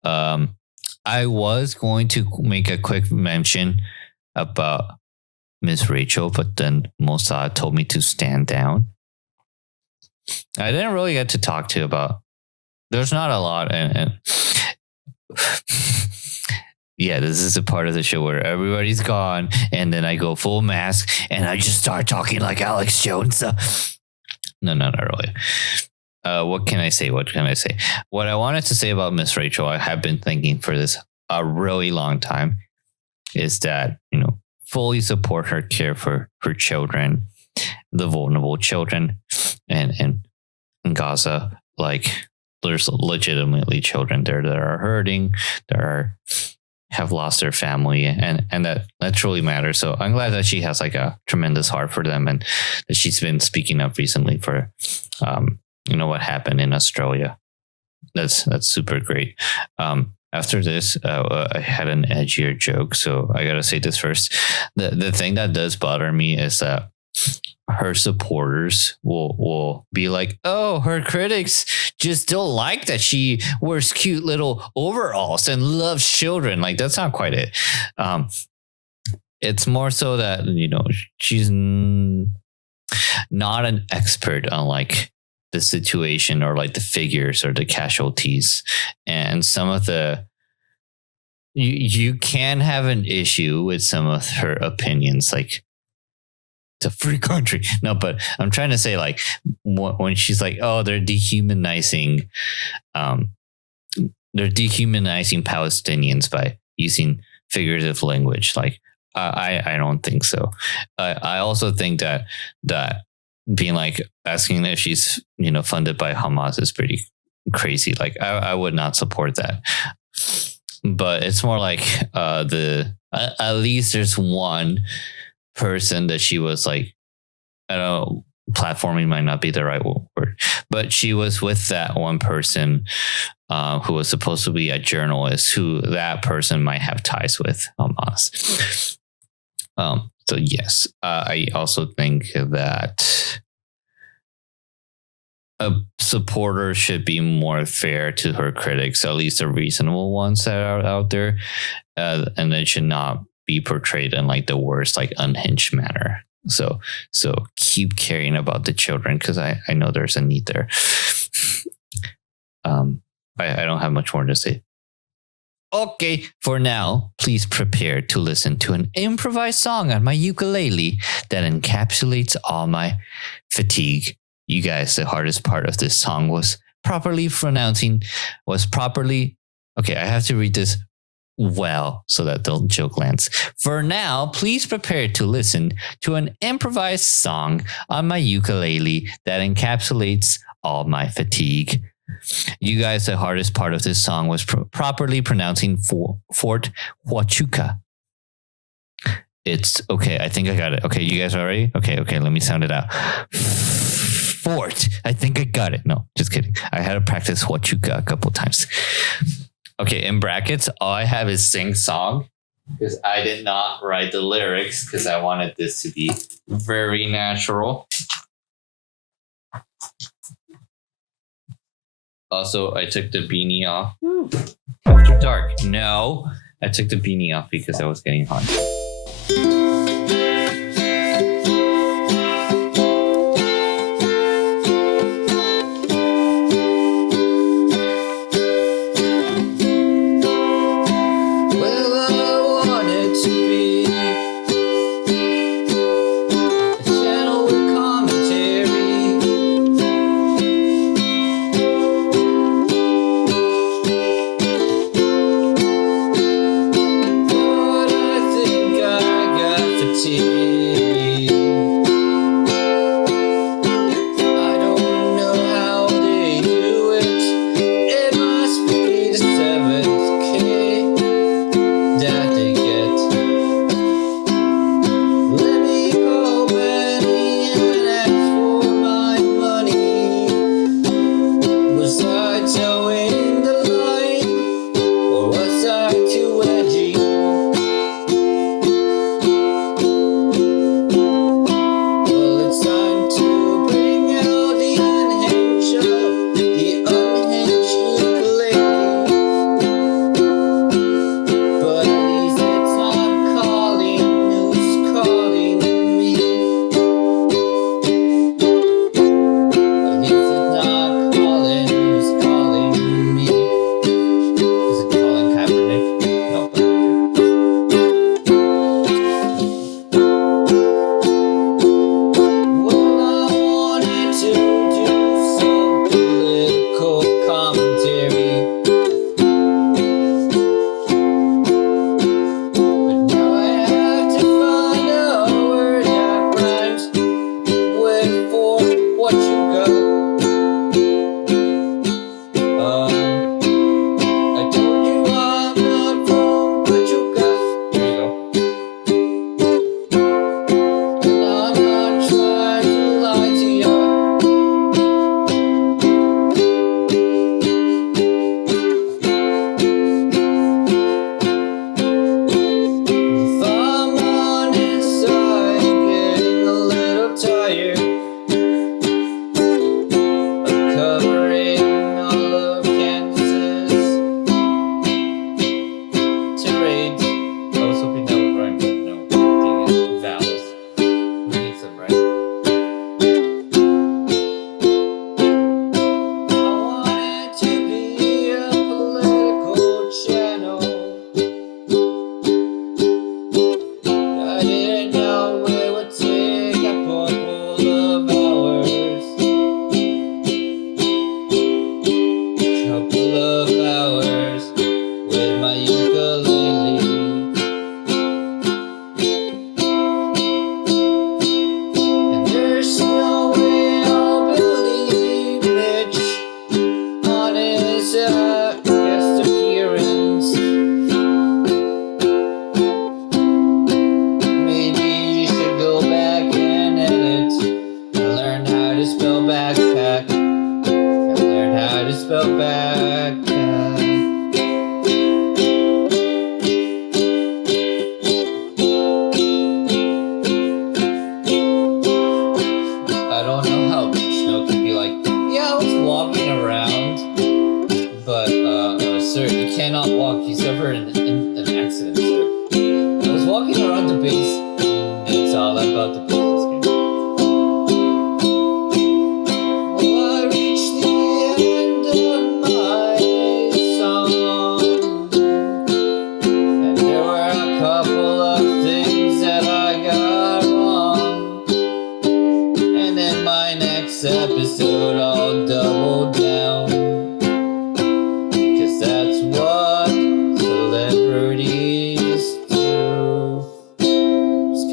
I was going to make a quick mention about Miss Rachel, but then Mossad told me to stand down. I didn't really get to talk to about. There's not a lot, and yeah, this is a part of the show where everybody's gone, and then I go full mask, and I just start talking like Alex Jones. No, not really. What can I say? What I wanted to say about Miss Rachel, I have been thinking for this a really long time, is that fully support her care for children, the vulnerable children, and in Gaza. Like, there's legitimately children there that are hurting, have lost their family, and that truly matters. So I'm glad that she has like a tremendous heart for them, and that she's been speaking up recently for what happened in Australia. That's super great. After this, I had an edgier joke, so I gotta say this first. The thing that does bother me is that her supporters will be like, oh, her critics just don't like that she wears cute little overalls and loves children. Like, that's not quite it. It's more so that, she's not an expert on like the situation or like the figures or the casualties, and some of the you can have an issue with some of her opinions, like it's a free country. No, but I'm trying to say, like, when she's like, oh, they're dehumanizing Palestinians by using figurative language. Like, I don't think so. I also think that being like asking if she's funded by Hamas is pretty crazy. Like, I would not support that. But it's more like at least there's one person that she was like, I don't know, platforming might not be the right word, but she was with that one person who was supposed to be a journalist, who that person might have ties with Hamas. So yes, I also think that a supporter should be more fair to her critics, at least the reasonable ones that are out there, and they should not be portrayed in like the worst, like unhinged manner. So keep caring about the children, because I know there's a need there. I don't have much more to say. Okay, for now, please prepare to listen to an improvised song on my ukulele that encapsulates all my fatigue. You guys, the hardest part of this song was properly. Okay, I have to read this well so that the joke lands. For now, please prepare to listen to an improvised song on my ukulele that encapsulates all my fatigue. You guys, the hardest part of this song was properly pronouncing Fort Huachuca. It's okay. I think I got it. Okay, you guys are ready? Okay, let me sound it out. Fort. I think I got it. No, just kidding. I had to practice Huachuca a couple times. Okay, in brackets, all I have is sing song because I did not write the lyrics because I wanted this to be very natural. Also, I took the beanie off. After dark. No, I took the beanie off because I was getting hot. But I think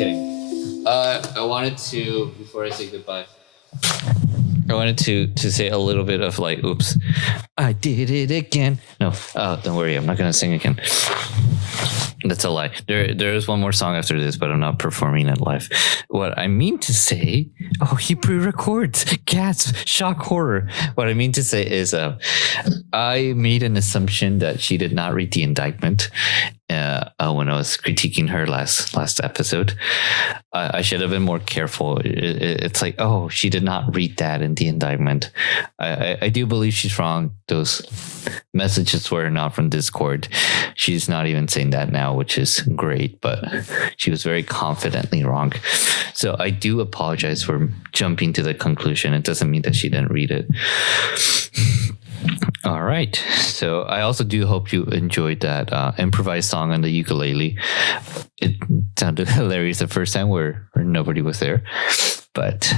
kidding. I wanted to, before I say goodbye, I wanted to say a little bit of like, oops, I did it again. No, don't worry, I'm not gonna sing again. That's a lie. There is one more song after this, but I'm not performing it live. What I mean to say, he pre-records. Gasp, shock, horror. What I mean to say is, I made an assumption that she did not read the indictment when I was critiquing her last episode. I should have been more careful. It's like, she did not read that in the indictment. I do believe she's wrong. Those messages were not from Discord. She's not even saying that now, which is great, but she was very confidently wrong. So I do apologize for jumping to the conclusion. It doesn't mean that she didn't read it. All right. So I also do hope you enjoyed that improvised song on the ukulele. It sounded hilarious the first time where nobody was there. But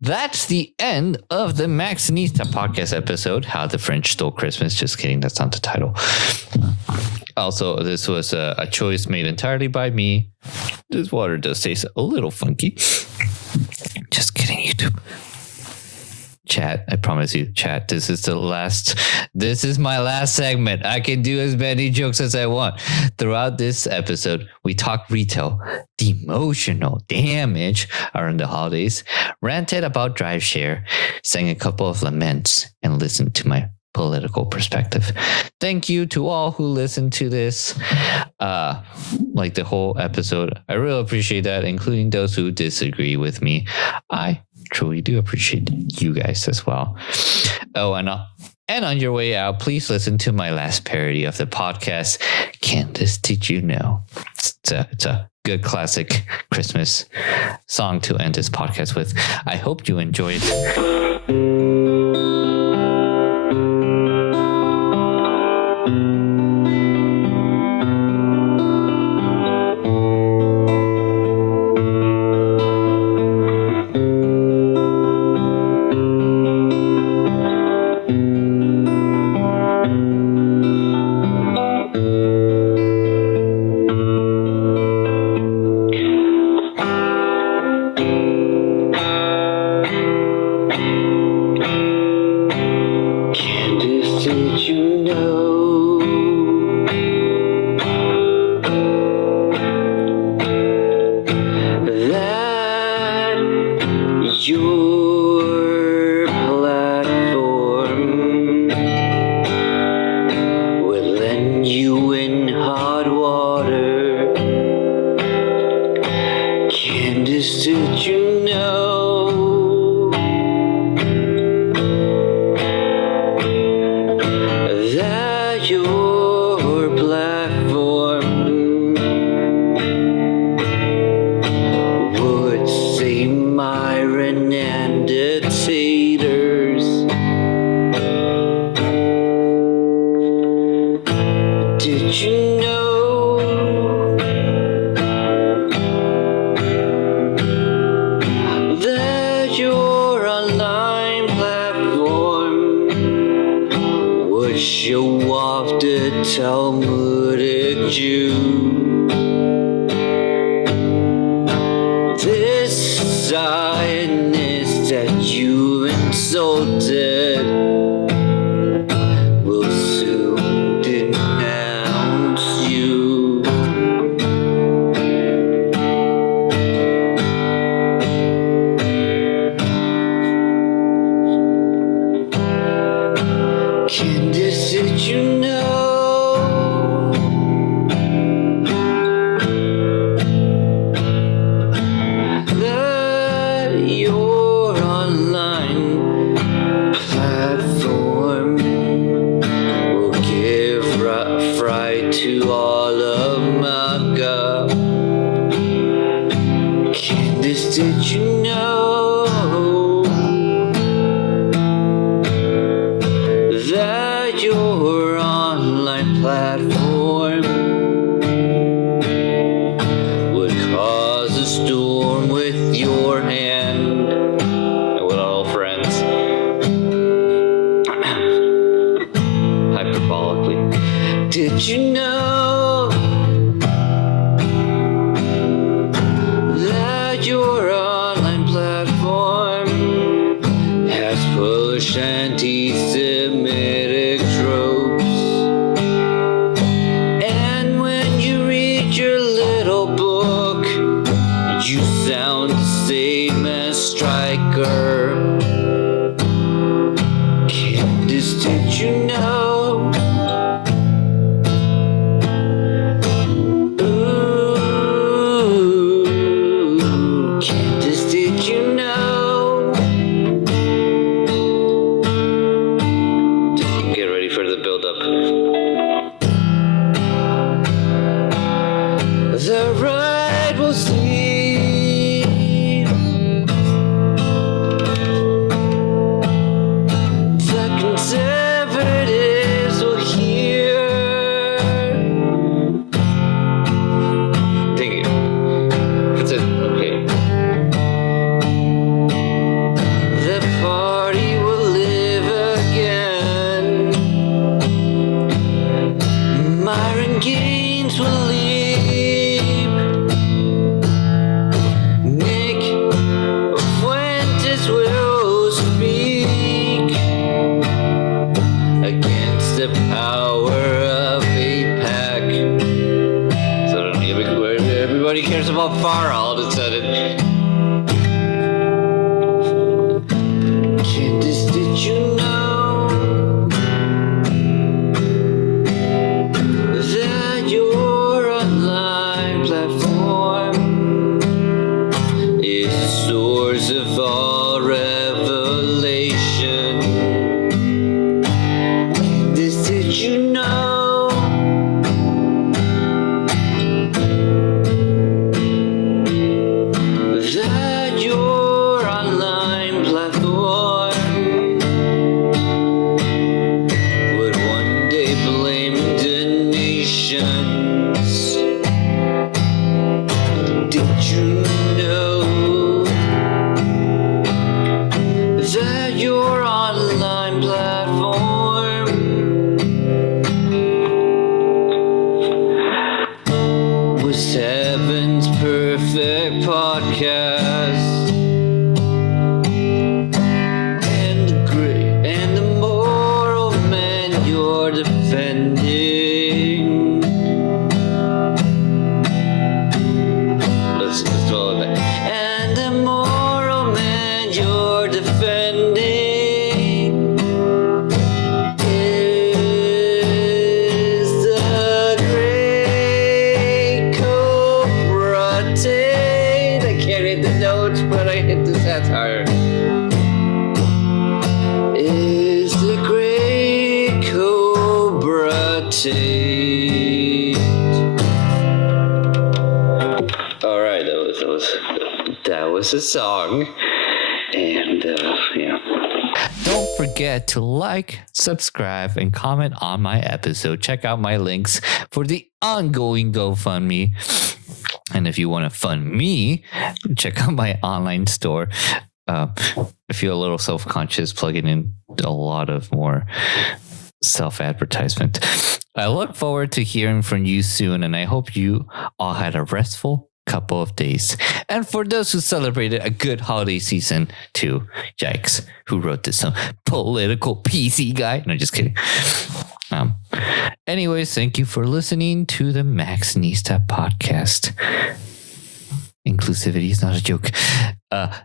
that's the end of the Maxxinista Podcast episode, How the French Stole Christmas. Just kidding. That's not the title. Also, this was a choice made entirely by me. This water does taste a little funky. Just kidding, YouTube. Chat, I promise you, chat, this is my last segment. I can do as many jokes as I want. Throughout this episode, we talk retail, the emotional damage around the holidays, ranted about driveshare, sang a couple of laments, and listened to my political perspective. Thank you to all who listened to this, like the whole episode. I really appreciate that, including those who disagree with me. I truly do appreciate you guys as well. And on your way out, please listen to my last parody of the podcast, Can This Did You Know? It's a good classic Christmas song to end this podcast with. I hope you enjoyed it. Did you know sleep. The conservatives will hear. Thank you. That's it. Okay. The party will live again. Myron Gaines will leap. Nick Fuentes will speak against the power of APAC. So everybody cares about Farah all of a sudden. Candace, did you know that your online platform is the source of all revelation? Candace, did you know that your online platform would one day blame donations? Did you know that your online platform was heaven's perfect podcast? And the moral men you're defending. Let's do all of that. And the moral man you're defending is the great corporatine. I can't hit the notes, but I hit the satire. Is the great corporatine. All right, that was a song, and yeah. Don't forget to like, subscribe, and comment on my episode. Check out my links for the ongoing GoFundMe. And if you want to fund me, check out my online store. I feel a little self-conscious plugging in a lot of more self-advertisement. I look forward to hearing from you soon, and I hope you all had a restful couple of days. And for those who celebrated a good holiday season too, yikes, who wrote this? Some political PC guy? No, just kidding. Anyways, thank you for listening to the Maxxinista Podcast. Inclusivity is not a joke.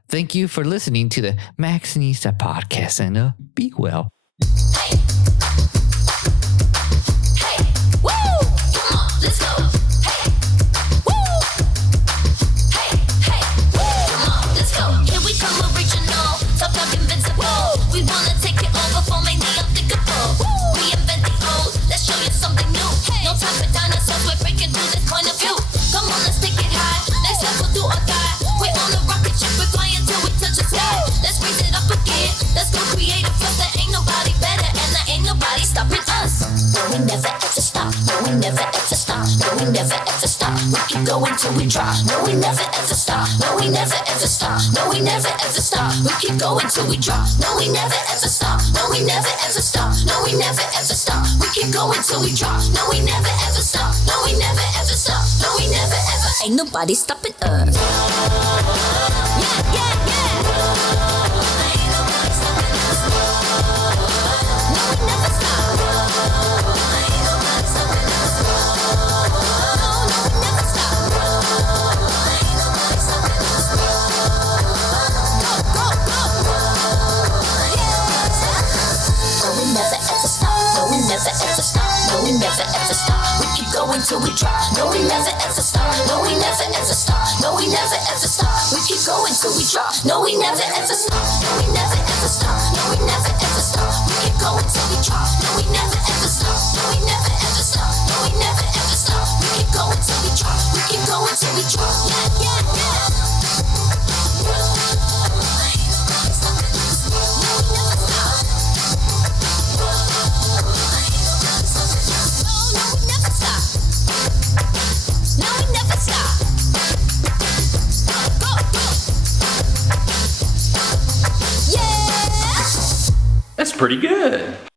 Thank you for listening to the Maxxinista Podcast, and be well. Let's go. Here we come original, top dog invincible. We wanna take it over, forming the unthinkable. Reinvent the old, let's show you something new. No time for dinosaurs, we're breaking through this point of view. Come on, let's take it high, next level do or die. We're on a rocket ship, we're flying till we touch the sky. Let's raise it up again, let's go creative first. There ain't nobody better, and there ain't nobody stopping us. No, we never ever stop, no, we never ever stop, no, we never ever stop. We keep going till we drop, no, we never ever stop, no, we never ever stop, no, we never ever stop. We keep going till we drop, no, we never ever stop, no, we never ever stop, no, we never ever stop. We keep going till we drop, no, we never ever stop, no, we never ever stop, no, we never ever. Ain't nobody stopping us. Yeah, yeah, yeah. Ain't nobody stopping us. No, we never stop. Ain't nobody stopping us. No, we never stop. Ain't nobody stopping us. Go, go, go. Yeah. No, we never ever stop. No, we never ever stop. No, we never ever stop. We keep going till we drop. No, we never ever stop. No, we never ever stop. No, we never ever stop. We keep going till we drop. No, we never ever stop. No, we never ever stop. No, we never ever stop. We keep going till we drop. No, we never ever stop. No, we never ever stop. No, we never ever stop. We keep going till we drop. We keep going till we drop. Yeah, yeah. pretty good.